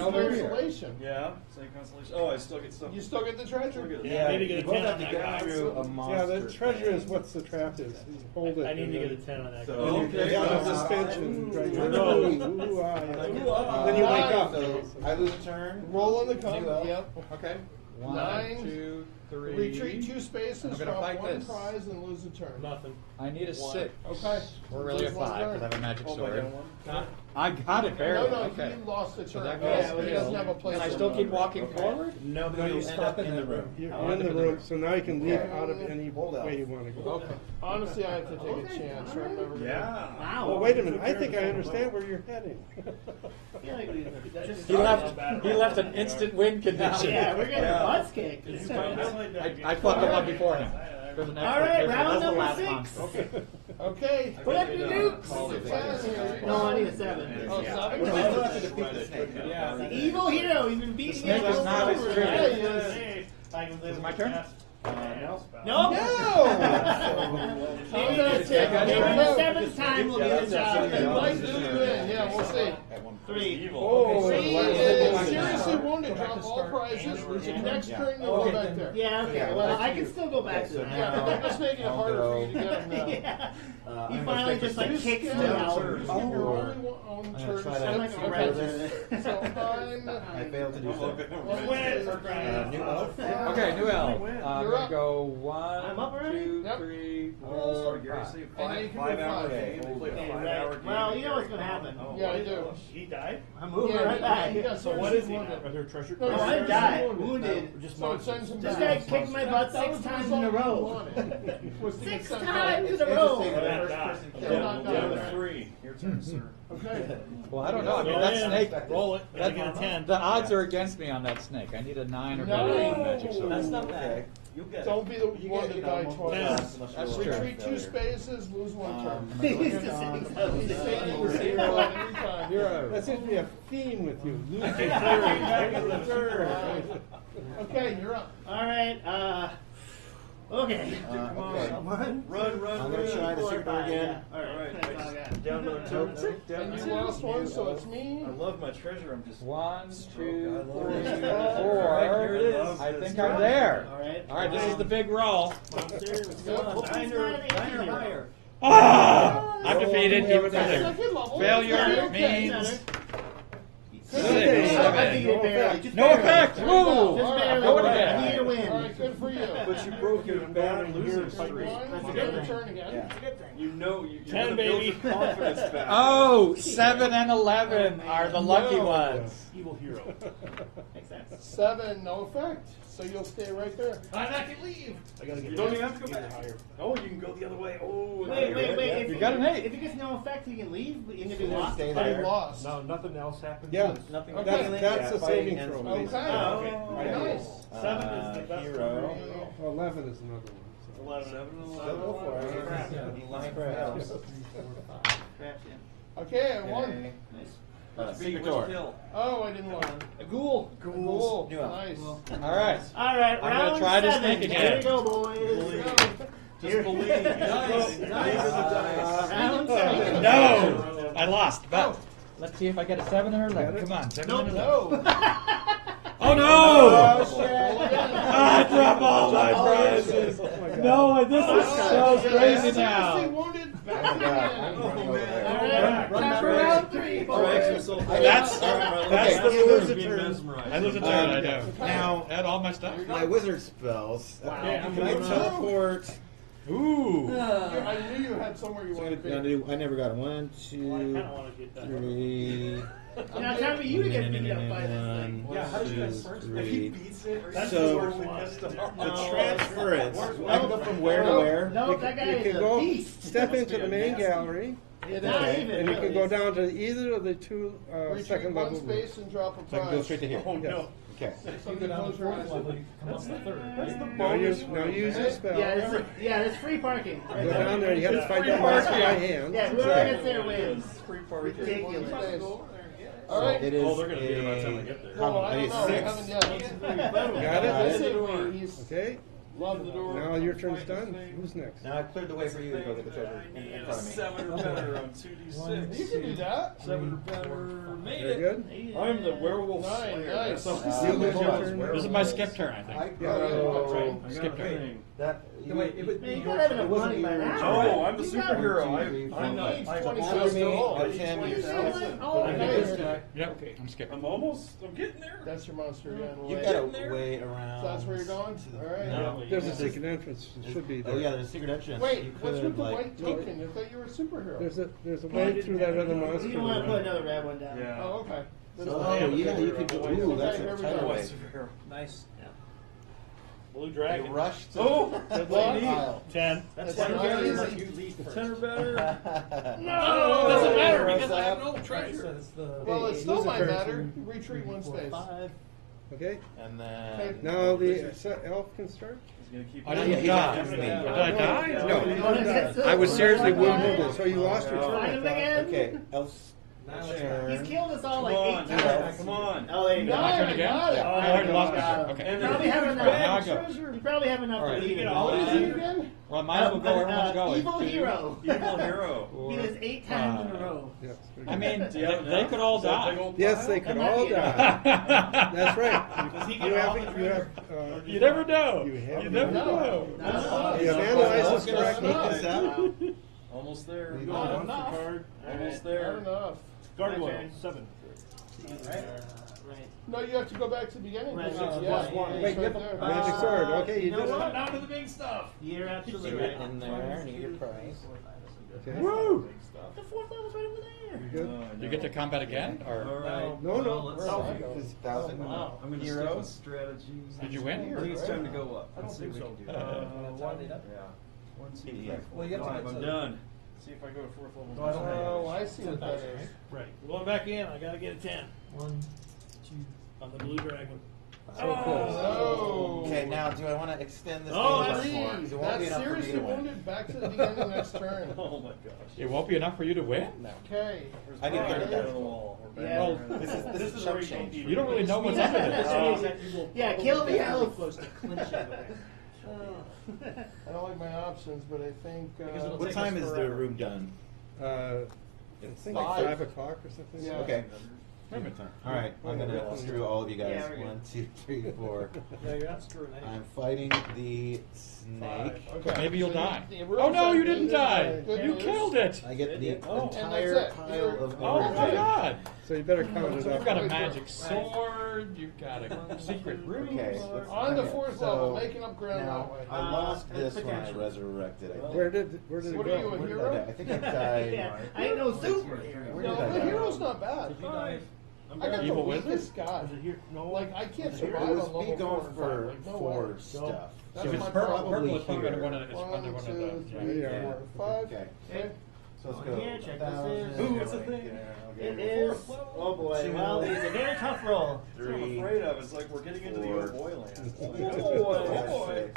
consolation. Yeah. Same constellation. Oh, I still get stuff. You still get the treasure. Yeah, Maybe get a you both 10 have on to that get guy. through a monster. Yeah, the treasure is what's the trap is. You hold it. I need and to get a then- 10 on that. So- guy. Okay. Yeah, Yeah. the suspension. Right. No. Ooh, ah, yeah. Ooh, ah. Then you wake up. So I lose a turn. Roll in the con. New elf. Yep. Okay. 1, 9. 2, 3. Retreat 2 spaces, I'm gonna drop fight 1 this. prize, and lose a turn. Nothing. I need a 6. Okay. We're really a Lose one 5 turn. because I have a magic Oh, my sword. God, one. I got it barely. No, Okay. he lost a So turn. that Yeah, goes he doesn't have a place. Can I to still go. keep walking forward? No, No, you you end stop up in the room. You're Oh, in the in the room, room. so now you can leave Okay. out of any Hold out. way you want to go. Okay. Honestly, I have to take a chance. I remember. Yeah. Wow. Well, wait a minute. I think I understand where you're heading. I feel like we just He left an instant win condition. Yeah, we're getting our butts kicked. I fucked him up before him. There's an All expert right, here, but round that's the number last 6. monster. Okay. Put up your nukes. No, I need a 7. Oh, I 7? still have to defeat the snake. The evil hero. He's been beating snake it is over not and his over. trigger. Yeah, he is. Is it my turn? No. I'm Maybe gonna the take a maybe the note. 7th time will be the job. It might do you in. Yeah, we'll see. 3. Oh, He it's is seriously wounded. Drop all prizes. Next turn, you'll go back there. Yeah, okay. Well, I can still go back to So that. Yeah, I'm just making it harder for you to get him now. Yeah. He finally just like kicks me out. Your only own I'm turn. gonna try I'm like that. a resident. So I'm. I failed to do so. New elf. Okay, new elf. I'm You're going up. to go 1, I'm up already? 2, Yep. 3, 4, 5. And then you can go 5-hour 5. game. Play a Okay, 5-hour right. game. Well, you know what's gonna happen. Yeah, I do. He died? I'm moving Yeah, right back. he got So what is he? wounded. Are there treasure? No, Oh, I seriously died. wounded. Wounded. Just So it sends him This back. guy kicked my butt That 6 was the times in a result you row. wanted, was to get 6 sent times back. in a row. Yeah, not Down done. to 3. Your turn, sir. Okay. Well, I don't know. I mean, Roll that in. snake. Roll it. Gotta get a 10. The odds are against me on that snake. I need a 9 or better No. on magic sword. That's not bad. You'll get Don't be the one to die twice. That's true. Retreat 2 spaces, lose 1 turn. He's just sitting so He's sick. taking the 0 at any time. That seems to be a theme with you. Lose your turn. Okay, you're up. All right. Okay. Okay. One, Run, two, I'm gonna try the 4, secret 5, again. yeah. All right. That's all I got. Download 2. And you lost 1, so it's me. I love my treasure. I'm just. 1, 2, I love 3, it. 4. Here it is. I think I'm there. All right. All right, this is the big roll. Monster, let's go. Yep. Nine or higher. Ah! I'm defeated even further. Second level. Failure Okay. means Good. 6, I 7. think it barely. Just No barely. effect. Just Woo! barely. Go it I again. need to All win. right, good for you. But you broke your bad losing streak. That's a One, good your thing. turn again. That's a good thing. You know you're 10, gonna build baby. your confidence back. Oh, 7 and 11 are the lucky No. ones. Evil hero. Makes sense. 7, no effect. So you'll stay right there. I can leave. I gotta get You don't even have to go back. higher. Oh, you can go the other way. Oh, Wait. If You got an 8. If he gets no effect, he can leave. But you can do Yeah, lost. stay But he there. lost. No, nothing else happens. Yeah, Nothing. Okay. that's a saving Fighting throw. against Okay. Oh, okay. Nice. 7 is the best hero. number. 11 is another one. So. 11. So go for it. Craps, yeah. Okay, I won. Okay. Nice. Secret Which door. kill? Oh, I didn't win. A ghoul. Cool. New elf. Nice. All right. All right, I'm gonna round try this 7. snake again. Here we go, boys. Just believe. Nice. These are the dice. Round 7. No! I lost, but let's see if I get a 7 or 11. Come on, 7 and 11. No. Oh no! Oh, shit. I dropped all my prizes. No, this is so crazy now. Seriously wounded. Back to the Alright, time for round 3. That's the lose a turn. I lose a turn, I know. Now, Add all my stuff. my wizard spells. Wow. Can I teleport? Ooh. I knew you had somewhere you wanted to be. I never got 1, 2, 3. Now tell me you get beat up by this thing. Yeah, how did you guys first? If he beats it, so the transference. I can go from where to where? No, that guy You is can a go, beast. step into the main gallery, It's not even, and you can really. go down to either of the two Retreat second one level space and drop a So I prize. can go straight to here. Oh, no. Okay. Somebody close your eyes. That's the third. Now use your spell. Yeah, it's free parking. Go down there, you have to fight that monster by hand. Yeah, whoever gets there wins. Ridiculous. Ridiculous. All right. It is Oh, they're gonna beat him by the time I get there. No, I I don't need know. We 6. haven't yet. Got it? Say wait, he's Okay, love the door. now your turn's done. Who's next? Now I've cleared the way for you to go get the treasure in front of me. 7 or better on 2d6. You can do that. 7 or better. Made Very it. good. I'm the werewolf 9, slayer. nice. You lose your turn. This is my skip turn, I think. Skip turn. That. Wait, it was. Man, you gotta have enough money by now. Oh, I'm a You got- superhero. I'm not. Needs I'm 20,000. Oh, I nice. this guy. Yep, I'm skipping. I'm almost. I'm getting there. That's your monster again. You Wait. gotta wait around. So that's where you're going? All right. No. There's a secret entrance, it should be there. Oh yeah, there's a secret entrance. Wait, You what's could, with the like, white token? I thought you were a superhero. There's a way through that other monster. You don't want to put another red one down. Yeah. Oh, okay. Oh yeah, you could. Ooh, that's a tidal wave. Superhero. Nice. Yeah. Blue You dragon. rush to. Oh, That's what? neat. 10. That's Ten not better. easy. 10 or better. No, it doesn't matter because I have no Right, treasure. Well, it still Lose a might turn. matter. Retreat one space. Okay, And then. now the elf can start? He's gonna keep. I Yeah, didn't he's die. not Did me. I die? No. You wanna get to- I was seriously wounded. So you lost your turn, Find I him thought. again. Okay, elf's He's turn. killed us all Come like on, 8 times. come on. Oh, there you go. My turn again? Got it. Oh, I already lost my got turn. him. Okay. You probably have Now I enough. go. You probably have enough All to right, lead you it. get What is he again? Well, I might as well go where everyone's going. Evil hero. Evil hero. Beat us 8 times in a row. Yes. I mean, Do you have they enough? could all Is that die. big old Yes, pile? they could I'm all not die. That's right. Does he You get all have, the you have, treasure? You never know. You have You never no. know. you have analyzed this Gonna correctly. sneak this out. Almost there. We Almost got enough. Almost Not there. enough. Gargoyle, turn. 7. Right. No, you have to go back to the beginning. Right. Yeah, +1. it's Wait, right yep. there. Magic sword, okay, you know did what? it. Down to the big stuff. You're absolutely Keep right. it in there and you get your prize. Okay. Woo! The fourth level's right over there. Good. You get to combat again, or Alright. No, no. Let's Oh, see. This 1,000 Wow. I'm gonna heroes. stick with strategy. did you win? I think it's time to go up. I don't Let's see think what we so. can do. Uh, Yeah. 1, 2, 3, Yeah. 4, 5. I'm done. See if I go to 4th level. No, I don't have Oh, I see what that is. Right. Going back in, I gotta get a 10. 1, 2. On the blue dragon. So close. Oh. Okay, now do I want to extend this Oh, game I much see. more? 'Cause it won't That's be enough for me seriously to win. wounded. Back to the beginning next turn. Oh my gosh. It won't be enough for you to win? Okay. I didn't get it Out done. of the wall. We're back Yeah. there. This is chump change. You don't really know what's under this. Yeah, kill the elf. Close to clinching. I don't like my options, but I think. Because it'll What take time us is the forever. room done? I think like 5. 5 o'clock or something. Yeah. Okay. Perfect time. All right, I'm gonna Yeah. screw all of you guys. Yeah, we're good. 1, 2, 3, 4. Yeah, you're not screwing I'm fighting the snake. Okay. Maybe you'll So die. the Oh no, you rules didn't are die. good You news. killed it. I get the Oh, and entire that's it. pile You're- of Oh my energy. god. So you better count it You've up. got a magic sword, you've got a secret room. Okay. On the Okay, 4th so level, making up ground Now, that way. I lost this when I potentially. resurrected. I think. Where did it What go? are you, a Where did hero? I die? I think I died. Yeah, I ain't no superhero. Where No, did I the die? hero's not bad. I got Evil the wizard? weakest guy. Like, I can't survive It on was level me 4 going and 5. for Like, no 4 way. stuff. That's If it's my purple, problem. purple is probably here. one of the, it's under 1, one of 2, the. 3, Yeah. 4, 5. Okay. Okay. So let's Oh, go. here, check this 1,000. in. Ooh, what's the thing? It is. Oh boy. Well, it's a very tough roll. That's what I'm afraid of. It's like we're getting into the 4, old boy land. Oh boy.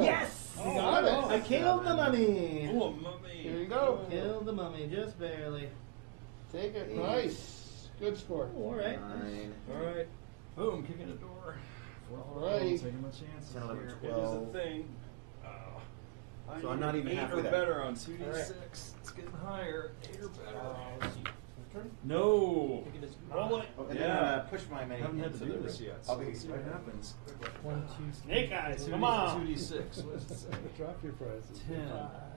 Yes! You got it. I killed the mummy. Oh, Here mummy. you go. Killed the mummy, just barely. Take it. Nice. Good score. Oh, all right. 9. Alright. Boom, kicking the door. Alright. Taking my chances 10, 11, here. 12. It is a thing. I So I'm need not even 8 halfway or there. better on 2d6. Alright. It's getting higher. 8 or better. No. Roll it. Okay, Yeah. then push my many Haven't had into to do the this yet. I'll So be let's see what happens. 1, 2, Snake eyes, come on. 2d6. What does it say? Drop your prizes. 10.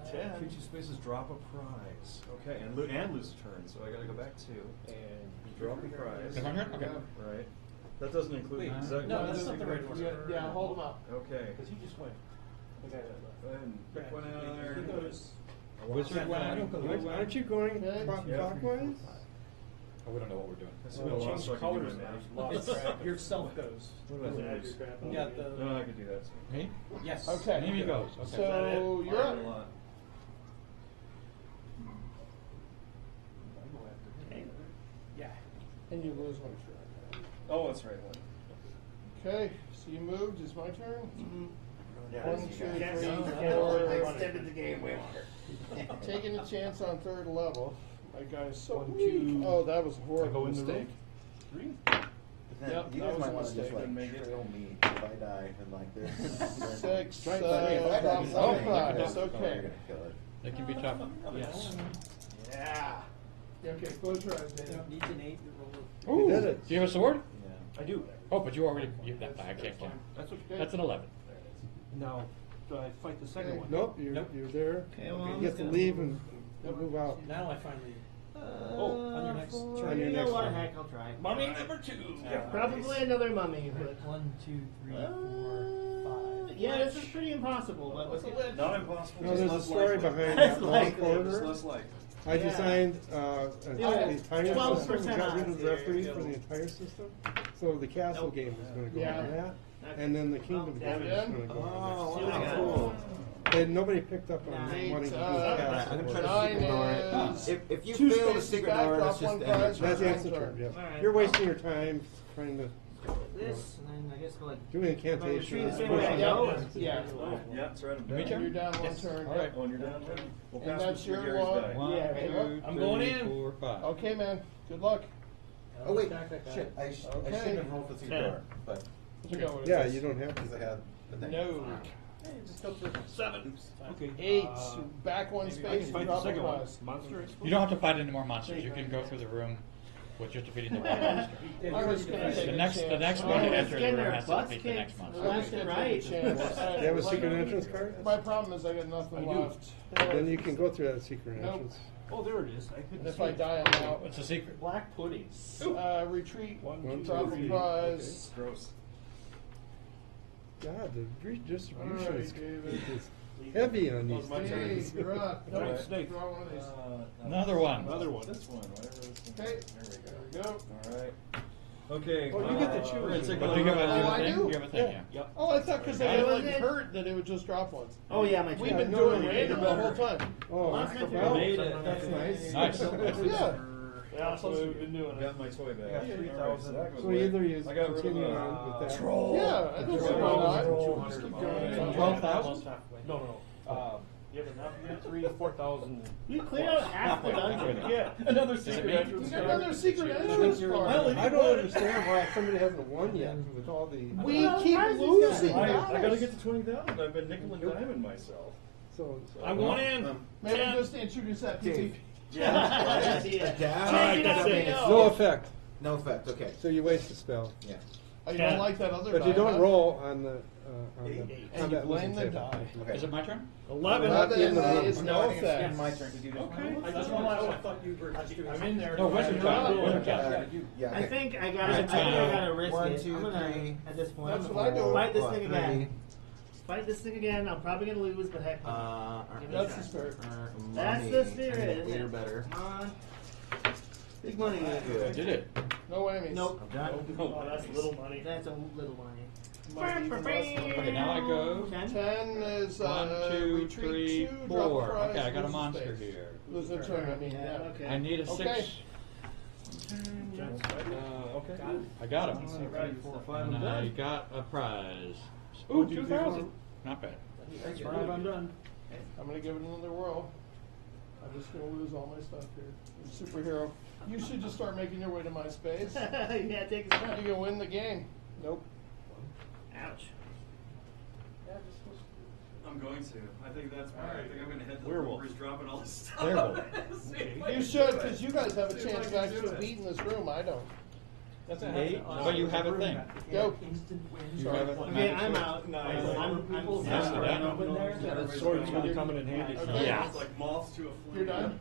10. 2 spaces, drop a prize. Okay, and lose a turn, so I gotta go back 2. And drop a prize. Is my turn? Okay. Right. That doesn't include. Is that, No, that's not the right order. Yeah, hold them up. Okay. Because you just went. Go ahead and pick one out of there. He goes. Wizard one. Aren't you going Okay. clockwise? Oh, we don't know what we're doing. That's what I lost, so I can do my math. It's yourself goes. What did I lose? You got the. No, I could do that. Me? Yes. Okay. Mimi goes. Okay. So you're up. A lot. Yeah. And you lose one turn. Oh, that's right. Okay, so you moved. It's my turn. Yeah, 1, 2, that's- 3, yeah. 4. I extended the game way longer. Taking a chance on third level. My guy's so 1, weak. 2. Oh, that was a I horrible go in the mistake. room. 3. Then Yep, you that guys was might a want to just mistake. like trail me if I die and like this. 6. If I die, Drop just one say, prize. oh, you're Okay. gonna kill it. It can be tough. Yes. Yeah. Okay, close your eyes, Daniel. Needs an 8 to roll. You did it. Do you have a sword? Yeah. I do. Oh, but you already. I can't count. That's what. That's an 11. Now, do I fight the second Okay. one? Nope, you're there. Okay, well, You have to leave and move out. Now I finally. On your next turn. On your You know next what? turn. Heck, I'll try. Mummy number 2. Probably another mummy, but 1, 2, 3, 4, 5. yeah, this is pretty impossible. But let's get Not impossible. No, just there's a less story likely. behind Less that long likely. Just corridor. less likely. I Yeah. designed Yeah, the entire 12% system, got rid of odds. the referee There you for go. the entire system. So the castle Nope. game was going to go Yeah. on that, and then the kingdom Oh, game was damn. going to go Oh, See what I on got. that. cool. And nobody picked up on Nine. wanting to do the Alright, castle. I'm gonna work. try to secret door Nine it. is If you 2 fail the spaces secret back, door, drop that's just one the end prize. of That's it. the answer, Turn. yeah. Alright. You're wasting your time trying to this, and then I guess go like. do an incantation. Retreat the on same it. way I go. Yeah. Oh, yeah, that's right. I'm Me down. too. You're down one turn. All right. Oh, and you're down too? We'll And pass that's Mr. your Megarry's one. die. 1, Yeah, 2, I'm going 3, in. 4, 5. Okay, man. Good luck. Oh wait, Attack that guy. shit, I shouldn't Okay. have rolled for the secret 10. door, but, Yeah, you don't have to. because I had the thing. No. Just go through 7. Okay. 8. Back one I space. can fight the Drop a second one. prize. Monster. You don't have to fight any more monsters. You can go through the room with just defeating the one monster. I'm just gonna take The a next, chance. the next Oh, one to it's enter the getting room their has to butts defeat the kicked. next monster. I'm Left just and gonna take a right. chance. Do you have a secret entrance card? My problem is I got nothing I do. left. Then you can go through that secret Nope. entrance. Oh, there it is. I couldn't And if see I it. die, I'm out. What's the secret? Black pudding. Retreat. One, One, Drop two, a three. prize. Gross. God, the redistribution Alright, is David. heavy on these my turn. things. Hey, you're up. Alright, Nope, snake. draw one of these. Another one. Another one. This one, whatever this one. Okay. There There we we go. go. All right. Okay. Oh, you get to choose. We're gonna take But one do you have a, round. do you have Oh, a I thing? do? You have a thing, yeah. Yep. Oh, I thought because I Got got it. like hurt that it would just drop ones. Oh yeah, my We've turn. been no, doing no, random the whole time. Oh, Last well, minute. Made it. that's nice. Nice. Yeah. Yeah, that's what we've been doing. I got my toy back. I got 3,000. So either you I got rid of continue the on with that. troll. Yeah, I don't see why not. Just keep going. 12,000? No. You have enough? You got 4,000. You cleared out half the dungeon. Yeah. Another secret secret You You got another secret entrance I card. don't understand why somebody hasn't won yet with all the. We Well, keep prizes losing. got- I gotta get to 20,000. I've been nickel and diming myself. So, I'm going in. Maybe just introduce that Dave. PT. Yeah. Alright, that's it. no effect. No effect, okay. So you waste a spell. Yeah. Oh, you don't like that other But you die, don't huh? roll on the And you combat blame losing the table. die. Okay. Is it my turn? 11. Not in the room. Is no effect. My turn to do this. Okay. I just want to. I thought you were. I'm in there. No, wizard time. Wizard time. Yeah, I okay. think I gotta risk One, it. two, I'm gonna three. at this point. That's what I do. Fight this What, thing again. three? Fight this thing again. I'm probably gonna lose, but heck. Give it a That's shot. the spirit. That's Money. the spirit, I need isn't eight or it? better. Come on. Big money. Good. Did it? No whammies. Nope. I'm done. Oh, that's little money. That's a little money. Okay, now I go. 10. 10 is 1, 2, retreat 3, 2, drop 4. prize, Okay, I got a lose monster space. here. Lose a turn, I mean, Yeah, yeah. okay. I need a 6. Okay. Okay. I got him. 1, 2, 3, 4, 5, And I'm I done. got a prize. Oh, Ooh, do you 2,000. want- Not bad. That's right. I'm done. I'm gonna give it another whirl. I'm just gonna lose all my stuff here. I'm a superhero. You should just start making your way to my space. Yeah, take a shot. You can win the game. Nope. Ouch. I'm I'm going to. I think that's why. I think I'm going to head to the Werewolf. breweries, dropping all this stuff. Werewolf. You should, because you guys have a chance of actually beating this room. I don't. That's a Eight, but you have a thing. Go. You have it. Okay, I'm out. I'm That sword's really coming in handy. Okay. Yeah. It's like moths to a flame. You're done?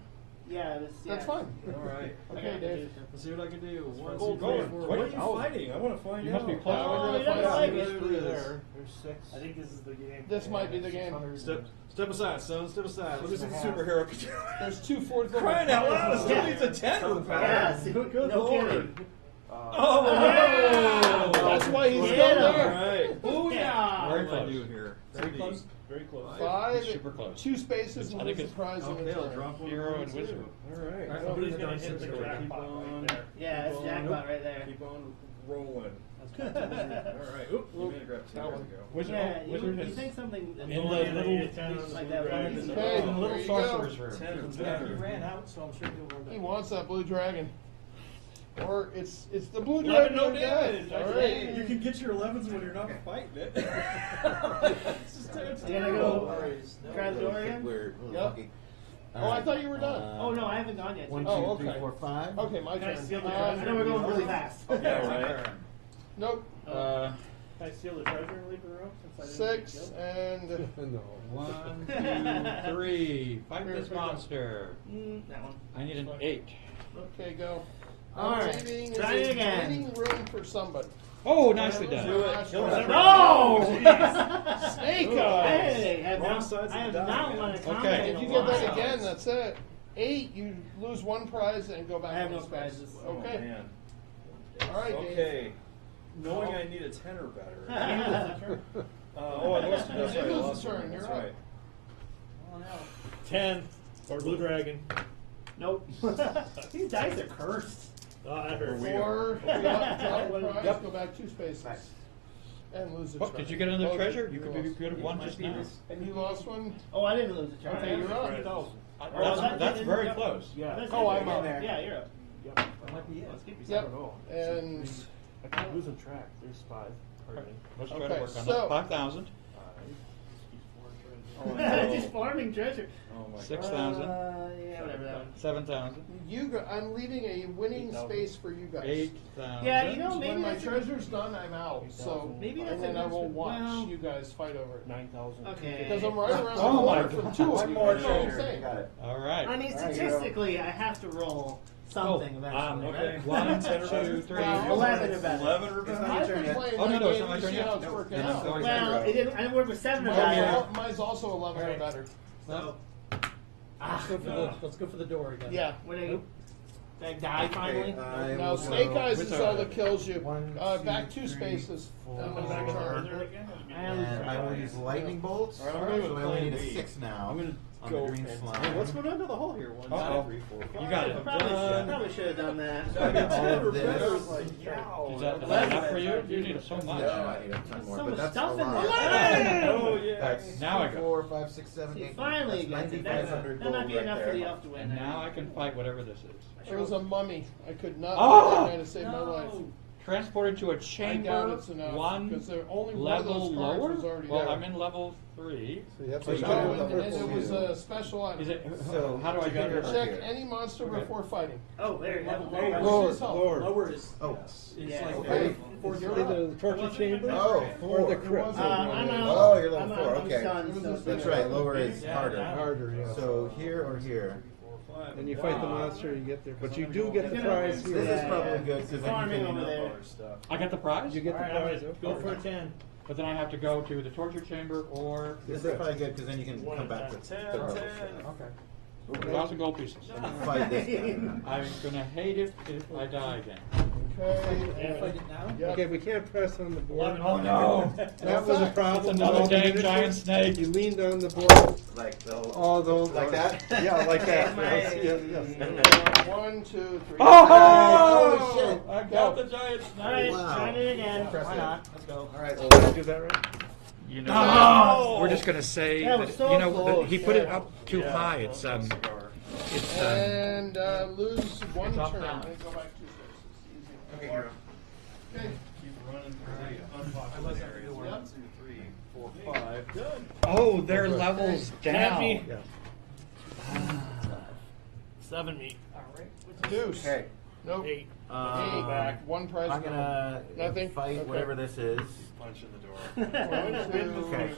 Yeah, it was, That's fine. All right. Okay, Dave. Let's see what I can do. One, Gold two, three, coin. four. What are you fighting? I want to find You out. must be close. Oh, you don't like it. There it is. There's 6. I think this is the game. This might be the game. Step aside, son. Step aside. Let me see the superhero can do. There's 2 4s. Crying out loud! Still needs a 10 or better. Yeah, see, Good no Lord. kidding. Oh, Yeah. That's why he's Get still him. there. Right. Booyah! Very What do I close. do here? Very close. Very close. 5, Super close. 2 spaces, I and think a it's- surprise in Okay, the I'll turn. drop one. Hero one, and two. wizard. All right. Somebody's Keep gonna hit the on- jackpot right there. Yeah, it's jackpot right there. Keep on rolling. All right. Oop, you made a grab 10 years ago. Wizard, Yeah, wizard you has think something In in the the little little like that Okay, would be there in the little you go. sorcerer's room. 10 or He better. ran out, so I'm sure he'll run back. He wants that blue dragon. Or it's the blue 11, dragon. no guy. damage. All Hey, right. you can get your 11s when you're not fighting it. You gonna go try the door again? Yep. Oh, I thought you were done. Oh no, I haven't gone yet. Oh, okay. Okay, my Can I turn. steal the I know we're going really fast. Okay. Yeah, right. Nope. Can I steal the treasure and leave the room since I didn't 6 get killed? and 1, 2, 3. Fight this monster. That one. I need an 8. okay, go. All right, Leaving try is it a again. waiting room for somebody. Oh, nicely done. No! Snake Hey, eyes. I have Wrong not, sides I of have the die. not won a comment Okay. in If a you get that while. again, that's it. 8, you lose 1 prize and go back. I have one no space. prizes. Oh, Okay. man. All right, Dave. Okay. Knowing I need a 10 or better. Oh, I lost. That's You right. I lose lost the turn, one. you're That's up. right. Oh, no. 10 or blue dragon. Nope. These dice are cursed. Oh, I heard. 4, drop prize, Yep. go back 2 spaces. And lose the Oh, turn. did you get another Okay, treasure? You could lost. be good at 1 just now. And you lost 1? Oh, I didn't lose a turn. Okay, you're up. That's very close. That's Oh, it. I'm up. Yeah, you're up. That might be it. Let's keep Yep. yourself. And I keep losing track. There's 5. Let's try Okay, to work on so- that. 5,000. Just farming treasure. Oh my 6,000. Yeah, whatever that one. 7,000. I'm leaving a winning 8,000. space for you guys. 8,000. Yeah, you know, maybe When my that's a- treasure's done, I'm out. So Maybe that's and then a I good will strat- watch well- you guys fight over it. 9,000. Okay. Because I'm right around the Oh my corner from God. 2 of One you. more That's all I'm treasure. saying. All right. I mean, statistically, I have to roll something eventually, Okay. right? 1, 2, 3. Well, 11 or better. 11 or better. I've been playing Oh, no, that no, it's game not my to turn see yet. how it's No. working No, out. no, Well, it didn't. I didn't work with 7 or Mine's better. mine's also 11 or better. So, Let's go for the door again. Yeah. what did I die finally? Now, Snake Eyes is Wizard. all that kills you. One, Back 2 two, spaces. four, And Oh, then back turn. And I will use lightning bolts. All right, I'm going So with I only need a plan B. 6 now. I'm gonna on go. the green Hey, slime. what's going on to the hole here? 1, Uh-oh. 2, 3, 4, 5. You got it. Probably should have done that. I got 10 or This. better. Is that enough for you? You need so much. No, I need a ton more, So but much that's stuff a in lot. there. Oh, yeah. That's Now I got it. 4, 5, 6, 7, See, 8. finally That's gets it. That's 9,500 that might gold be right enough for there. the elf to win. And now I can fight whatever this is. It was a mummy. I could not Oh! do that to save my life. Transported to a I doubt chamber it's enough. 1 Because only one of level those cards lower. was already Well, there. I'm in level 3. So you have So to you do got No, it. it. and it was a special item. Is it? So, How do I get here it? or Check here? any monster Okay. before fighting. Oh, there you go. Lower. Lord, Help. Lord. Lower is. Oh. Yeah. Okay. Either the torture chamber Oh, or the 4. crypt. I'm out. Oh, you're level I'm 4, out. I'm okay. done, so- That's right, lower is harder. Harder, yeah. So here or here? And you fight the monster, you get there. But you do get the prize This here. is probably good because then Farming you over can... there. I get the prize? You get the prize. Go for a 10. But then I have to go to the torture chamber or. This is probably good because then you can come back to the road. Okay. 1,000 gold pieces. Fight this guy. I'm gonna hate it if I die again. Okay. Yep. Okay, we can't press on the board. Oh no! That was a problem. That's another with all the dang giant initials. snake. You leaned on the board. Like, they'll... All those. Like that? Yeah, like that. That's my- Yes, yes. 1, 2, 3. Oh! shit. I got the giant All right, snake. Wow. try it again. Impressive. Why not? Let's go. All right, Did I do that right? You know, Oh! we're just gonna say That that, was so you know close. he put it up too high. It's And lose 1 It's off turn. balance. And go back 2 spaces. Easy. Okay, hero. Okay. Keep running. Unlock the area. 1, 2, 3, 4, 5. Good. Oh, their levels down. Happy. Yeah. 7 meat. Deuce. Okay. Nope. 8. Back. One prize. I'm gonna Nothing? fight Okay. whatever this is. Punch in the door. 1, 2, Okay.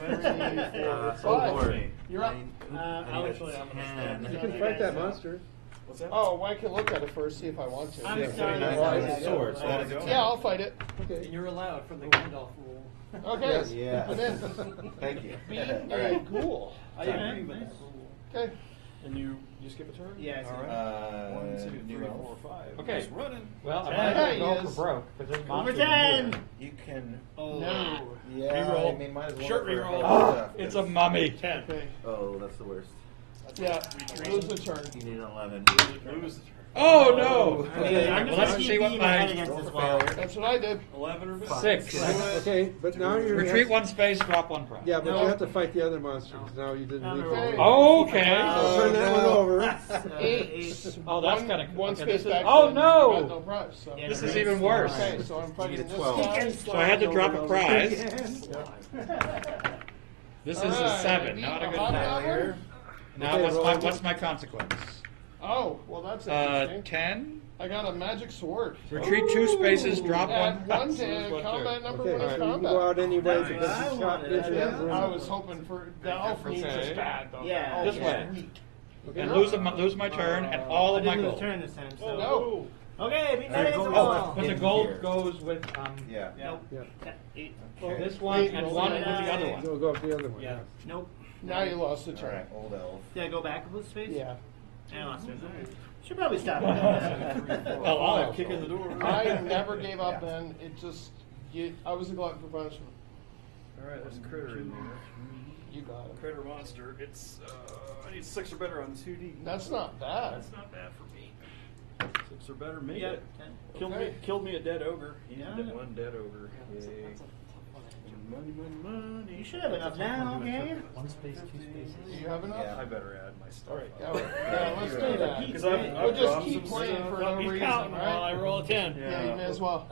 3, 4, Oh 5. Lord. You're up. I need Actually, I'm gonna 10. You can fight that monster. What's that? Oh, well, I can look at it first, see if I want to. I'm Yeah, sorry. 39 Well, is a sword, so that is a 10. Yeah, I'll fight it. Okay. You're allowed from the Gandalf rule. Okay. Yes. Yeah. I'm in. Thank you. Be All a right. ghoul. I agree with that rule. Okay. And you skip a turn? Yeah, I All skip. right. 1, 2, 3, new 4, 5. Okay. He's running. Well, I Yeah, might as he well go is. for broke, because there's Over monsters in 10. here. You can. Oh. No. Yeah. Reroll. I mean, might as well. Short for reroll. other Oh, stuff, it's 'cause- a mummy. 10. Okay. Oh, that's the worst. Yeah. Lose the turn. You need an 11. Lose the turn. Oh, no. I'm Okay, just well, gonna let's keep see what beating my head my against Roll this for wall. failure. That's what I did. 11 or better. 6. Okay, but now you're. Retreat 1 space, drop 1 prize. Yeah, but No. you have to fight the other monsters. Now you didn't need to. Okay. Okay. So turn that one over. 8. Oh, that's One- kind of one okay, space this is- back. Oh, then no. you got no prize. So. Yeah, This is even worse. Okay, so I'm fighting You need a this 12. guy. So I had to drop a prize. This is a Alright, 7, not a good hot time. number? Now, Okay, roll. what's my consequence? Oh, well, that's interesting. 10. I got a magic sword. Retreat 2 spaces, drop 1 Add 1 prize. to combat number Okay, 1 is you can combat. go out anyway Nice. because I you shot wanted into it. that room. I was hoping for the elf needs Okay. is bad though. Yeah. The This elf way. is weak. And lose my turn and all I of my didn't lose gold. turn this time, so. No. Okay, beat my Alright, head against the go. wall. But the In gold here. goes with Yeah. Nope. Yeah. 8. Okay. this one and one with the other one. Go up the other one. Yeah. Nope. Now you lost the All turn. right, old elf. Did I go back a little space? Yeah. I lost it. Alright. Should probably stop at that. Oh, I'll Kick in the door. I never gave up, Yeah. man. It just, I was a glutton for punishment. All right, there's a critter in there. You got it. Critter monster. It's I need 6 or better on 2D. That's not bad. That's not bad for me. 6 or better, make Yeah. it. 10. Okay. Killed me a dead ogre. He's Yeah. one dead ogre. Yay. Money, money, money. You should have enough now, okay? 1 space, 2 spaces. Do you have enough? Yeah. I better add my stuff. All right. Yeah, let's do that. Because I've We'll just dropped keep some playing stuff. for no Keep reason, counting while I right? roll a 10. Yeah, you may as well.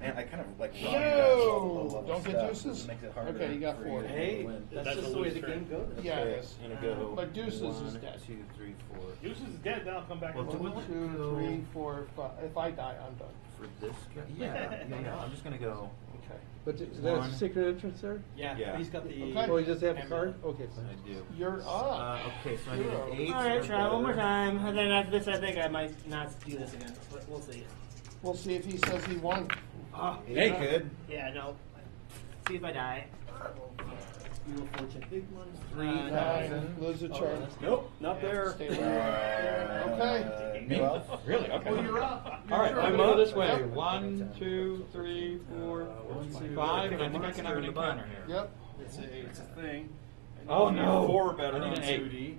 Man, I kind of like. No! robbed guys of all the low-level Don't get stuff. deuces? It makes it harder Okay, you got for 4. to Hey, win. That's just the way the game goes. Yeah, Okay, it is. I'm gonna go. But deuces is 1, dead. 2, 3, 4. Deuce is dead, now I'll come back Well, and do roll we- 1, 2, 3, 4, 5. If I die, I'm done. For this guy? Yeah. I'm just gonna go. Okay. But there's a secret entrance there? Yeah, Yeah. he's got the. Okay. Oh, you just have a card? Okay, I fine. do. You're up. Okay, so I need an 8. Alright, or try one more better. time. And then after this, I think I might not do this again. But we'll see. We'll see if he says he won. Oh, Hey, good. yeah, no. See if I die. Wheel of Fortune. Big money. 3,000. Lose a turn. Nope, not there. Stay where Okay. Me? 12. Really? Okay. Well, you're up. All right, You're I'm up. gonna go this way. Yep. 1, 2, 3, 4, 5, and I think I can have an encounter here. Yep. It's a thing. Oh, no. 4 or better I need on an 8. 2D.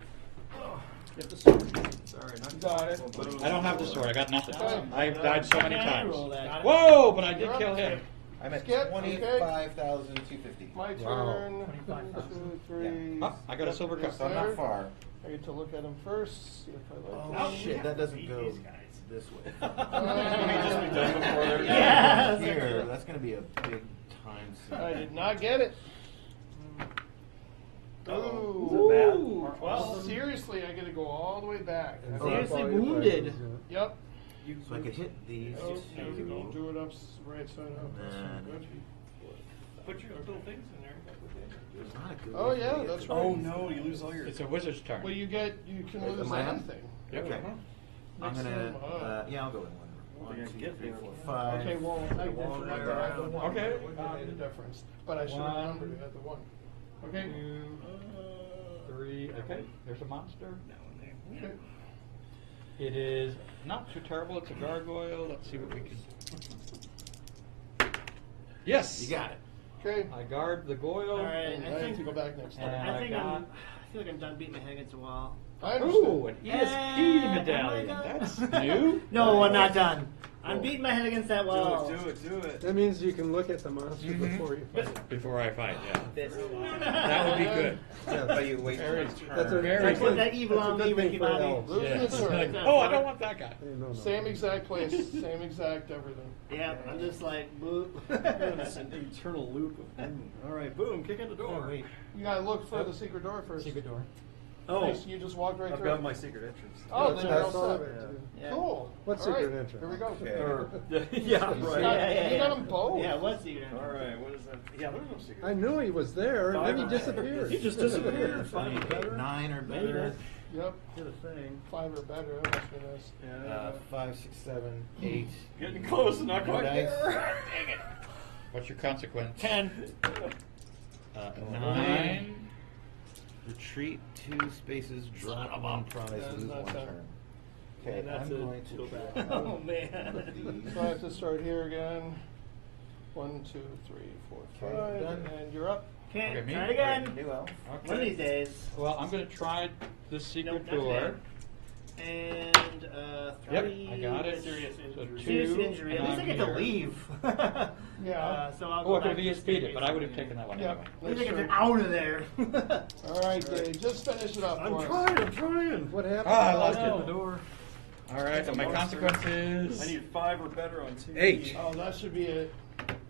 Get the sword. Sorry, not Got it. I don't have the sword. I got nothing. Okay. I've died so many Yeah, times. roll that. Whoa! But I did You're kill up. him. I'm at Skip, okay. 25,250. My Wow. turn. 1, 2, 3. Oh, I got a silver cup. So I'm not far. I get to look at him first. See if I like Oh him. shit, that doesn't go this way. Yeah. Here, that's gonna be a big time sink. I did not get it. Is it Ooh. bad? Well, seriously, I gotta go all the way back. Seriously wounded. Yep. So I could hit these Oh, two. you do it up right side up. That's And- good. Put your little things in there. It's not a good Oh way to yeah, get that's to- right. Oh no, you lose all your. It's a wizard's turn. Well, you can Wait, lose am I on? anything. Okay. I'm Mix gonna, them up. yeah, I'll go in one. Well, 1, you're 2, gonna get 3, there. 4, 5. Okay, well, I did One forget there. that I had the one. Okay. That would have made a difference, but I should have remembered it at the one. Okay. 2, 3. Okay, there's a monster. Okay. It is not too terrible. It's a gargoyle. Let's see what we can. Yes. You got it. Okay. I guard the goyle. Alright, I I have think. to go back next time. And I think I I got. feel like I'm done beating my head against the wall. I understand. Ooh, an ESP And- medallion. oh my God. That's new. No, I'm not done. I'm beating my head against that wall. Do it. That means you can look at the monster before you fight it. Before I fight, yeah. This. That would be good. But you wait your That's a turn. Very Put that evil That's a on good me, thing Ricky for Bobby. elves. Losing Yeah. the sword. Oh, I don't want that guy. No. Same exact place, same exact everything. Yeah, I'm just like, boop. It's an eternal loop of all right, boom, kick in the door. You gotta look for the secret door first. Secret door. Oh, You just walked right I've through. got my secret entrance. Oh, then you're That's all all set. of it. Yeah. Cool. What All right, secret entrance? Here we go. Okay. Yeah, You right. got- You got them both. Yeah, what's secret? All right, what is that? Yeah, there's no secret. I knew he was there, and then he Five. disappeared. He just disappeared. Five or better. 9 or better. Yep. Did a thing. 5 or better. That must be nice. Yeah. 5, 6, 7, 8. Getting close, not No quite dice. there. Dang it. What's your consequence? 10. 9. Retreat 2 spaces, draw 1 prize, That's lose not 1 ten. turn. Okay, And that's I'm a going to go draw back. Oh, man. these. So I have to start here again. 1, 2, 3, 4, 5. Okay, done. And you're up. Okay, Okay, me? try it again. New elf. One of these days. Well, I'm going to try this secret Nope, not door. today. And, Yep, 3. I got it. Serious So injury. 2, Serious injury. At and least I I'm get to here. leave. Yeah. So I'll Oh, go I could back have to ESP'd it, space but I would have again. taken that one Yep. anyway. At least I Make get sure. out of there. All right, Dave. Just finish it up I'm for us. trying. What happened? Ah, I lost Get it. the door. All right, so my consequence is I need 5 or better on 2. 8. Oh, that should be it.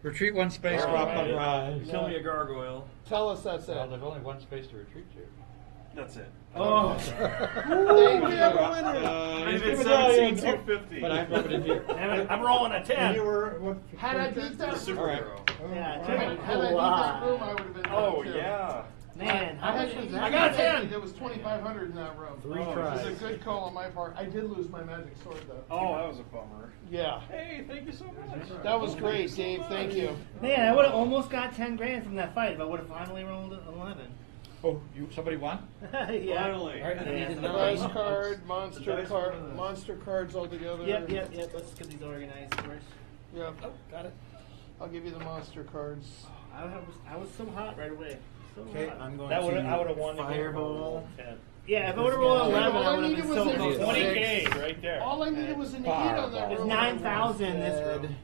Retreat 1 space, All drop right. 1 rise. Kill me a gargoyle. Tell us that's it. Well, there's only 1 space to retreat to. That's it. Oh. Thank you. I He's did the medallion. 17,250. But I'm rubbing in here. Damn it, I'm rolling a 10. You were what? Had I beat that, The All right. superhero. Yeah, had took I a beat that lot. room, I would have been Oh, done too. yeah. Man, how much was that? I got 10. There was 2,500 in that room. Three It was tries. a good call on my part. I did lose my magic sword though. Oh, that was a bummer. Yeah. Hey, thank you so much. That was great, Dave. Thank you. Man, I would have almost got 10 grand from that fight if I would have finally rolled an 11. Oh, somebody won? Yeah. Finally. All right, I need a Prize 9. card, monster cards all together. Yep. Let's get these organized first. Yep. Oh, got it. I'll give you the monster cards. I was so hot right away. So Okay, hot. I'm going That would to I would have won. fireball. Yeah, if I would have rolled Yeah, 11, all I I would have needed been was so a close. 20K right there. All I needed was an 8 on that It's room. 9,000 this room.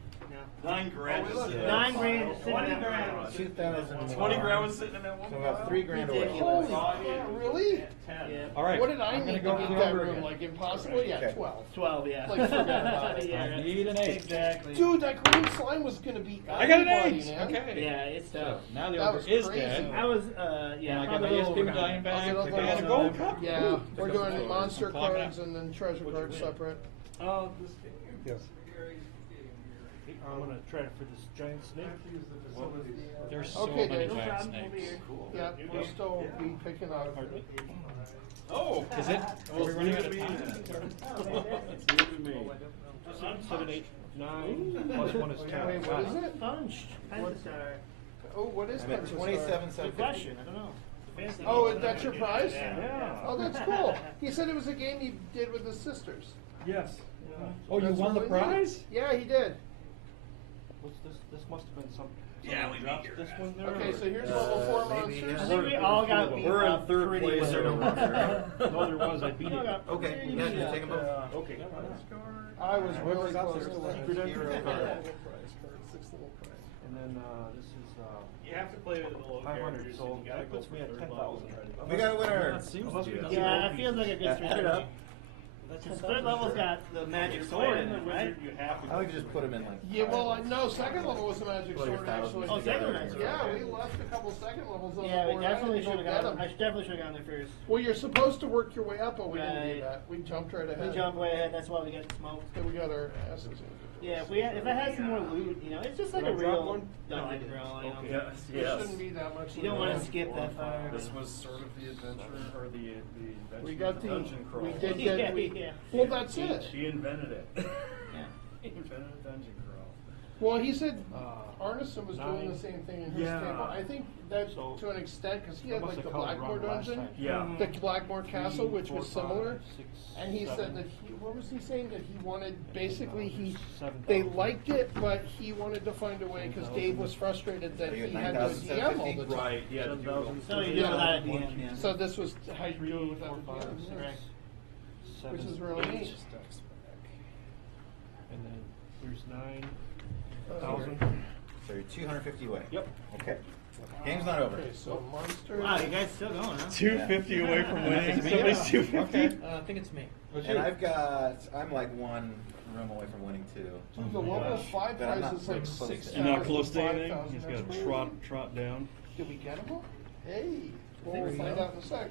9 grand. Oh, is look. it? 9 grand. 20 grand. 2,000. 20 grand was sitting in that one. So about 3 grand away. Ridiculous. Holy, really? Yeah. All right. What did I I'm gonna need go to for beat the that over room? again. Like impossible? Yeah, Okay. 12. 12, yeah. Like, forget about it. Yeah, I need an 8. Exactly. Dude, that green slime was gonna beat I got an everybody, 8. man. Okay. Yeah, it's So tough. now the That over was is crazy. dead. I was, And yeah, I got probably my a little ESP medallion overcome. back. I'll I get got a those gold on. cup. Yeah, Ooh. we're doing monster Climbing cards up. and then treasure cards separate. Oh, Yes. I'm gonna try it for this giant snake. There's so Okay, many Dave. giant problem over snakes. here. Yeah, we'll still be picking up. Oh. Is it? Are we running out of Leave time? it to me. 7, 8, 9. Plus 1 is 10. Wait, what is it? Punched. Pentastar. Oh, what is I'm at Pentastar? 27, Good question. I don't know. Fancy. Oh, that's your prize? Yeah. Oh, that's cool. He said it was a game he did with his sisters. Yes. Oh, you That's won the really neat. prize? Yeah, he did. What's this? This must have been some. Yeah, we dropped beat your this one there. Okay, or- so here's level 4 maybe, monsters. I think we all got beat We're in up third pretty place. well. No, there was. I beat We all it. got Okay, pretty yeah, just beat take up. them both. Okay. I was really got close there? to winning. Secret Hero entrance. card. And then this is. You have to play with the low 500, characters, so and you gotta that go puts for me at third 10,000. level. We got a winner. That seems to be a Yeah, it feels like a good Add it strategy. up. Since third level's got the magic sword in it, right? You have to. I would just put them in like. Yeah, well, no, second level was a magic Well, your sword actually. thousands Oh, second magic sword. Yeah, we left a couple second levels on Yeah, the we board. I definitely had to should go have get gone. I 'em. definitely should have gone there first. Well, you're supposed to work your way up, but we didn't do Right. that. We jumped right We ahead. jumped way ahead. That's why we got smoked. Then we got our asses in. Yeah, if I had some more loot, you know, it's just like Did a I drop real one? dungeon crawl. You know, Yes. There shouldn't be that much. you don't want to loot. skip that far. This was sort of the adventure, or the adventure. We got the. dungeon crawl. We did Yeah, get. yeah. Well, that's it. He invented it. Yeah. He invented a dungeon crawl. Well, he said Uh, Arneson was doing 9. the same thing in his Yeah. table. I think that So, to an extent, because he that had must like the have caught Blackmore wrong last dungeon, time. Yeah. the Blackmore Castle, which was 4, 5, similar. 6, And he 7, said that what was he saying? That he wanted, basically, he, 7,000. they liked it, but he wanted to find a way, because Dave was frustrated that So you he had had to DM all the time. Right, yeah. to do it all. So you do it without a DM, yeah. So this was how you do it without the 4, 5, DM. Correct. 7, Which is really 8. neat. And then 3, lose 9,000. So you're 250 away. Yep. Okay. Game's not over. Okay, so monster. Wow, you guys still going, huh? 250 away from winning. Yeah. Somebody's 250. Okay. I think it's me. And I'm like one room away from winning too. So the level 5 But I'm prize not is like close to 6,000. You're not close to anything. 5,000. He's That's got crazy. to trot down. Did we get him all? Hey, well, There we'll we find go. out in a sec.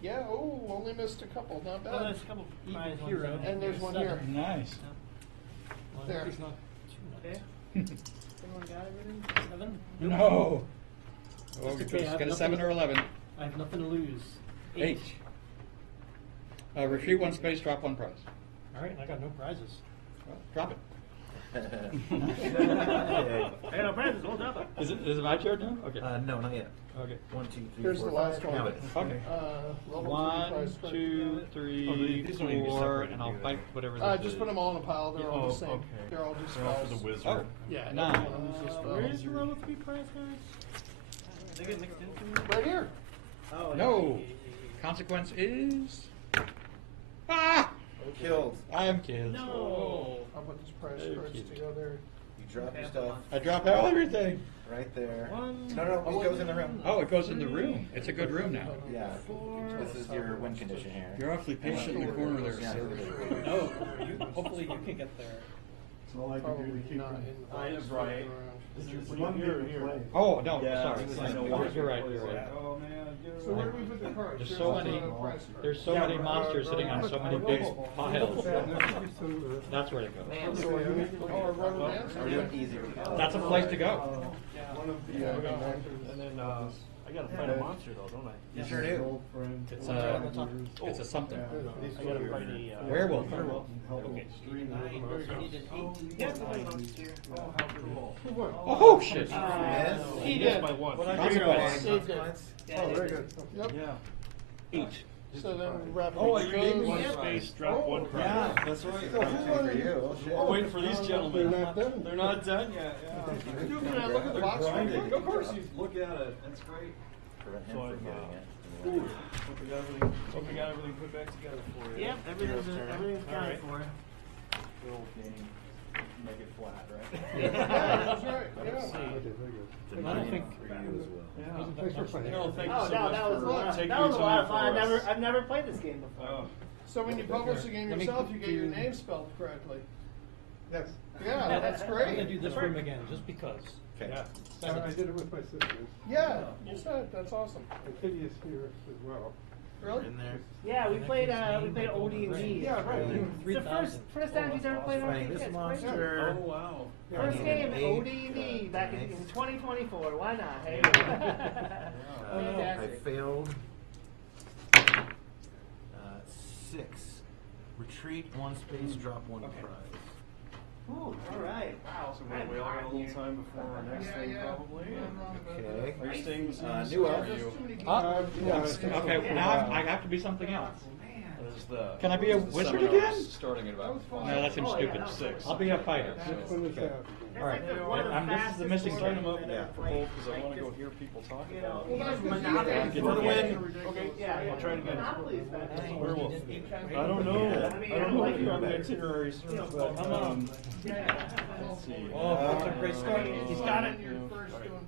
Yeah, oh, only missed a couple, not Oh, bad. there's a couple prize ones Hero. in there. And there's one here. Nice. There. He's not too nuts. Everyone got everything? 7? No. Oh, That's we okay, I just have got a nothing 7 or 11. I have nothing to lose. 8. Retreat 1 space, drop 1 prize. Alright, I got no prizes. Well, drop it. I got no prizes, hold up. Is it my turn now? Okay. No, not yet. Okay. 1, 2, 3, Here's 4, the last 5. one. Now it is. Okay. Level 1, 3 prize card. 2, 3, these don't need to be 4, separated, and I'll do they? fight whatever this Just is. put them all in a pile, they're all the same. okay. They're all just They're all for spells. the wizard. Oh. Yeah, 9. every one of them's just Where's spells. the level 3 prize cards? They get mixed into Right here. Oh, No. Consequence is. Ah! Killed. I am killed. No. I'll put these prize Very cards cute. together. You drop your stuff I drop everything. right there. One. No, it goes in the room. Oh, it goes in the room. It's a good room now. Yeah. This is your win condition here. You're awfully patient in the corner there, Yeah. sir. No, hopefully you can get there. Probably not in the box right. around. Oh, no, Yeah, sorry. I know. You're right, you're right. Oh, man. So where do we put the cards? There's so many, there's so many monsters sitting on so many big piles. That's where to go. Or rubber bands? We're doing easy. That's a place to go. One of the, And then I gotta fight a monster though, don't I? You sure do. It's a something. I gotta fight a Werewolf. Okay. Oh, shit. Yes. He Yes, did. by 1. Consequence. Oh, very good. Yep. Yeah. Each. So then wrap it. Oh, you gave me one space, drop one prize. Yeah, that's right. For you. Oh, shit. We're waiting for these gentlemen. They're not done. They're not done yet. Dude, can I look at the box? Grinding. Of course, you look at it. That's great. Prevent him So from I'm, getting it. Hope we got everything put back together for you. Yep, everything's counted for. Good old game. Make it flat, right? That's right, yeah. It's a I don't 9 think- for you as well. Thanks for playing. No, thank you Oh, so no, much that was for a lot. taking That was your a lot time of fun. for us. I've never played this game before. Oh. So when you publish the game yourself, you get your name spelled correctly. Yes. Yeah, that's I'm gonna great. do this room again, just because. Okay. I did it with my sisters. Yeah, you said, that's awesome. And Kitty is here as well. Really? In there. Yeah, we played OD&D. Yeah, right. It's the first time she's ever played Fighting OD&D. this It's monster. Oh, wow. crazy. First game, Eight. OD&D, back in 2024. Why not? Hey. I Fantastic. failed. 6. Retreat 1 space, drop 1 prize. Ooh, all right. Wow. So we all got a little time before our next thing, probably. Okay. Are you staying the same? New Or elf. are you? Okay, now I have to be something else. There's the. Can I be a there's the wizard seminars again? Starting at about No, 5. that seems stupid. 6. I'll be a fighter. Which one is that? All right, this is the missing Sign turn. them up for both because I want to go hear people talk about it. Monopoly. For the win. Okay. Yeah, I'll try it again. Monopoly is fantastic. Werewolf. I don't know. I don't know if you're on the itinerary, sir, but let's see. Oh, that's a great start. He's got it.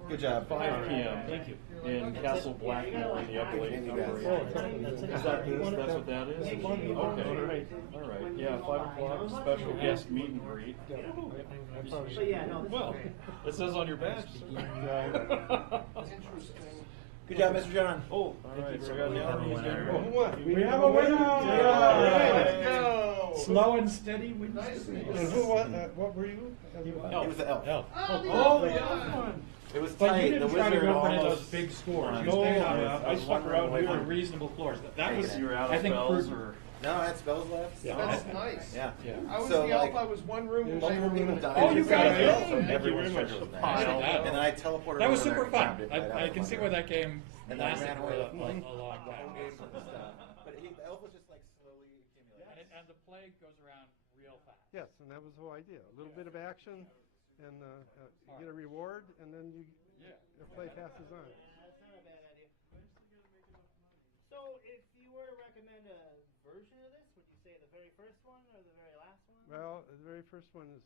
Good job. 5 p.m. Thank you. In Castle Blackmore in the Upper Lake. Is that this? That's what that is? Okay. All right. Yeah, 5 o'clock. Special guest meet and greet. But yeah, no, this Well, it says on your badge. Good job, Mr. John. Oh, all right. So I got the honor again. We have a winner! Let's go. Slow and steady wins. And who, what were you? He was the elf. Oh, yeah. It was But tight. you The didn't try to wizard go for any of those almost big scores. won. You stayed on I stuck around really here. reasonable floors. That was, You're out I of think, spells prudent. or. No, I had spells left. Yeah. That's nice. Yeah. I was So, the elf, like, I was one room away multiple from people the died. Oh, you got it. So Thank you everyone's very treasure was much. nice. Pile. And then I teleported That was over super there and fun. grabbed it right out I of can the see window. where that game And then I lasted ran for away a with like long five time. games and stuff. But the elf was just like slowly accumulating. And the plague goes around real fast. Yes, and that was the whole idea. A little bit of action, and you get a reward, and then the play passes on. That's not a bad idea. So, if you were to recommend a version of this, would you say the very first one or the very last one? Well, the very first one is